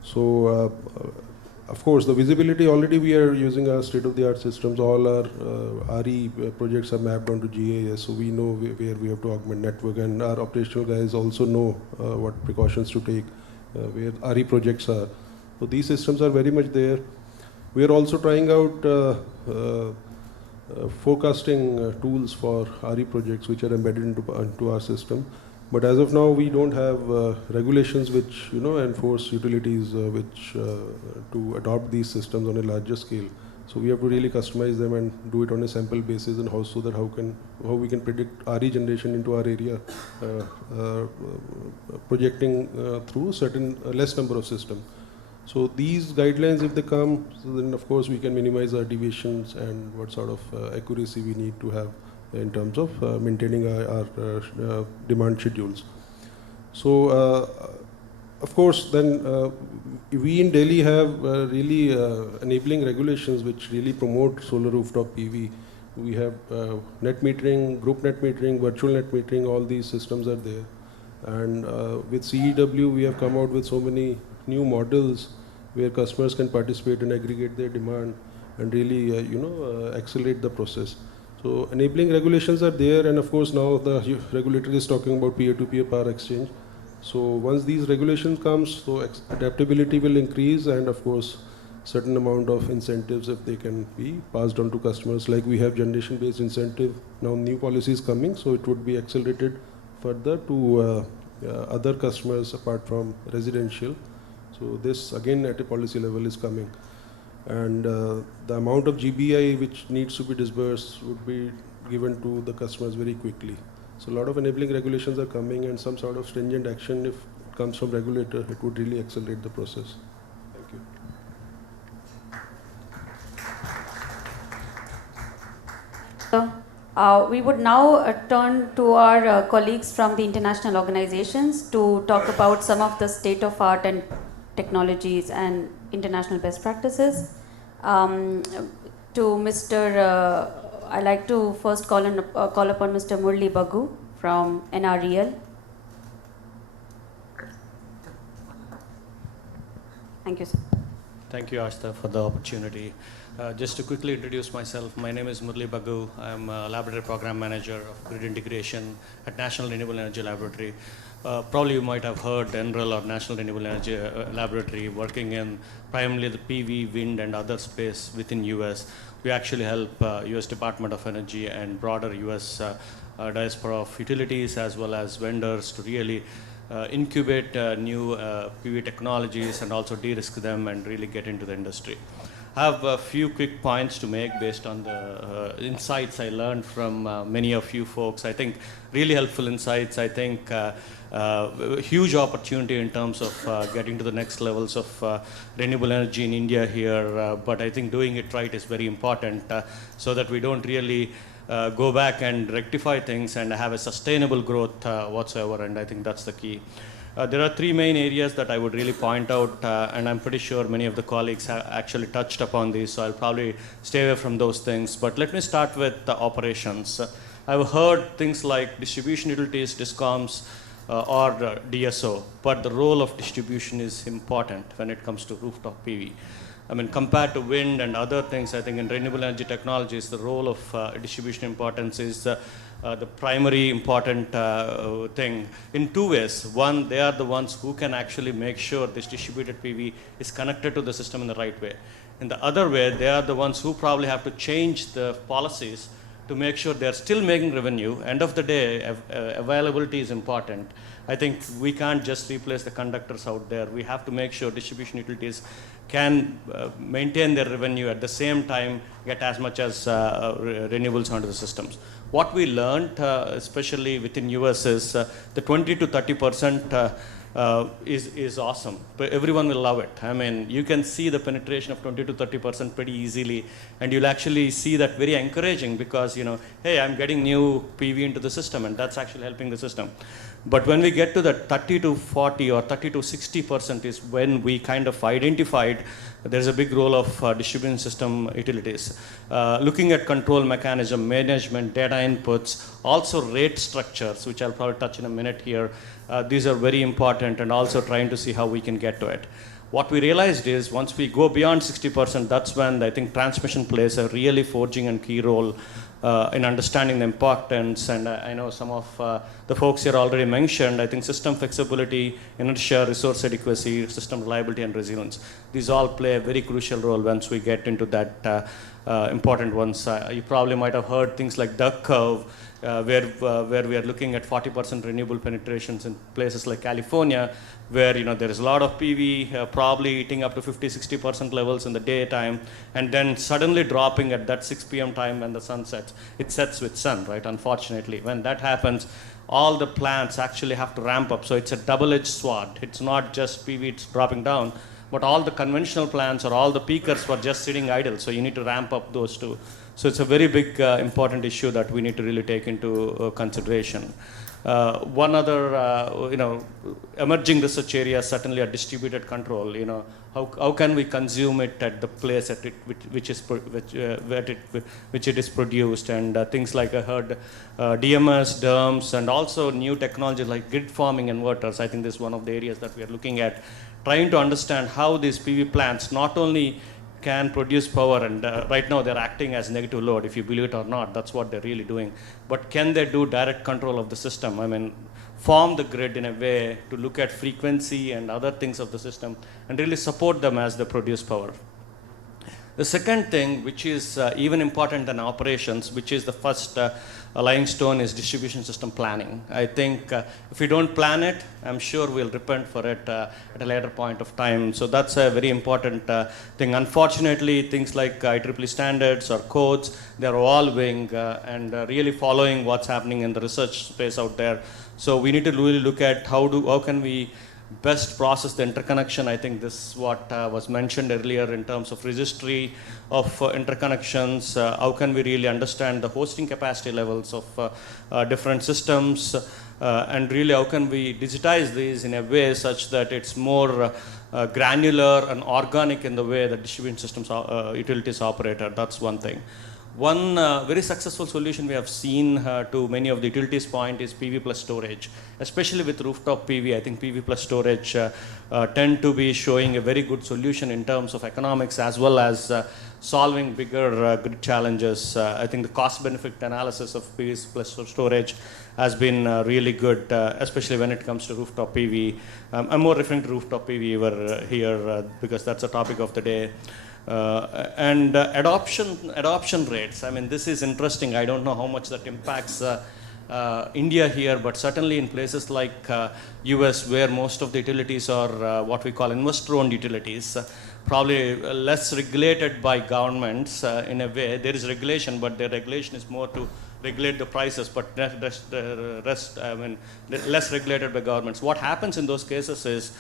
So of course, the visibility already we are using our state-of-the-art systems. All our RE projects are mapped onto GIS, so we know where we have to augment network, and our operational guys also know what precautions to take where RE projects are. So these systems are very much there. We are also trying out forecasting tools for RE projects which are embedded into our system. But as of now, we don't have regulations which enforce utilities to adopt these systems on a larger scale. So we have to really customize them and do it on a sample basis, and how we can predict RE generation into our area, projecting through certain less number of systems. So these guidelines, if they come, so then of course we can minimize our deviations and what sort of accuracy we need to have in terms of maintaining our demand schedules. So of course then we in Delhi have really enabling regulations which really promote solar rooftop PV. We have net metering, group net metering, virtual net metering, all these systems are there. And with CEW we have come out with so many new models where customers can participate and aggregate their demand and really accelerate the process. So enabling regulations are there, and of course now the regulator is talking about peer-to-peer power exchange. So once these regulations comes, so adaptability will increase, and of course certain amount of incentives, if they can be passed on to customers, like we have generation-based incentive. Now new policies coming, so it would be accelerated further to other customers apart from residential. So this again at a policy level is coming. And the amount of GBI which needs to be disbursed would be given to the customers very quickly. So a lot of enabling regulations are coming, and some sort of stringent action, if it comes from regulator, it would really accelerate the process. Thank you. We would now turn to our colleagues from the international organizations to talk about some of the state-of-art and technologies and international best practices. To Mr. I'd like to first call upon Mr. Murli Bagu from NREL. Thank you, sir. Thank you, Ashta, for the opportunity. Just to quickly introduce myself, my name is Murli Bagu. I'm a Laboratory Program Manager of Grid Integration at National Renewable Energy Laboratory. Probably you might have heard NREL, or National Renewable Energy Laboratory, working in primarily the PV, wind, and other space within US. We actually help US Department of Energy and broader US diaspora of utilities as well as vendors to really incubate new PV technologies and also de-risk them and really get into the industry. I have a few quick points to make based on the insights I learned from many of you folks. I think really helpful insights. I think huge opportunity in terms of getting to the next levels of renewable energy in India here. But I think doing it right is very important so that we don't really go back and rectify things and have a sustainable growth whatsoever. And I think that's the key. There are three main areas that I would really point out, and I'm pretty sure many of the colleagues have actually touched upon these, so I'll probably stay away from those things. But let me start with the operations. I've heard things like distribution utilities, DISCOMs, or DSO, but the role of distribution is important when it comes to rooftop PV. I mean, compared to wind and other things, I think in renewable energy technologies, the role of distribution importance is the primary important thing in two ways. One, they are the ones who can actually make sure this distributed PV is connected to the system in the right way. In the other way, they are the ones who probably have to change the policies to make sure they're still making revenue. End of the day, availability is important. I think we can't just replace the conductors out there. We have to make sure distribution utilities can maintain their revenue at the same time, get as much as renewables onto the systems. What we learned, especially within US, is the 20 to 30% is awesome. But everyone will love it. I mean, you can see the penetration of 20 to 30% pretty easily, and you'll actually see that very encouraging because, you know, hey, I'm getting new PV into the system, and that's actually helping the system. But when we get to the 30 to 40 or 30 to 60% is when we kind of identified there's a big role of distribution system utilities. Looking at control mechanism, management, data inputs, also rate structures, which I'll probably touch in a minute here. These are very important, and also trying to see how we can get to it. What we realized is once we go beyond 60%, that's when I think transmission plays a really forging and key role in understanding the importance. And I know some of the folks here already mentioned, I think system flexibility, inertia, resource adequacy, system reliability, and resilience. These all play a very crucial role once we get into that important ones. You probably might have heard things like duck curve, where we are looking at 40% renewable penetrations in places like California, where there is a lot of PV, probably eating up to 50-60% levels in the daytime, and then suddenly dropping at that 6 p.m. time when the sun sets. It sets with sun, right? Unfortunately, when that happens, all the plants actually have to ramp up. So it's a double-edged sword. It's not just PV it's dropping down, but all the conventional plants or all the peakers were just sitting idle. So you need to ramp up those too. So it's a very big, important issue that we need to really take into consideration. One other, emerging research area certainly are distributed control. How can we consume it at the place at which it is produced, and things like I heard DMS, DERMS, and also new technologies like grid forming inverters. I think this is one of the areas that we are looking at, trying to understand how these PV plants not only can produce power, and right now they're acting as negative load, if you believe it or not, that's what they're really doing. But can they do direct control of the system? I mean, form the grid in a way to look at frequency and other things of the system and really support them as they produce power. The second thing, which is even important than operations, which is the first lying stone, is distribution system planning. I think if we don't plan it, I'm sure we'll repent for it at a later point of time. So that's a very important thing. Unfortunately, things like IEEE standards or codes, they're evolving and really following what's happening in the research space out there. So we need to really look at how can we best process the interconnection. I think this is what was mentioned earlier in terms of registry of interconnections. How can we really understand the hosting capacity levels of different systems, and really how can we digitize these in a way such that it's more granular and organic in the way that distribution systems utilities operated. That's one thing. One very successful solution we have seen to many of the utilities point is PV plus storage, especially with rooftop PV. I think PV plus storage tend to be showing a very good solution in terms of economics as well as solving bigger grid challenges. I think the cost benefit analysis of PV plus storage has been really good, especially when it comes to rooftop PV. I'm more referring to rooftop PV here because that's the topic of the day. And adoption rates. I mean, this is interesting. I don't know how much that impacts India here, but certainly in places like US, where most of the utilities are what we call investor-owned utilities, probably less regulated by governments in a way. There is regulation, but the regulation is more to regulate the prices, but the rest, I mean, less regulated by governments. What happens in those cases is,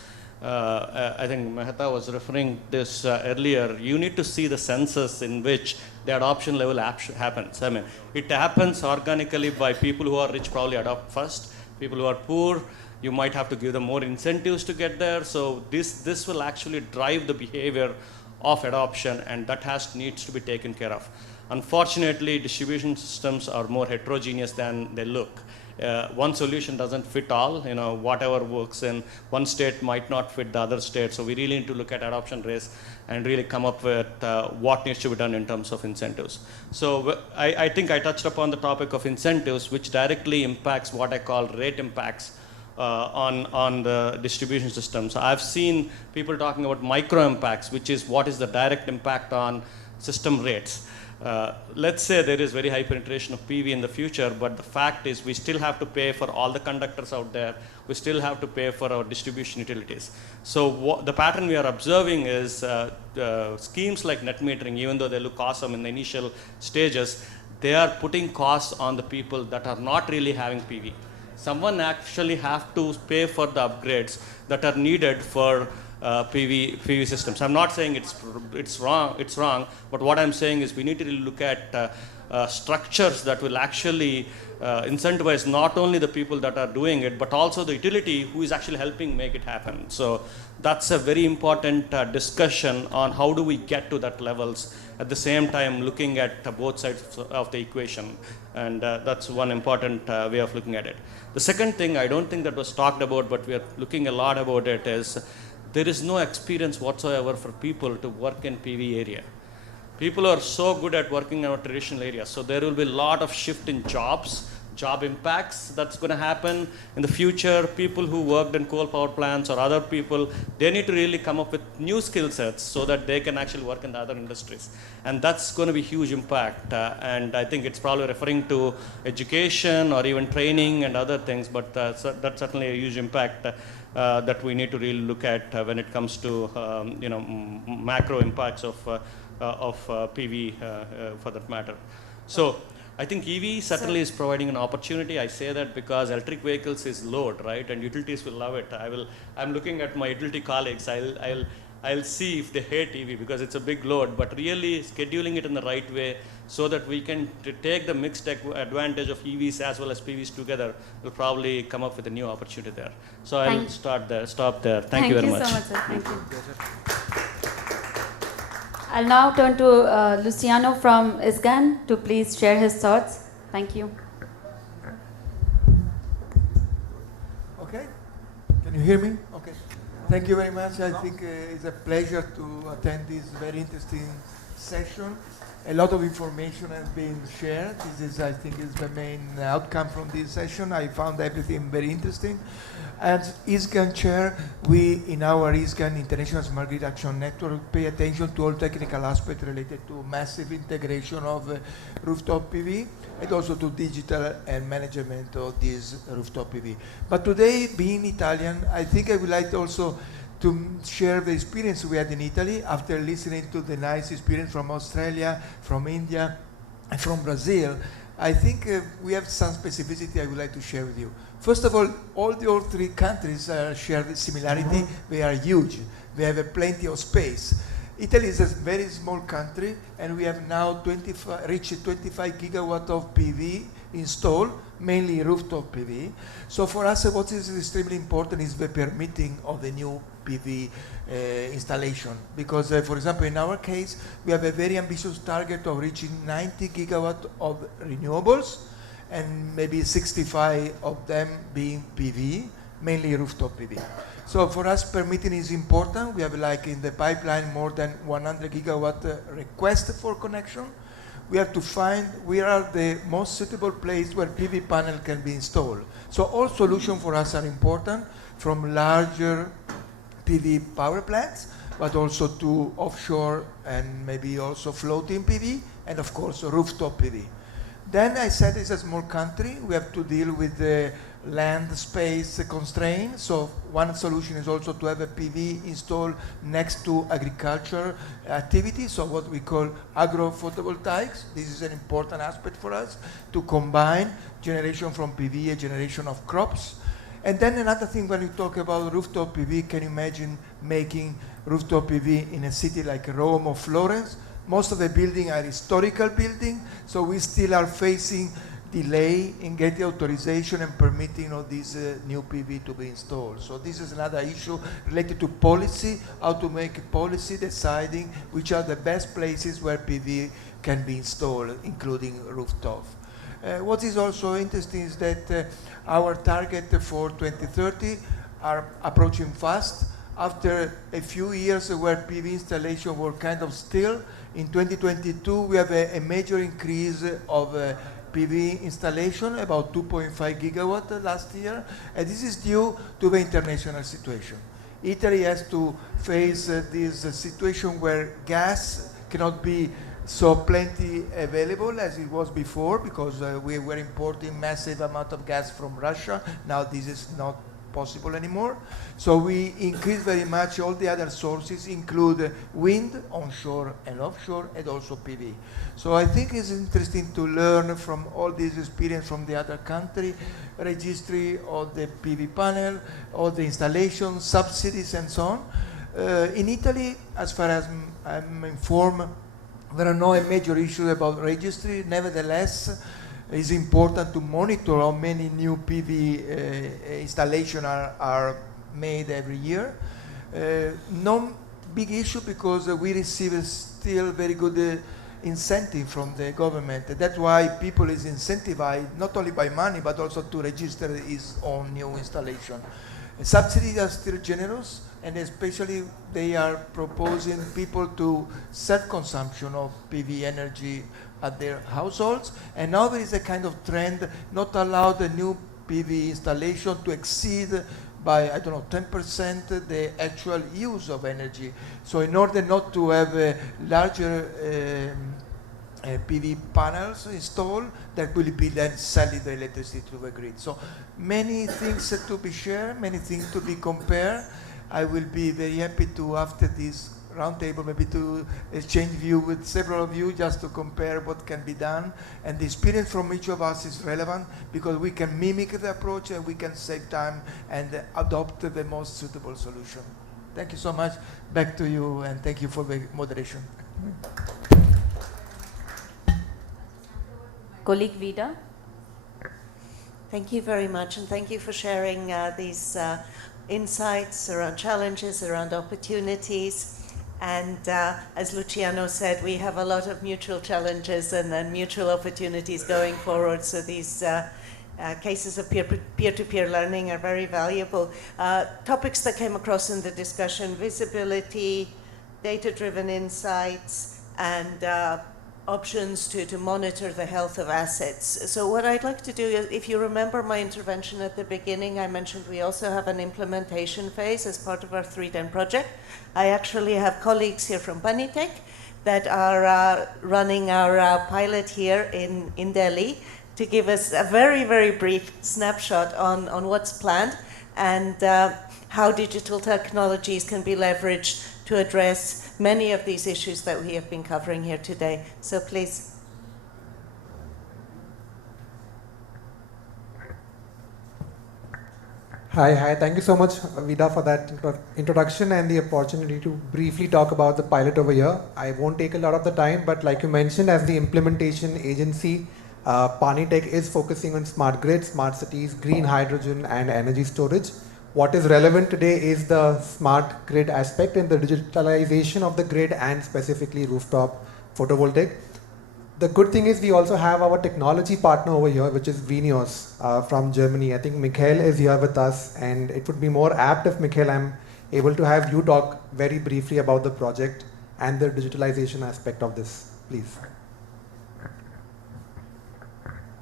I think Mehta was referring this earlier, you need to see the census in which the adoption level happens. I mean, it happens organically by people who are rich probably adopt first. People who are poor, you might have to give them more incentives to get there. So this will actually drive the behavior of adoption, and that needs to be taken care of. Unfortunately, distribution systems are more heterogeneous than they look. One solution doesn't fit all. You know, whatever works in one state might not fit the other state. So we really need to look at adoption rates and really come up with what needs to be done in terms of incentives. So I think I touched upon the topic of incentives, which directly impacts what I call rate impacts on the distribution systems. I've seen people talking about micro impacts, which is what is the direct impact on system rates. Let's say there is very high penetration of PV in the future, but the fact is we still have to pay for all the conductors out there. We still have to pay for our distribution utilities. So the pattern we are observing is schemes like net metering, even though they look awesome in the initial stages, they are putting costs on the people that are not really having PV. Someone actually have to pay for the upgrades that are needed for PV systems. I'm not saying it's wrong, but what I'm saying is we need to really look at structures that will actually incentivize not only the people that are doing it, but also the utility who is actually helping make it happen. So that's a very important discussion on how do we get to that levels, at the same time looking at both sides of the equation. And that's one important way of looking at it. The second thing, I don't think that was talked about, but we are looking a lot about it, is there is no experience whatsoever for people to work in PV area. People are so good at working in our traditional areas, so there will be a lot of shift in jobs, job impacts that's going to happen in the future. People who worked in coal power plants or other people, they need to really come up with new skill sets so that they can actually work in the other industries. And that's going to be huge impact. And I think it's probably referring to education or even training and other things, but that's certainly a huge impact that we need to really look at when it comes to macro impacts of PV for that matter. So I think EV certainly is providing an opportunity. I say that because electric vehicles is load, right, and utilities will love it. I'm looking at my utility colleagues. I'll see if they hate EV because it's a big load, but really scheduling it in the right way so that we can take the mixed advantage of EVs as well as PVs together, will probably come up with a new opportunity there. So I'll stop there. Thank you very much. Thank you so much, sir. Thank you. I'll now turn to Luciano from ISGAN to please share his thoughts. Thank you. Okay, can you hear me? Okay. Thank you very much. I think it's a pleasure to attend this very interesting session. A lot of information has been shared. This is, I think, is the main outcome from this session. I found everything very interesting. As ISGAN chair, we in our ISGAN International Smart Grid Action Network pay attention to all technical aspects related to massive integration of rooftop PV and also to digital and management of this rooftop PV. But today, being Italian, I think I would like also to share the experience we had in Italy after listening to the nice experience from Australia, from India, and from Brazil. I think we have some specificity I would like to share with you. First of all the three countries share the similarity. They are huge. They have plenty of space. Italy is a very small country, and we have now reached 25 gigawatt of PV installed, mainly rooftop PV. So for us, what is extremely important is the permitting of the new PV installation. Because, for example, in our case, we have a very ambitious target of reaching 90 gigawatt of renewables, and maybe 65 of them being PV, mainly rooftop PV. So for us, permitting is important. We have like in the pipeline more than 100 gigawatt request for connection. We have to find where are the most suitable place where PV panel can be installed. So all solutions for us are important, from larger PV power plants, but also to offshore and maybe also floating PV, and of course rooftop PV. Then I said it's a small country. We have to deal with the land space constraint. So one solution is also to have a PV installed next to agriculture activity, so what we call agro-photovoltaics. This is an important aspect for us, to combine generation from PV and generation of crops. And then another thing, when you talk about rooftop PV, can you imagine making rooftop PV in a city like Rome or Florence? Most of the buildings are historical buildings, so we still are facing delay in getting authorization and permitting of this new PV to be installed. So this is another issue related to policy, how to make policy deciding which are the best places where PV can be installed, including rooftop. What is also interesting is that our target for 2030 are approaching fast. After a few years where PV installation were kind of still, in 2022 we have a major increase of PV installation, about 2.5 gigawatt last year, and this is due to the international situation. Italy has to face this situation where gas cannot be so plenty available as it was before, because we were importing massive amount of gas from Russia. Now this is not possible anymore. So we increase very much all the other sources, include wind, onshore and offshore, and also PV. So I think it's interesting to learn from all this experience from the other country, registry of the PV panel, all the installation, subsidies and so on. In Italy, as far as I'm informed, there are no major issues about registry. Nevertheless, it's important to monitor how many new PV installations are made every year. No big issue, because we receive still very good incentive from the government. That's why people is incentivized not only by money but also to register his own new installation. Subsidies are still generous, and especially they are proposing people to self-consumption of PV energy at their households. And now there is a kind of trend not allow the new PV installation to exceed by, I don't know, 10% the actual use of energy. So in order not to have larger PV panels installed that will be then selling the electricity to the grid. So many things to be shared, many things to be compared. I will be very happy to, after this roundtable, maybe to exchange view with several of you, just to compare what can be done. And the experience from each of us is relevant, because we can mimic the approach and we can save time and adopt the most suitable solution. Thank you so much. Back to you, and thank you for the moderation. Colleague Vida. Thank you very much, and thank you for sharing these insights around challenges, around opportunities. And as Luciano said, we have a lot of mutual challenges and then mutual opportunities going forward. So these cases of peer-to-peer learning are very valuable. Topics that came across in the discussion: visibility, data-driven insights, and options to monitor the health of assets. So what I'd like to do is, if you remember my intervention at the beginning, I mentioned we also have an implementation phase as part of our 310 project. I actually have colleagues here from Banitech that are running our pilot here in Delhi to give us a very, very brief snapshot on what's planned and how digital technologies can be leveraged to address many of these issues that we have been covering here today. So please. Hi, thank you so much, Vida, for that introduction and the opportunity to briefly talk about the pilot over here. I won't take a lot of the time, but like you mentioned, as the implementation agency, Banitech is focusing on smart grids, smart cities, green hydrogen, and energy storage. What is relevant today is the smart grid aspect and the digitalization of the grid and specifically rooftop photovoltaic. The good thing is we also have our technology partner over here, which is Venios from Germany. I think Mikhail is here with us, and it would be more apt if, Mikhail, I'm able to have you talk very briefly about the project and the digitalization aspect of this, please.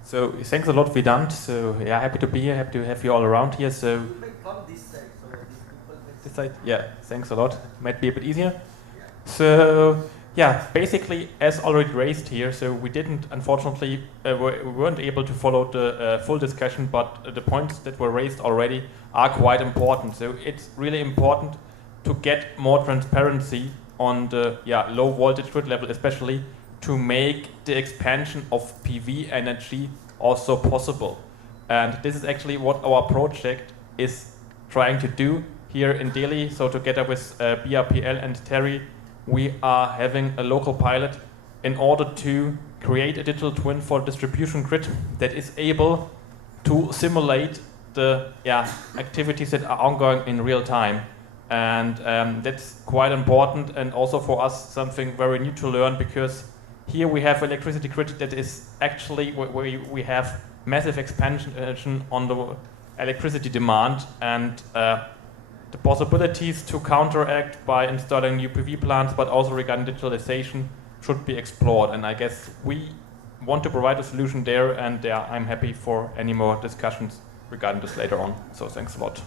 So thanks a lot, Vedant. So yeah, happy to be here, happy to have you all around here. So this side, yeah, thanks a lot. Might be a bit easier. So yeah, basically, as already raised here, so we didn't, unfortunately, we weren't able to follow the full discussion, but the points that were raised already are quite important. So it's really important to get more transparency on the low voltage grid level, especially to make the expansion of PV energy also possible. And this is actually what our project is trying to do here in Delhi. So together with BRPL and Terry, we are having a local pilot in order to create a digital twin for distribution grid that is able to simulate the activities that are ongoing in real time. And that's quite important, and also for us something very new to learn, because here we have electricity grid that is actually where we have massive expansion on the electricity demand, and the possibilities to counteract by installing new PV plants, but also regarding digitalization, should be explored. And I guess we want to provide a solution there, and I'm happy for any more discussions regarding this later on. So thanks a lot.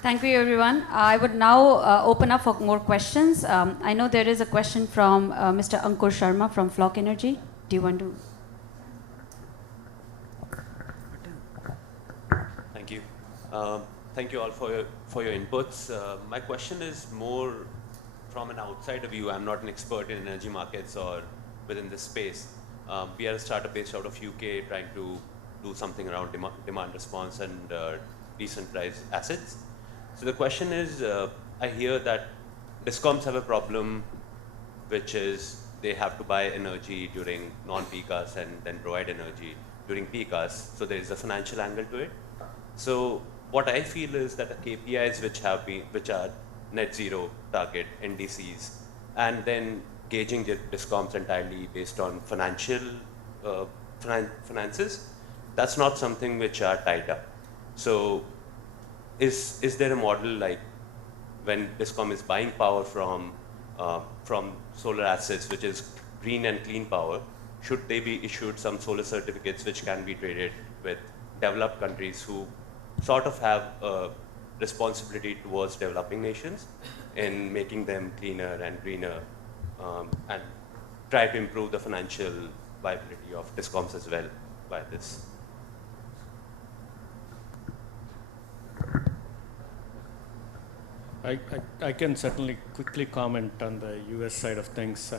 Thank you, everyone. I would now open up for more questions. I know there is a question from Mr. Ankur Sharma from Flock Energy. Do you want to? Thank you. Thank you all for your inputs. My question is more from an outsider view. I'm not an expert in energy markets or within this space. We are a startup based out of UK trying to do something around demand response and decentralized assets. So the question is, I hear that DISCOMs have a problem, which is they have to buy energy during non-peak hours and then provide energy during peak hours. So there is a financial angle to it. So what I feel is that the KPIs which are net zero target, NDCs, and then gauging the DISCOMs entirely based on finances, that's not something which are tied up. So is there a model like when DISCOM is buying power from solar assets, which is green and clean power, should they be issued some solar certificates which can be traded with developed countries who sort of have a responsibility towards developing nations in making them cleaner and greener, and try to improve the financial viability of DISCOMs as well by this? I can certainly quickly comment on the US side of things.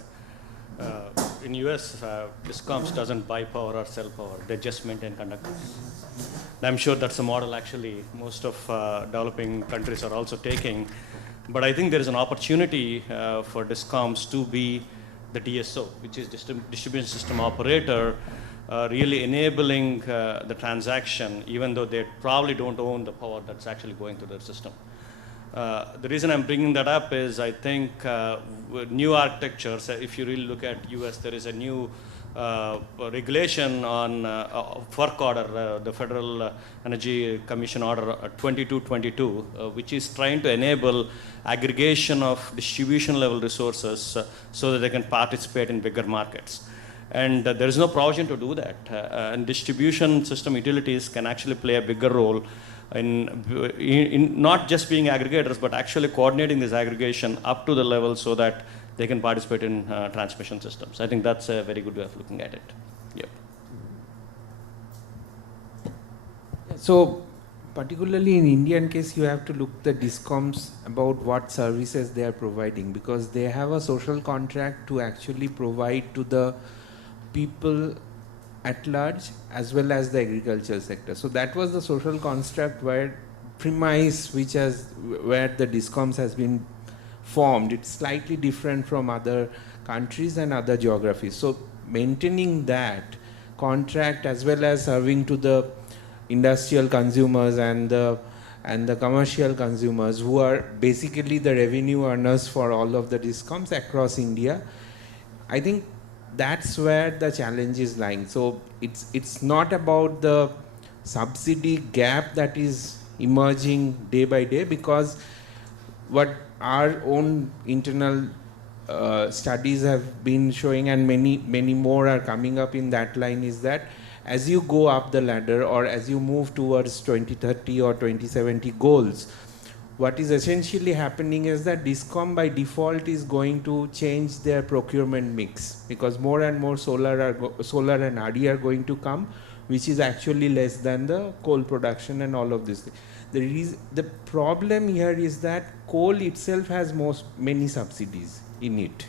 In US, DISCOMs doesn't buy power or sell power, they just maintain conductors. I'm sure that's a model actually most of developing countries are also taking. But I think there is an opportunity for DISCOMs to be the DSO, which is distribution system operator, really enabling the transaction, even though they probably don't own the power that's actually going through their system. The reason I'm bringing that up is I think new architectures, if you really look at US, there is a new regulation on FERC order, the Federal Energy Commission order 2222, which is trying to enable aggregation of distribution level resources so that they can participate in bigger markets. And there is no provision to do that. And distribution system utilities can actually play a bigger role in not just being aggregators, but actually coordinating this aggregation up to the level so that they can participate in transmission systems. I think that's a very good way of looking at it. Yep. So, particularly in Indian case, you have to look the DISCOMs about what services they are providing, because they have a social contract to actually provide to the people at large as well as the agriculture sector. So that was the social construct where premise where the DISCOMs has been formed. It's slightly different from other countries and other geographies. So maintaining that contract as well as serving to the industrial consumers and the commercial consumers, who are basically the revenue earners for all of the DISCOMs across India, I think that's where the challenge is lying. So it's not about the subsidy gap that is emerging day by day, because what our own internal studies have been showing, and many more are coming up in that line, is that as you go up the ladder or as you move towards 2030 or 2070 goals, what is essentially happening is that DISCOM by default is going to change their procurement mix, because more and more solar and RE are going to come, which is actually less than the coal production and all of this. The problem here is that coal itself has many subsidies in it,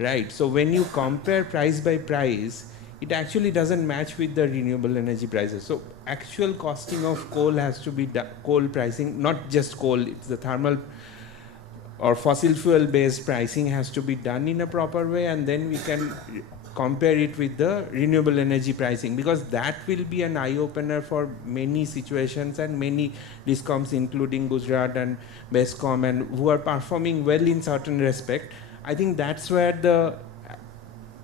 right? So when you compare price by price, it actually doesn't match with the renewable energy prices. So actual costing of coal has to be coal pricing, not just coal, it's the thermal or fossil fuel based pricing has to be done in a proper way, and then we can compare it with the renewable energy pricing, because that will be an eye opener for many situations and many DISCOMs, including Gujarat and BESCOM, and who are performing well in certain respect. I think that's where the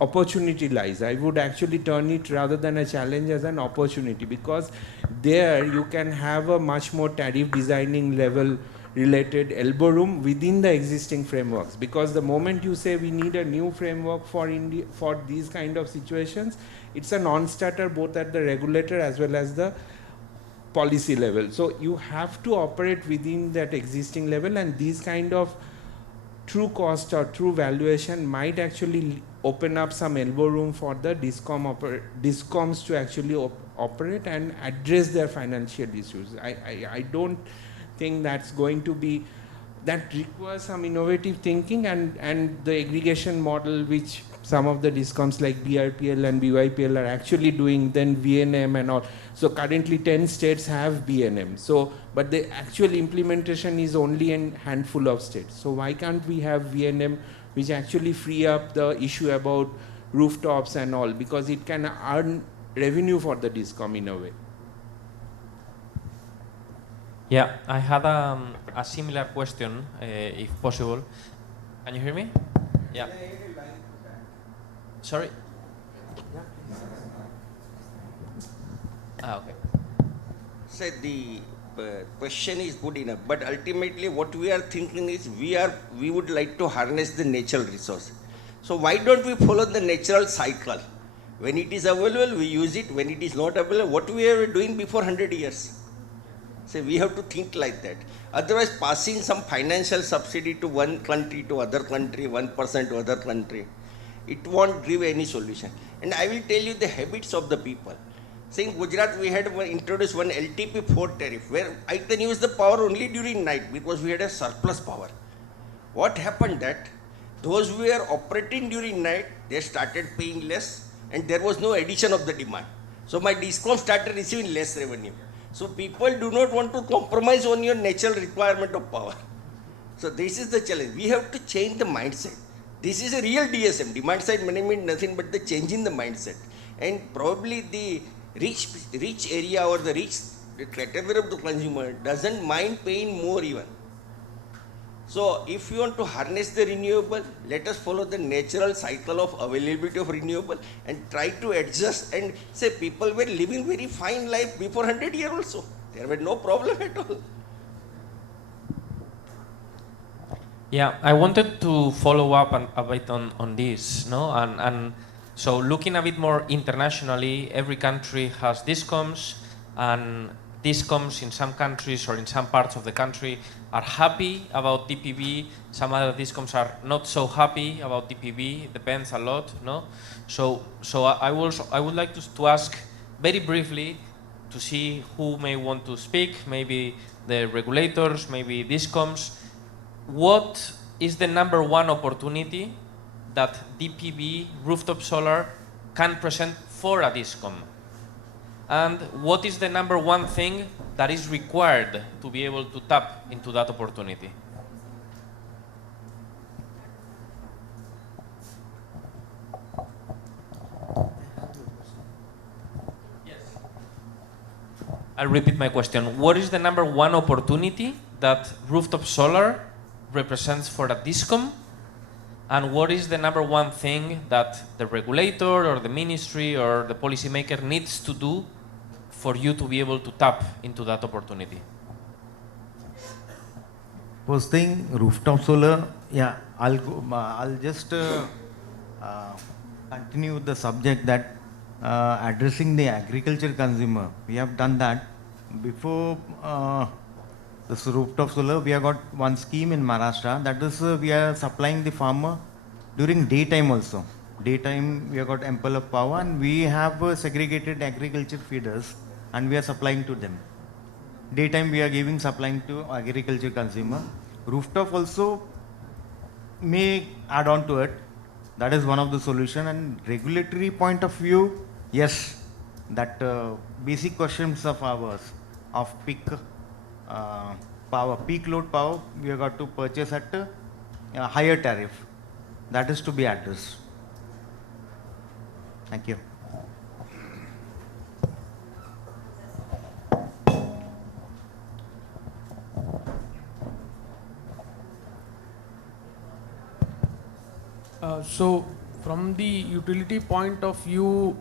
opportunity lies. I would actually turn it, rather than a challenge, as an opportunity, because there you can have a much more tariff designing level related elbow room within the existing frameworks, because the moment you say we need a new framework for India for these kind of situations, it's a non-starter both at the regulator as well as the policy level. So you have to operate within that existing level, and these kind of true cost or true valuation might actually open up some elbow room for the DISCOMs to actually operate and address their financial issues. I don't think that's going to be, that requires some innovative thinking, and the aggregation model which some of the DISCOMs like BRPL and BYPL are actually doing, then VNM and all. So currently 10 states have BNM. So, but the actual implementation is only in handful of states. So why can't we have VNM, which actually free up the issue about rooftops and all, because it can earn revenue for the DISCOM in a way. Yeah, I had a similar question, if possible. Can you hear me? Yeah. Sorry? Okay. So the question is good enough, but ultimately what we are thinking is we would like to harness the natural resource. So why don't we follow the natural cycle? When it is available, we use it. When it is not available, what we were doing before 100 years. So we have to think like that. Otherwise, passing some financial subsidy to one country to other country, 1% to other country, it won't give any solution. And I will tell you the habits of the people. See, in Gujarat, we had introduced one LTP4 tariff, where I can use the power only during night because we had a surplus power. What happened that those who were operating during night, they started paying less, and there was no addition of the demand. So my DISCOM started receiving less revenue. So people do not want to compromise on your natural requirement of power. So this is the challenge. We have to change the mindset. This is a real DSM, demand side management, nothing but the change in the mindset. And probably the rich area or the rich category of the consumer doesn't mind paying more even. So if you want to harness the renewable, let us follow the natural cycle of availability of renewable and try to adjust and say people were living very fine life before 100 years also. There were no problem at all. Yeah, I wanted to follow up a bit on this, no? And so looking a bit more internationally, every country has discoms, and discoms in some countries or in some parts of the country are happy about DPV. Some other discoms are not so happy about DPV. It depends a lot, no? So I would like to ask very briefly to see who may want to speak, maybe the regulators, maybe discoms. What is the number one opportunity that DPV rooftop solar can present for a discom? And what is the number one thing that is required to be able to tap into that opportunity? I'll repeat my question. What is the number one opportunity that rooftop solar represents for a discom? And what is the number one thing that the regulator or the ministry or the policymaker needs to do for you to be able to tap into that opportunity? First thing, rooftop solar. Yeah, I'll just continue with the subject that addressing the agriculture consumer. We have done that before. This rooftop solar, we have got one scheme in Maharashtra, that is we are supplying the farmer during daytime also. Daytime we have got ample of power, and we have segregated agriculture feeders and we are supplying to them. Daytime we are supplying to agriculture consumer. Rooftop also may add on to it. That is one of the solution. And regulatory point of view, yes, that basic questions of ours of peak power, peak load power, we have got to purchase at a higher tariff. That is to be addressed. Thank you. So from the utility point of view,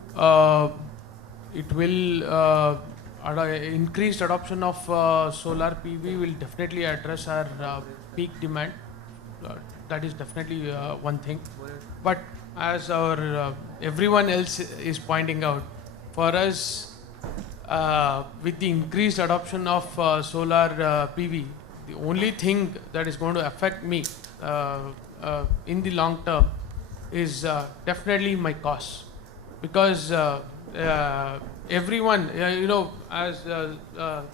it will increased adoption of solar PV will definitely address our peak demand. That is definitely one thing. But as our everyone else is pointing out, for us, with the increased adoption of solar PV, the only thing that is going to affect me in the long term is definitely my costs, because everyone, as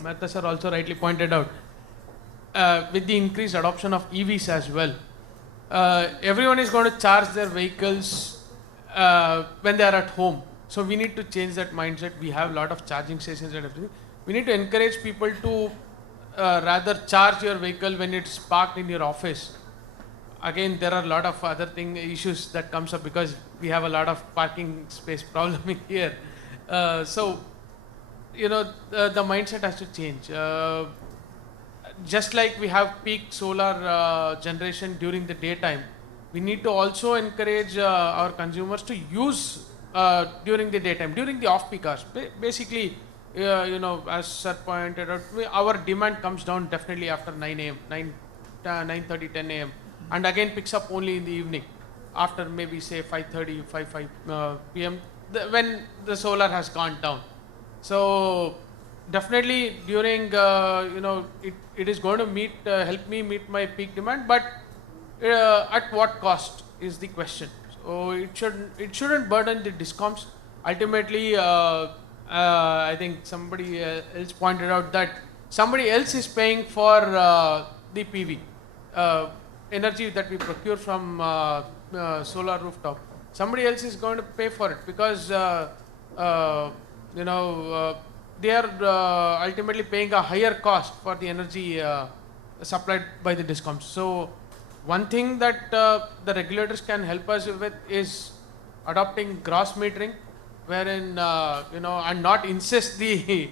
Mehta sir also rightly pointed out, with the increased adoption of EVs as well, everyone is going to charge their vehicles when they are at home. So we need to change that mindset. We have a lot of charging stations and everything. We need to encourage people to rather charge your vehicle when it's parked in your office. Again, there are a lot of other issues that comes up because we have a lot of parking space problem here. So, the mindset has to change. Just like we have peak solar generation during the daytime, we need to also encourage our consumers to use during the daytime, during the off-peak hours. Basically, as sir pointed out, our demand comes down definitely after 9 a.m., 9:30, 10 a.m. and again picks up only in the evening after maybe say 5:30, 5 p.m. When the solar has gone down. So definitely during, it is going to help me meet my peak demand, but at what cost is the question. So it shouldn't burden the discoms. Ultimately, I think somebody else pointed out that somebody else is paying for the PV energy that we procure from solar rooftop. Somebody else is going to pay for it because they are ultimately paying a higher cost for the energy supplied by the discoms. So one thing that the regulators can help us with is adopting gross metering, wherein and not insist the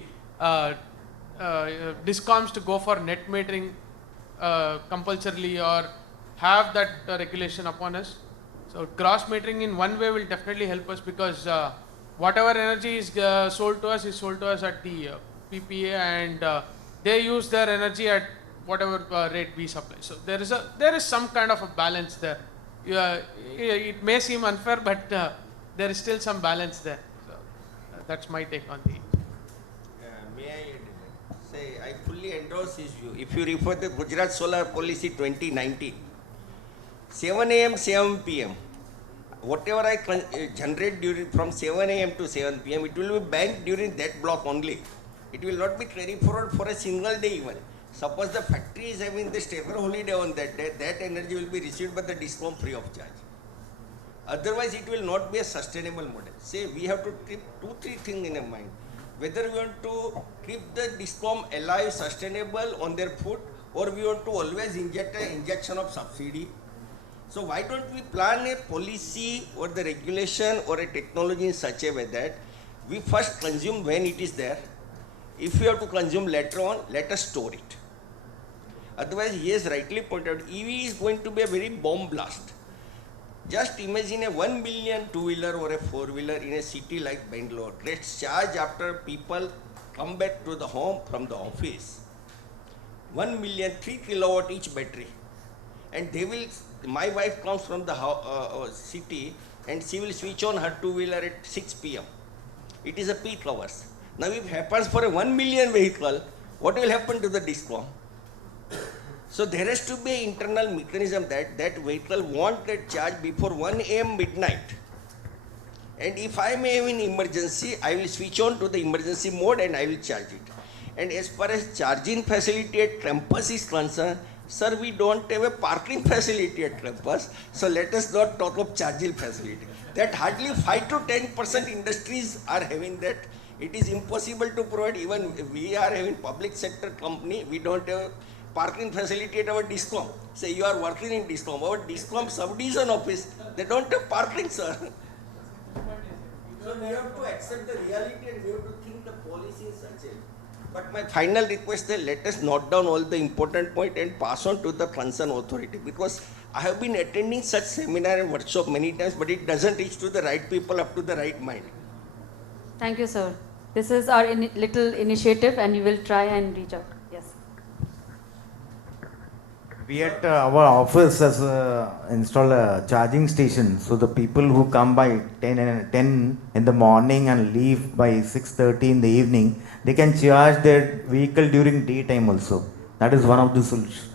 discoms to go for net metering. compulsorily or have that regulation upon us. So gross metering in one way will definitely help us, because whatever energy is sold to us at the PPA, and they use their energy at whatever rate we supply. So there is some kind of a balance there. It may seem unfair, but there is still some balance there. So that's my take on the. May I say, I fully endorse his view. If you refer to Gujarat Solar Policy 2019, 7 a.m., 7 p.m., whatever I generate during from 7 a.m. to 7 p.m., it will be banked during that block only. It will not be carried forward for a single day even. Suppose the factory is having the stable holiday on that day, that energy will be received by the DISCOM free of charge. Otherwise, it will not be a sustainable model. Say, we have to keep 2-3 things in our mind. Whether we want to keep the DISCOM alive, sustainable on their foot, or we want to always inject an injection of subsidy. So why don't we plan a policy or the regulation or a technology in such a way that we first consume when it is there. If we have to consume later on, let us store it. Otherwise, he has rightly pointed out, EV is going to be a very bomb blast. Just imagine a 1 million two-wheeler or a four-wheeler in a city like Bangalore gets charged after people come back to the home from the office. 1 million, 3 kilowatt each battery. And they will, my wife comes from the city and she will switch on her two-wheeler at 6 p.m. It is a peak hours. Now if it happens for a 1 million vehicle, what will happen to the DISCOM? So there has to be an internal mechanism that that vehicle won't get charged before 1 a.m. midnight. And if I may have an emergency, I will switch on to the emergency mode and I will charge it. And as far as charging facility at campus is concerned, sir, we don't have a parking facility at campus, so let us not talk of charging facility. That hardly 5 to 10% industries are having that. It is impossible to provide. Even we are having public sector company, we don't have parking facility at our DISCOM. Say you are working in DISCOM, our DISCOM subdivision office, they don't have parking, sir. So we have to accept the reality and we have to think the policy in such a. But my final request is let us note down all the important points and pass on to the concerned authority, because I have been attending such seminar and workshop many times, but it doesn't reach to the right people up to the right mind. Thank you, sir. This is our little initiative and we will try and reach out. Yes. We at our office has installed a charging station, so the people who come by 10 in the morning and leave by 6:30 in the evening, they can charge their vehicle during daytime also. That is one of the solutions.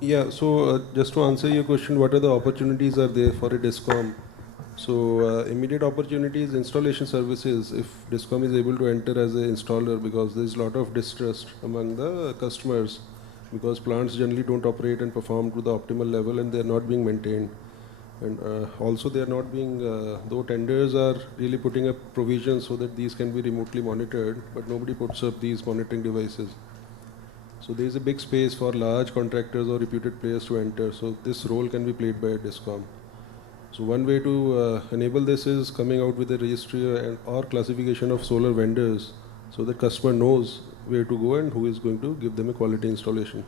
Yeah, so just to answer your question, what are the opportunities are there for a DISCOM? So immediate opportunities, installation services, if DISCOM is able to enter as an installer, because there is a lot of distrust among the customers, because plants generally don't operate and perform to the optimal level and they are not being maintained. And also they are not being, though tenders are really putting up provisions so that these can be remotely monitored, but nobody puts up these monitoring devices. So there is a big space for large contractors or reputed players to enter. So this role can be played by a DISCOM. So one way to enable this is coming out with a registry and or classification of solar vendors, so that customer knows where to go and who is going to give them a quality installation.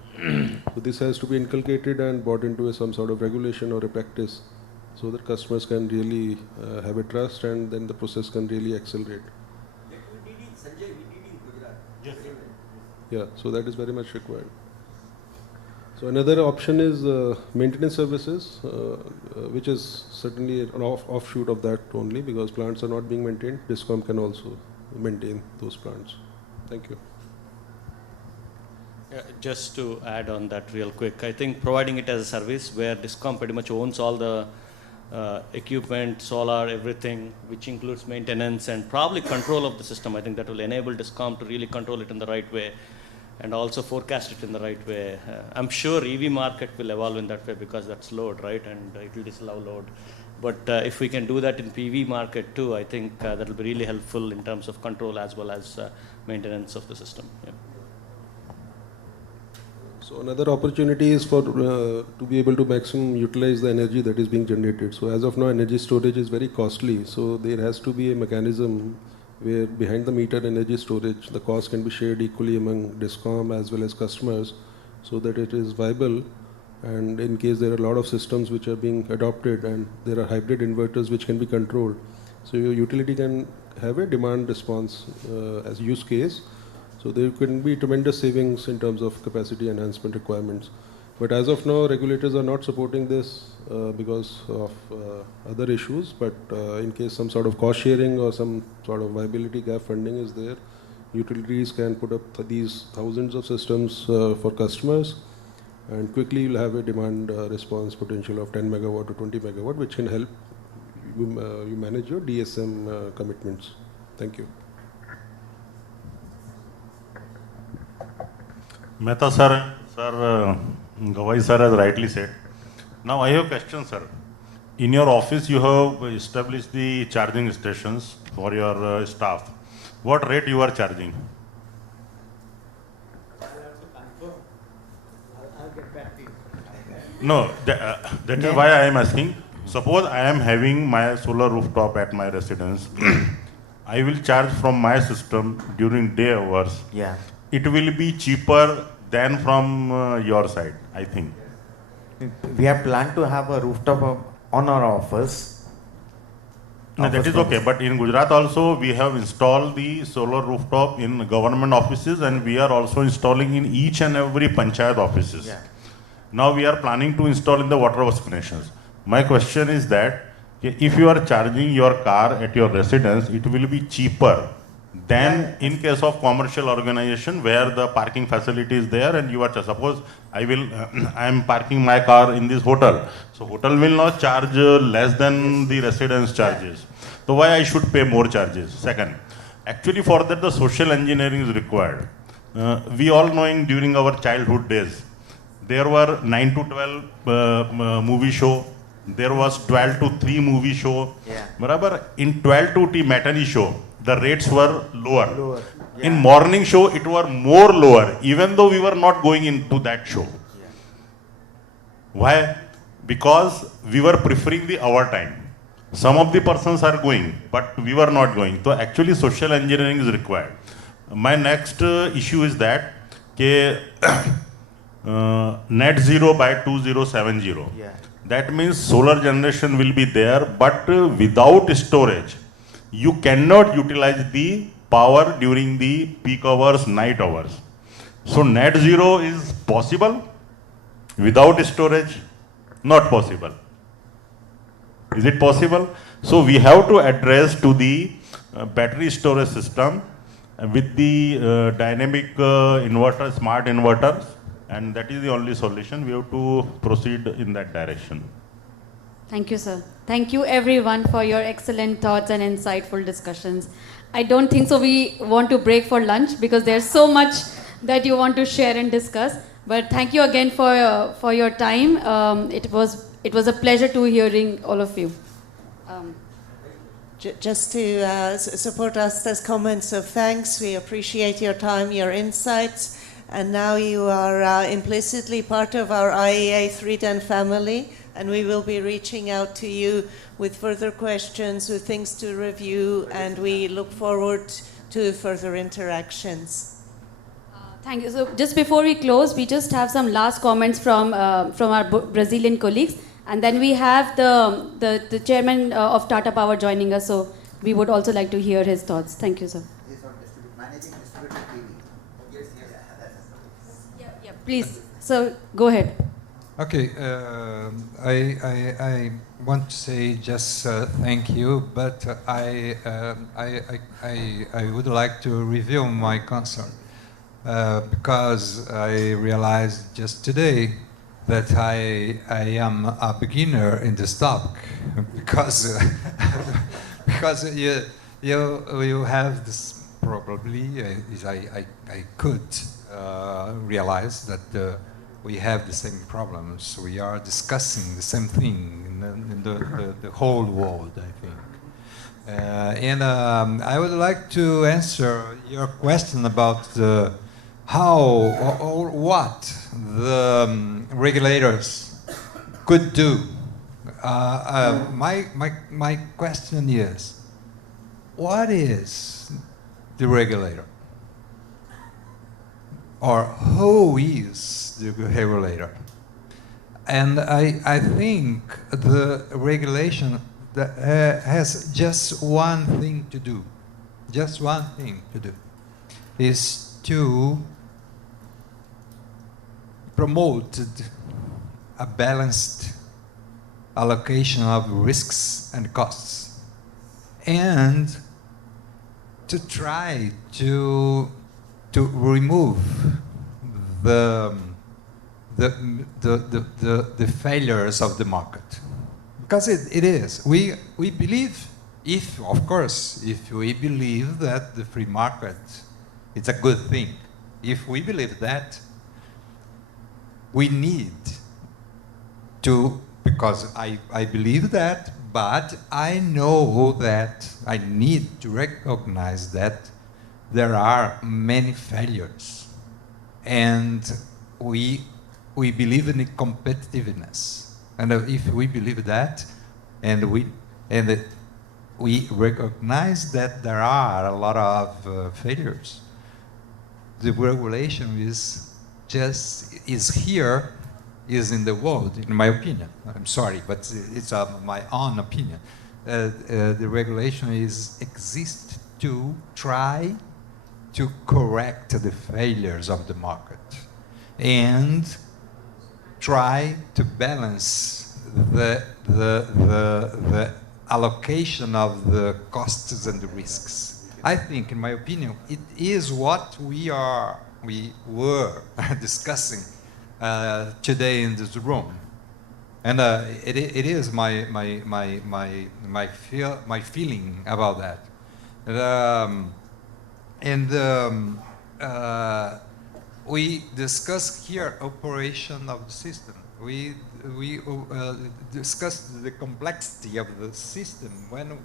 So this has to be inculcated and brought into some sort of regulation or a practice, so that customers can really have a trust and then the process can really accelerate. Yeah, so that is very much required. So another option is maintenance services, which is certainly an offshoot of that only, because plants are not being maintained. DISCOM can also maintain those plants. Thank you. Yeah, just to add on that real quick, I think providing it as a service where DISCOM pretty much owns all the equipment, solar, everything, which includes maintenance and probably control of the system. I think that will enable DISCOM to really control it in the right way and also forecast it in the right way. I'm sure EV market will evolve in that way, because that's load, right? And it will disallow load. But if we can do that in PV market too, I think that will be really helpful in terms of control as well as maintenance of the system. Yeah. So another opportunity is for to be able to maximum utilize the energy that is being generated. So as of now, energy storage is very costly. So there has to be a mechanism where behind the meter energy storage, the cost can be shared equally among DISCOM as well as customers, so that it is viable. And in case there are a lot of systems which are being adopted and there are hybrid inverters which can be controlled, so your utility can have a demand response as use case. So there can be tremendous savings in terms of capacity enhancement requirements. But as of now, regulators are not supporting this because of other issues. But in case some sort of cost sharing or some sort of viability gap funding is there, utilities can put up these thousands of systems for customers, and quickly you'll have a demand response potential of 10 megawatt to 20 megawatt, which can help you manage your DSM commitments. Thank you. Mehta sir, Gawai sir has rightly said. Now I have a question, sir. In your office, you have established the charging stations for your staff. What rate you are charging? No, that is why I am asking. Suppose I am having my solar rooftop at my residence. I will charge from my system during day hours. Yeah. It will be cheaper than from your side, I think. We have planned to have a rooftop on our office. No, that is okay. But in Gujarat also, we have installed the solar rooftop in government offices, and we are also installing in each and every panchayat offices. Yeah. Now we are planning to install in the water works connections. My question is that if you are charging your car at your residence, it will be cheaper than in case of commercial organization where the parking facility is there and you are, suppose I am parking my car in this hotel. So hotel will not charge less than the residence charges. So why I should pay more charges? Second, actually for that the social engineering is required. We all knowing during our childhood days, there were 9 to 12 movie show. There was 12 to 3 movie show. Yeah. In 12 to 3 matinee show, the rates were lower. Yeah. In morning show, it were more lower, even though we were not going into that show. Yeah. Why? Because we were preferring the our time. Some of the persons are going, but we were not going. So actually social engineering is required. My next issue is that net zero by 2070. Yeah. That means solar generation will be there, but without storage, you cannot utilize the power during the peak hours, night hours. So net zero is possible without storage? Not possible. Is it possible? So we have to address to the battery storage system with the dynamic inverter, smart inverters, and that is the only solution. We have to proceed in that direction. Thank you, sir. Thank you, everyone, for your excellent thoughts and insightful discussions. I don't think so we want to break for lunch because there's so much that you want to share and discuss. But thank you again for your time. It was a pleasure to hearing all of you. Just to support Asta's comments of thanks, we appreciate your time, your insights, and now you are implicitly part of our IEA 310 family, and we will be reaching out to you with further questions, with things to review, and we look forward to further interactions. Thank you. So just before we close, we just have some last comments from our Brazilian colleagues, and then we have the chairman of Tata Power joining us, so we would also like to hear his thoughts. Thank you, sir. Yeah, please. So go ahead. Okay, I want to say just thank you, but I would like to reveal my concern because I realized just today that I am a beginner in this topic because because you have this probably I could realize that. We have the same problems. We are discussing the same thing in the whole world, I think. And I would like to answer your question about how or what the regulators could do. My question is, what is the regulator? Or who is the regulator? And I think the regulation that, has just one thing to do. Just one thing to do. Is to promote a balanced allocation of risks and costs, and to try to remove the failures of the market, because it is. We believe, if we believe that the free market is a good thing, if we believe that, we need to, because I believe that, but I know that I need to recognize that there are many failures, and we believe in competitiveness, and if we believe that, and we recognize that there are a lot of failures, the regulation is in the world, in my opinion. I'm sorry, but it's my own opinion. The regulation exists to try to correct the failures of the market and try to balance the allocation of the costs and the risks. I think, in my opinion, it is what we were discussing today in this room, and it is my feeling about that. We discussed here operation of the system. We discussed the complexity of the system when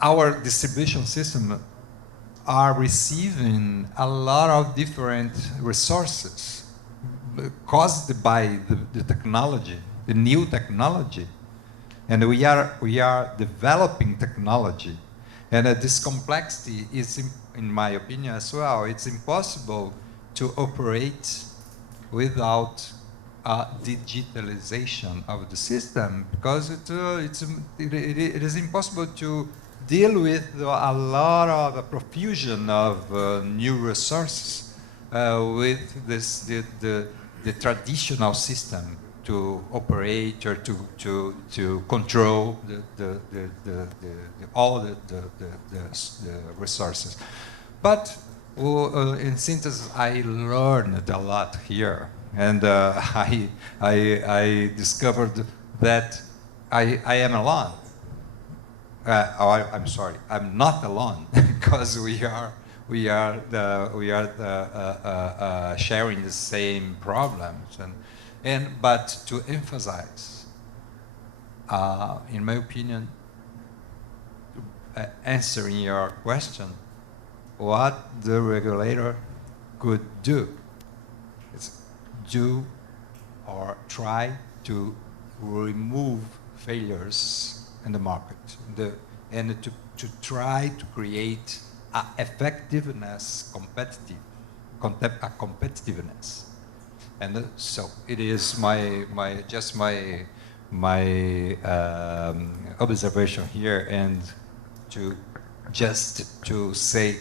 our distribution system are receiving a lot of different resources caused by the technology, the new technology, and we are developing technology, and this complexity is, in my opinion as well, it's impossible to operate without digitalization of the system, because it is impossible to deal with a lot of a profusion of new resources with the traditional system to operate or to control all the resources. But in synthesis, I learned a lot here, and I discovered that I am alone. I'm sorry, I'm not alone, because we are sharing the same problems, but to emphasize, in my opinion, answering your question, what the regulator could do is do or try to remove failures in the market, and to try to create effectiveness, competitiveness, and so it is my observation here, and to say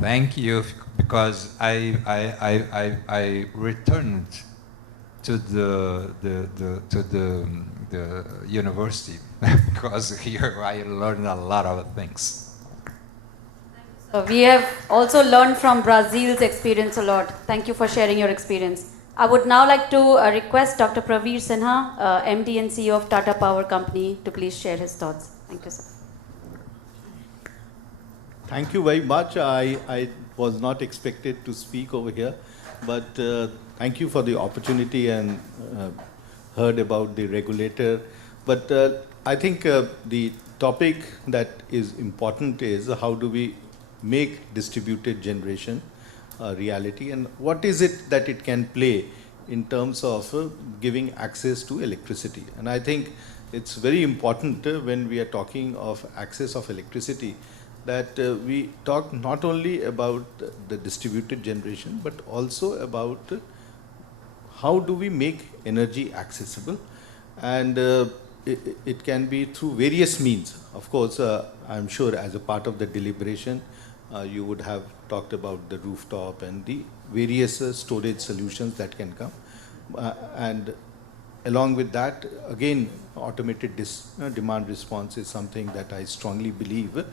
thank you, because I returned to the university because here I learned a lot of things. So we have also learned from Brazil's experience a lot. Thank you for sharing your experience. I would now like to request Dr. Praveer Sinha, MD and CEO of Tata Power Company, to please share his thoughts. Thank you, sir. Thank you very much. I was not expected to speak over here, but thank you for the opportunity, and heard about the regulator. But I think the topic that is important is how do we make distributed generation a reality, and what is it that it can play in terms of giving access to electricity. And I think it's very important when we are talking of access of electricity that we talk not only about the distributed generation but also about how do we make energy accessible, and it can be through various means. Of course, I'm sure as a part of the deliberation, you would have talked about the rooftop and the various storage solutions that can come. And along with that, again, automated demand response is something that I strongly believe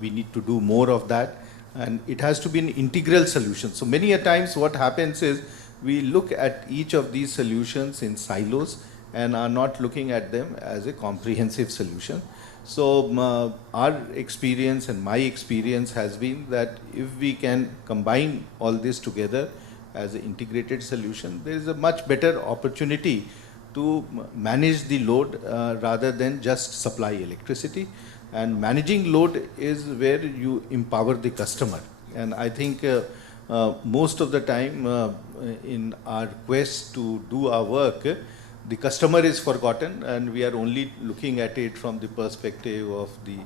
we need to do more of that. And it has to be an integral solution. So many a times what happens is we look at each of these solutions in silos and are not looking at them as a comprehensive solution. So our experience and my experience has been that if we can combine all this together as an integrated solution, there is a much better opportunity to manage the load rather than just supply electricity. And managing load is where you empower the customer. And I think most of the time in our quest to do our work, the customer is forgotten, and we are only looking at it from the perspective of the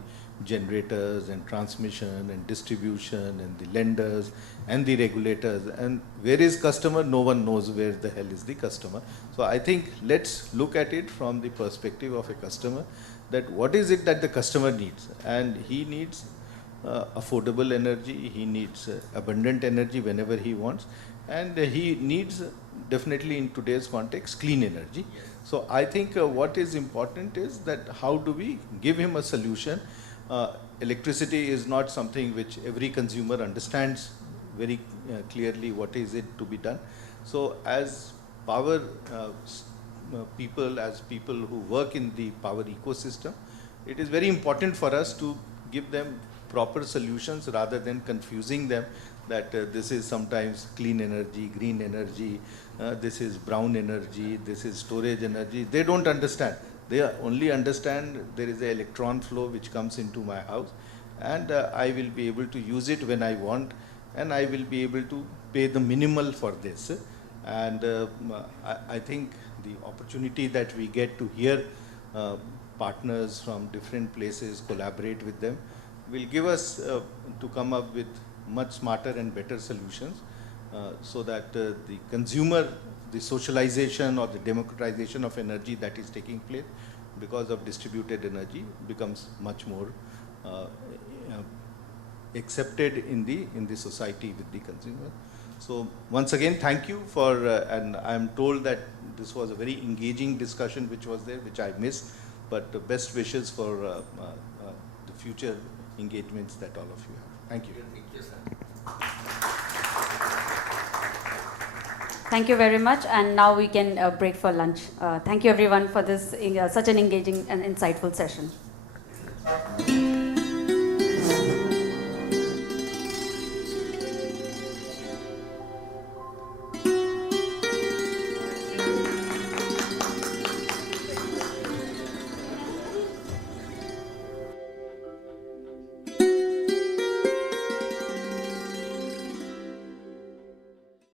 generators and transmission and distribution and the lenders and the regulators. And where is customer? No one knows where the hell is the customer. So I think let's look at it from the perspective of a customer, that what is it that the customer needs. And he needs affordable energy, he needs abundant energy whenever he wants, and he needs definitely in today's context clean energy. So I think what is important is that how do we give him a solution. Electricity is not something which every consumer understands very clearly what is it to be done. So as power people, as people who work in the power ecosystem, it is very important for us to give them proper solutions rather than confusing them that this is sometimes clean energy, green energy, this is brown energy, this is storage energy. They don't understand. They only understand there is an electron flow which comes into my house, and I will be able to use it when I want, and I will be able to pay the minimal for this. And I think the opportunity that we get to hear partners from different places, collaborate with them, will give us to come up with much smarter and better solutions so that the consumer, the socialization or the democratization of energy that is taking place because of distributed energy becomes much more accepted in the society with the consumer. So once again, thank you for, and I'm told that this was a very engaging discussion which was there, which I missed, but the best wishes for the future engagements that all of you have. Thank you. Thank you, sir. Thank you very much, and now we can break for lunch. Thank you everyone for this such an engaging and insightful session.